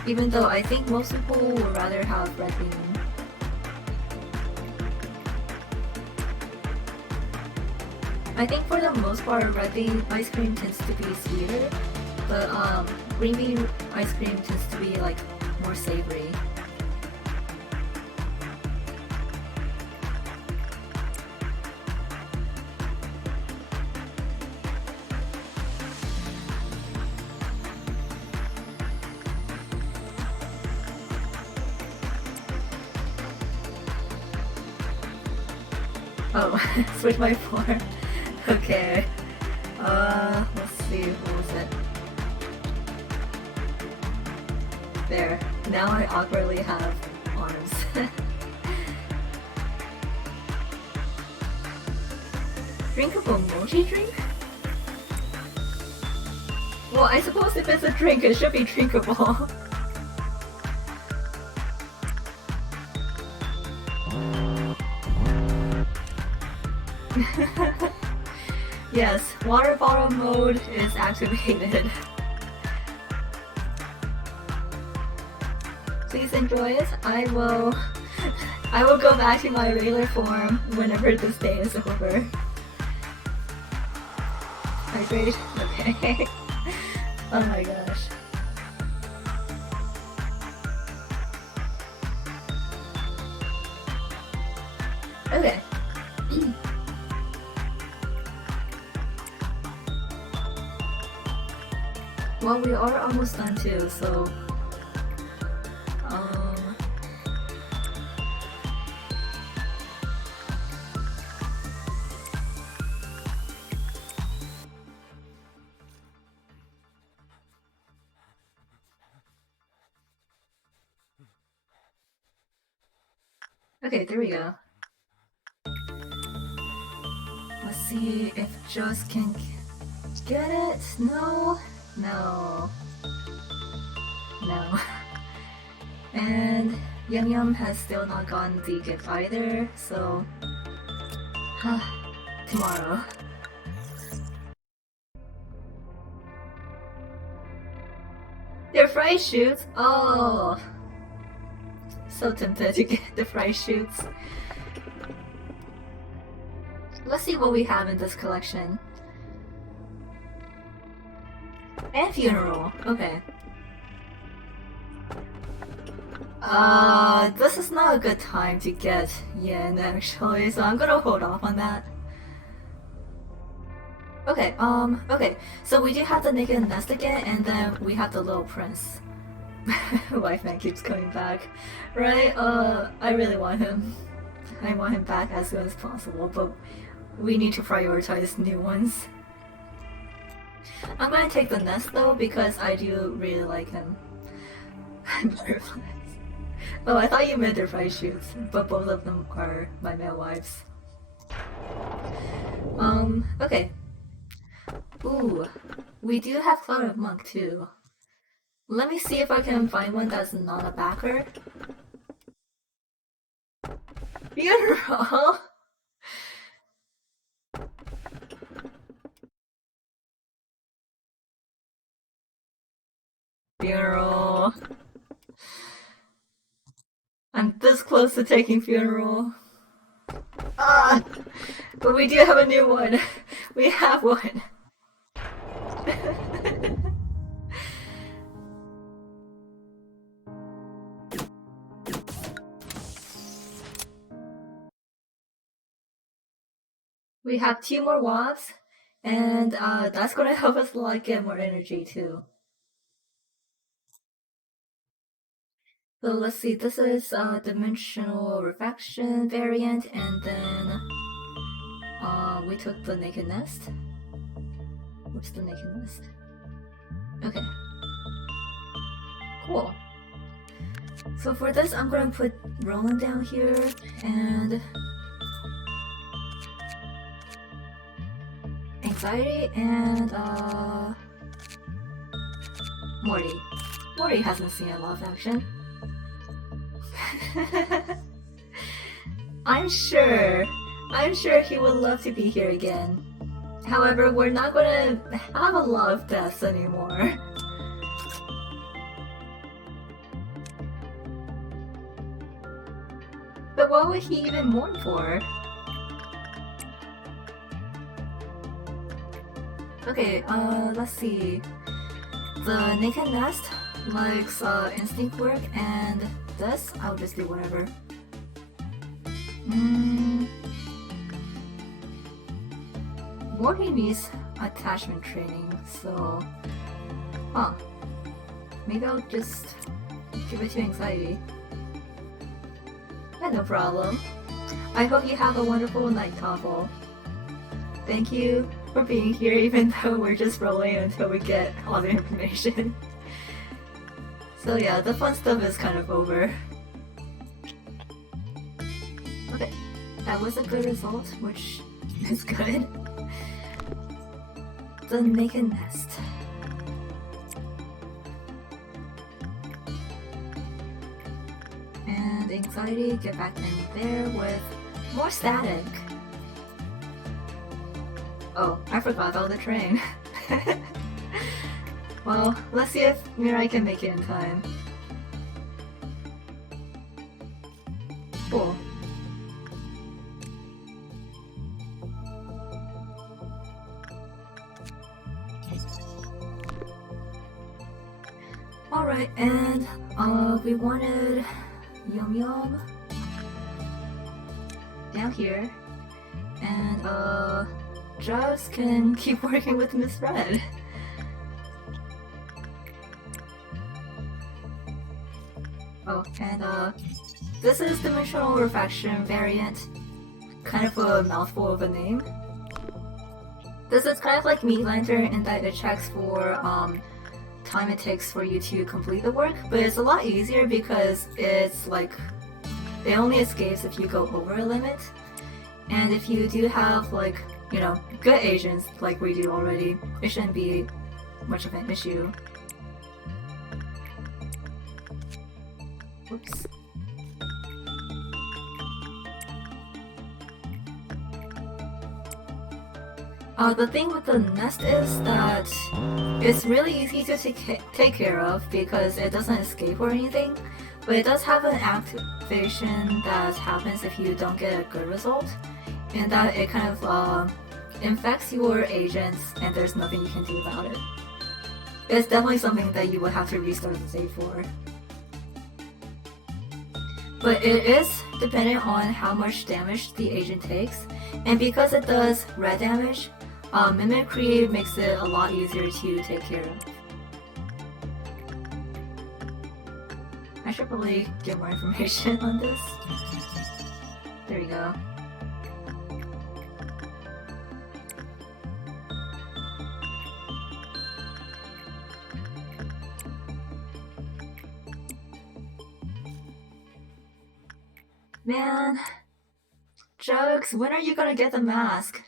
even though I think most people would rather have red bean. I think for the most part red bean ice cream tends to be sweeter, but green bean ice cream tends to be like more savory. Oh, switch my form. Okay. Let's see, what was it? There. Now I awkwardly have arms. Drinkable mochi drink? Well, I suppose if it's a drink, it should be drinkable. Yes, water bottle mode is activated. Please enjoy it. I will go back to my regular form whenever this day is over. Hydrate? Okay. Oh my gosh. Okay. Well, we are almost done too, so okay, there we go. Let's see if Joss can get it. No. No. No. And Yum Yum has still not gotten the gift either, so tomorrow. They're fried shoots? Oh, so tempted to get the fried shoots. Let's see what we have in this collection. And funeral. Okay. This is not a good time to get yen actually, so I'm gonna hold off on that. Okay, okay. So we do have the Naked Nest again, and then we have the Little Prince. Wife man keeps coming back. Right? I really want him. I want him back as soon as possible, but we need to prioritize new ones. I'm gonna take the nest though because I do really like him. Butterflies. Oh, I thought you meant their fried shoots, but both of them are my male wives. Okay. Ooh, we do have Cloud of Monk too. Let me see if I can find one that's not a backer. Funeral! Funeral. I'm this close to taking funeral. Ah! But we do have a new one. We have one. We have 2 more watts, and that's gonna help us like get more energy too. So let's see, this is dimensional refraction variant, and then we took the Naked Nest. What's the Naked Nest? Okay. Cool. So for this, I'm gonna put Roland down here, and anxiety, and Morty. Morty hasn't seen a lot of action. I'm sure he would love to be here again. However, we're not gonna have a lot of deaths anymore. But what would he even mourn for? Okay, let's see. The naked nest likes instinct work, and this, I'll just do whatever. Morty needs attachment training, so... Maybe I'll just give it to anxiety. Yeah, no problem. I hope you have a wonderful night, Topple. Thank you for being here, even though we're just rolling until we get all the information. So yeah, the fun stuff is kind of over. Okay, that was a good result, which is good. The naked nest. And anxiety, get back in there with more static. Oh, I forgot about the train. Well, let's see if Mirai can make it in time. Cool. Alright, and we wanted Yum Yum down here, and Jugs can keep working with Miss Red. Oh, and this is Dimensional Refraction variant. Kind of a mouthful of a name. This is kind of like Meat Lantern in that it checks for time it takes for you to complete the work, but it's a lot easier because it's like it only escapes if you go over a limit. And if you do have, like, you know, good agents like we do already, it shouldn't be much of an issue. Oops. The thing with the nest is that it's really easy to take care of because it doesn't escape or anything, but it does have an activation that happens if you don't get a good result, and that it kind of infects your agents and there's nothing you can do about it. It's definitely something that you would have to restart the save for. But it is dependent on how much damage the agent takes, and because it does red damage, mimicry makes it a lot easier to take care of. I should probably get more information on this. There you go. Man, Jugs, when are you gonna get the mask?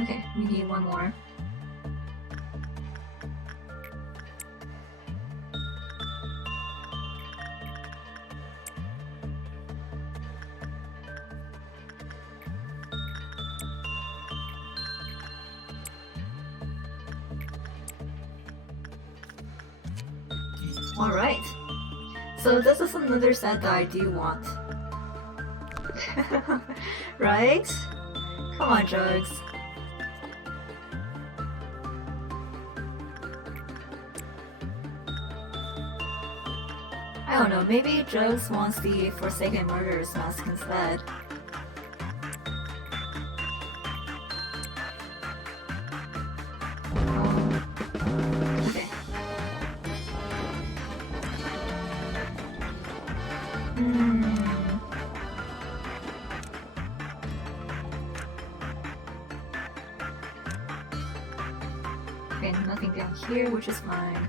Okay, we need one more. Alright, so this is another set that I do want. Right? Come on, Jugs. I don't know, maybe Jugs wants the Forsaken Murderers mask instead. Okay. here, which is fine.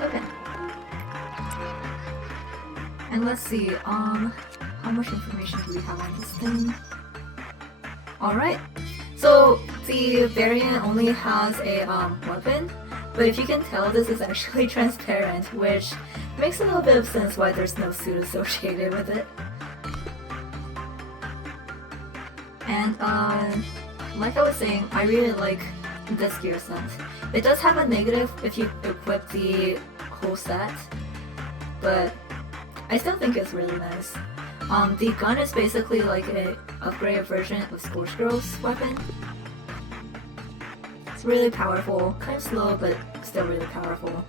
Okay. And let's see, how much information do we have on this thing? Alright. So the variant only has a weapon, but if you can tell, this is actually transparent, which makes a little bit of sense why there's no suit associated with it. And like I was saying, I really like this gear set. It does have a negative if you equip the whole set, but I still think it's really nice. The gun is basically like an upgraded version of Scorch Girl's weapon. It's really powerful, kind of slow, but still really powerful.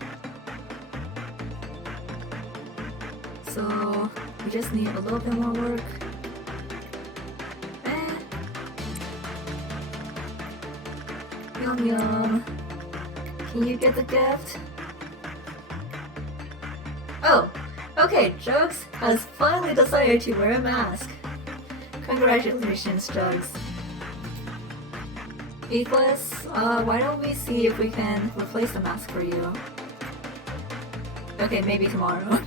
So we just need a little bit more work. Yum yum. Can you get the gift? Oh, okay, Jugs has finally decided to wear a mask. Congratulations, Jugs. Equus, why don't we see if we can replace the mask for you? Okay, maybe tomorrow.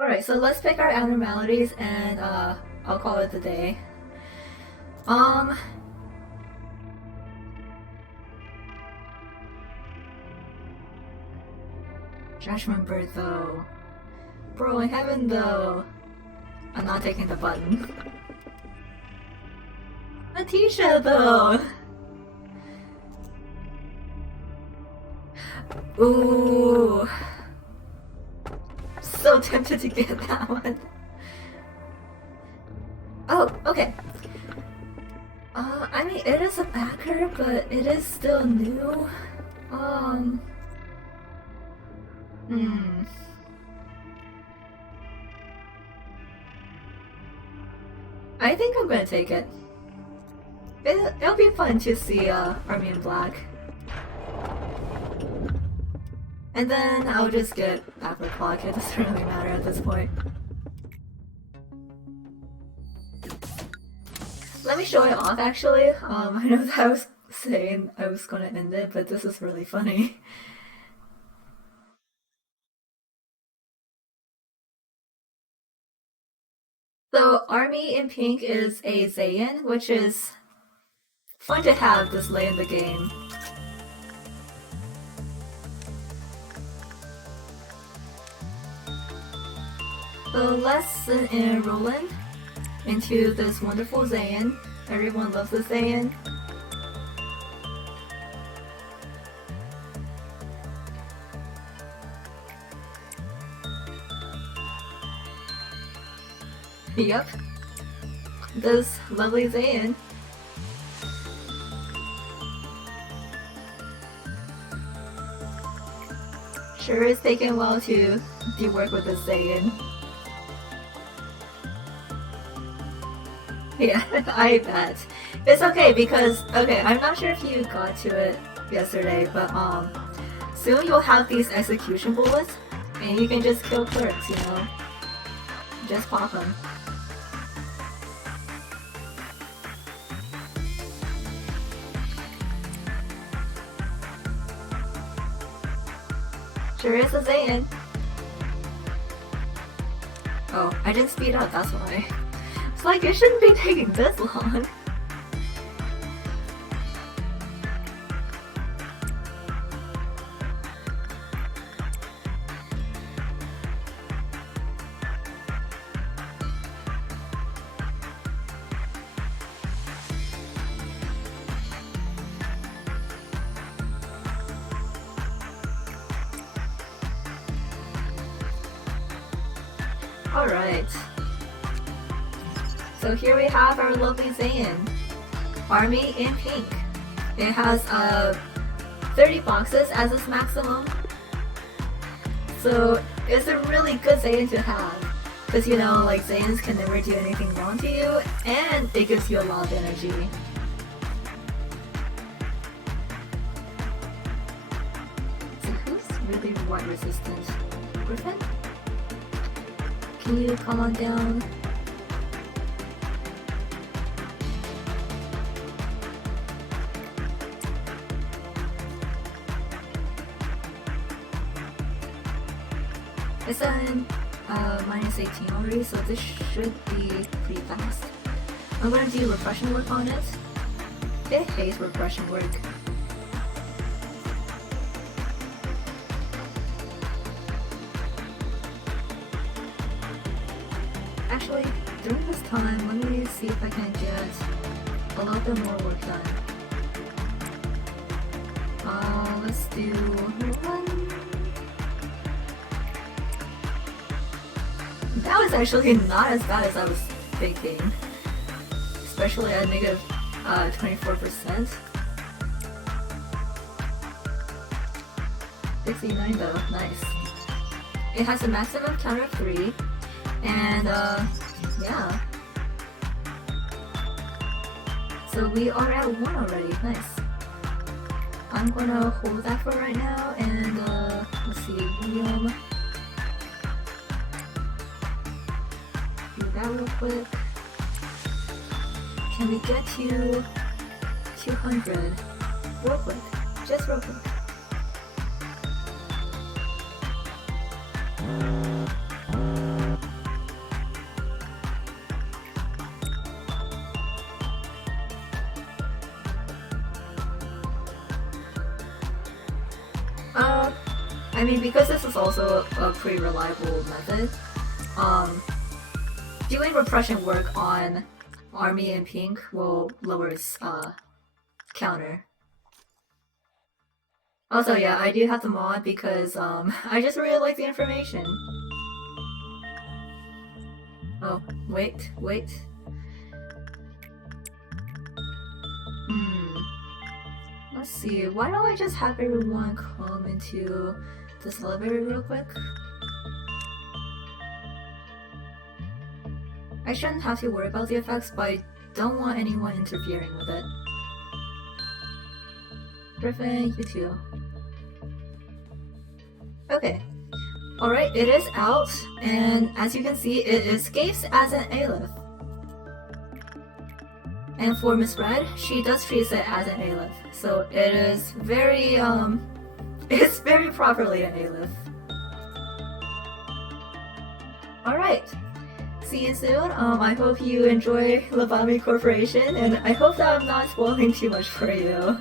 Alright, so let's pick our abnormalities and I'll call it the day. Judgment Bird though. Bro, in heaven though. I'm not taking the button. Letitia though! Ooh. So tempted to get that one. Oh, okay. I mean, it is a backer, but it is still new. I think I'm gonna take it. It'll be fun to see Army in Black. And then I'll just get backward clock, it doesn't really matter at this point. Let me show it off actually. I know that I was saying I was gonna end it, but this is really funny. So Army in Pink is a Zayn, which is fun to have this late in the game. So let's enroll into this wonderful Zayn. Everyone loves the Zayn. Yep. This lovely Zayn. Sure is taking a while to do work with this Zayn. Yeah, I bet. It's okay because, okay, I'm not sure if you got to it yesterday, but soon you'll have these execution bullets, and you can just kill clerks, you know? Just pop them. Sure is a Zayn. Oh, I didn't speed up, that's why. It's like, it shouldn't be taking this long. Alright. So here we have our lovely Zayn. Army in Pink. It has 30 boxes as its maximum. So it's a really good Zayn to have. Because you know, like Zayns can never do anything wrong to you, and it gives you a lot of energy. So who's really water resistant? Griffin? Can you come on down? It's done minus 18 already, so this should be pretty fast. I'm gonna do repression work on it. It hates repression work. Actually, during this time, let me see if I can get a little bit more work done. Let's do one. That was actually not as bad as I was thinking, especially at negative 24%. 69 though, nice. It has a maximum counter of 3, and yeah. So we are at 1 already, nice. I'm gonna hold that for right now, and let's see, William. Do that real quick. Can we get to 200? Real quick, just real quick. I mean, because this is also a pretty reliable method, doing repression work on Army in pink will lower its counter. Also, yeah, I do have the mod because I just really like the information. Oh, wait. Let's see, why don't I just have everyone come into this elevator real quick? I shouldn't have to worry about the effects, but I don't want anyone interfering with it. Griffin, you too. Okay. Alright, it is out, and as you can see, it escapes as an Aleph. And for Miss Red, she does treat it as an Aleph, so it is very, it's very properly an Aleph. Alright, see you soon. I hope you enjoy Lobotomy Corporation, and I hope that I'm not spoiling too much for you.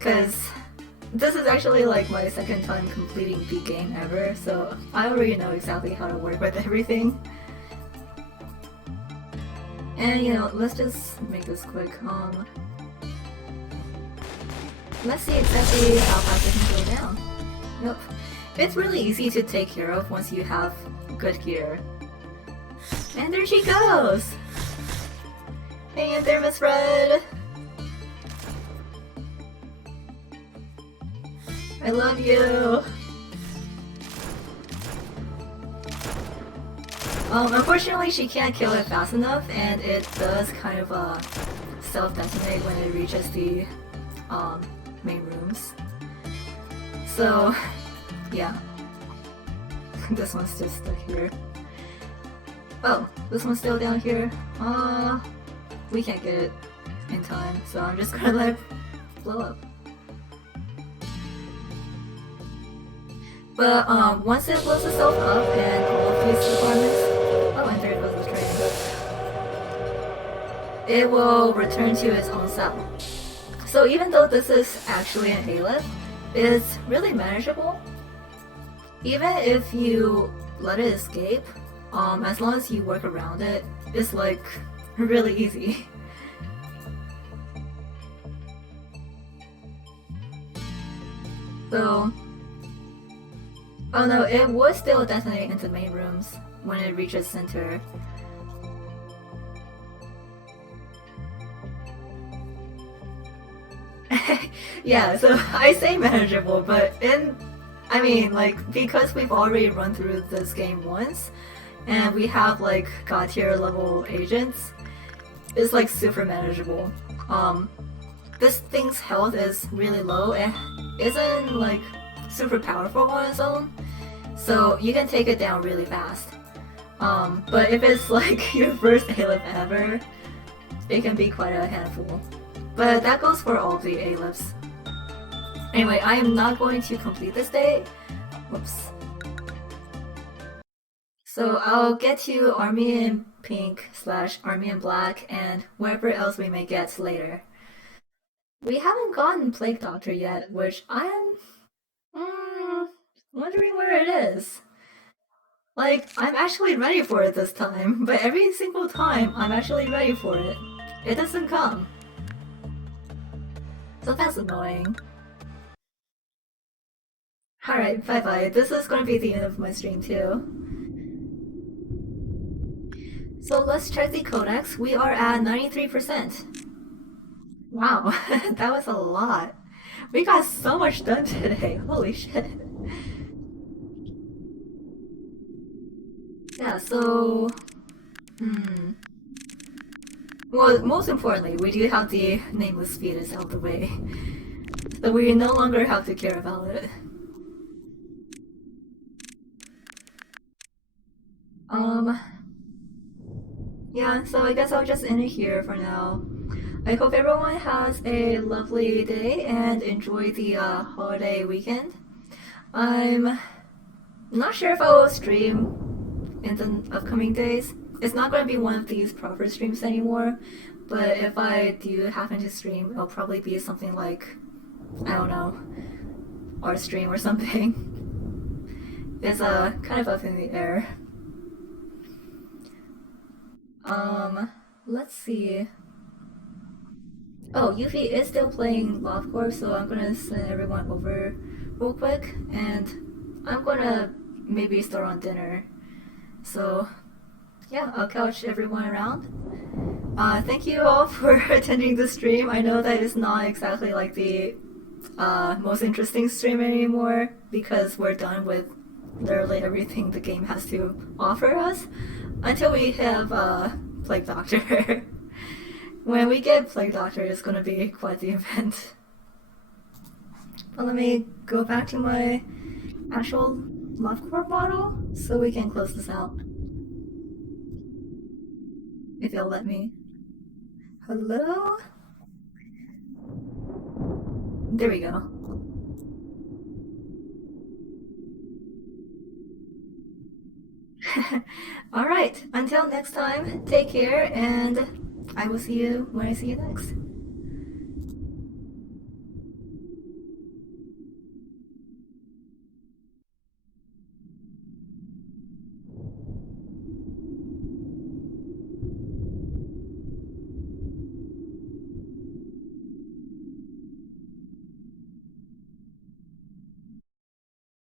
Cause this is actually like my second time completing the game ever, so I already know exactly how to work with everything. And you know, let's just make this quick. Let's see exactly how fast it can go down. Nope. It's really easy to take care of once you have good gear. And there she goes! Hang in there, Miss Red! I love you! Unfortunately, she can't kill it fast enough, and it does kind of self-detonate when it reaches the main rooms. So, yeah. This one's just stuck here. Oh, this one's still down here. We can't get it in time, so I'm just gonna let it blow up. But once it blows itself up and all of these departments, oh, and there goes the train. It will return to its own cell. So even though this is actually an Aleph, it's really manageable. Even if you let it escape, as long as you work around it, it's like really easy. So, oh no, it would still detonate into main rooms when it reaches center. Yeah, so I say manageable, but I mean, like, because we've already run through this game once, and we have, like, god tier level agents, it's, like, super manageable. This thing's health is really low, it isn't, like, super powerful on its own, so you can take it down really fast. But if it's like your first Aleph ever, it can be quite a handful. But that goes for all the Alephs. Anyway, I am not going to complete this day. Whoops. So I'll get to Army in Pink / Army in Black and wherever else we may get later. We haven't gotten Plague Doctor yet, which I'm wondering where it is. Like, I'm actually ready for it this time, but every single time I'm actually ready for it, it doesn't come. So that's annoying. Alright, bye bye. This is gonna be the end of my stream too. So let's check the codex. We are at 93%. Wow, that was a lot. We got so much done today. Holy shit. Yeah, so... Well, most importantly, we do have the nameless fetus out of the way. So we no longer have to care about it. Yeah, so I guess I'll just end it here for now. I hope everyone has a lovely day and enjoy the holiday weekend. I'm not sure if I will stream in the upcoming days. It's not going to be one of these proper streams anymore, but if I do happen to stream, it'll probably be something like, I don't know, our stream or something. It's kind of up in the air. Let's see. Oh, Yuffie is still playing Love Corps, so I'm gonna send everyone over real quick, and I'm gonna maybe start on dinner. So, yeah, I'll couch everyone around. Thank you all for attending the stream. I know that it's not exactly like the most interesting stream anymore because we're done with literally everything the game has to offer us until we have Plague Doctor. When we get Plague Doctor, it's gonna be quite the event. But let me go back to my actual Love Corps model so we can close this out. If you'll let me. Hello? There we go. Alright, until next time, take care, and I will see you when I see you next.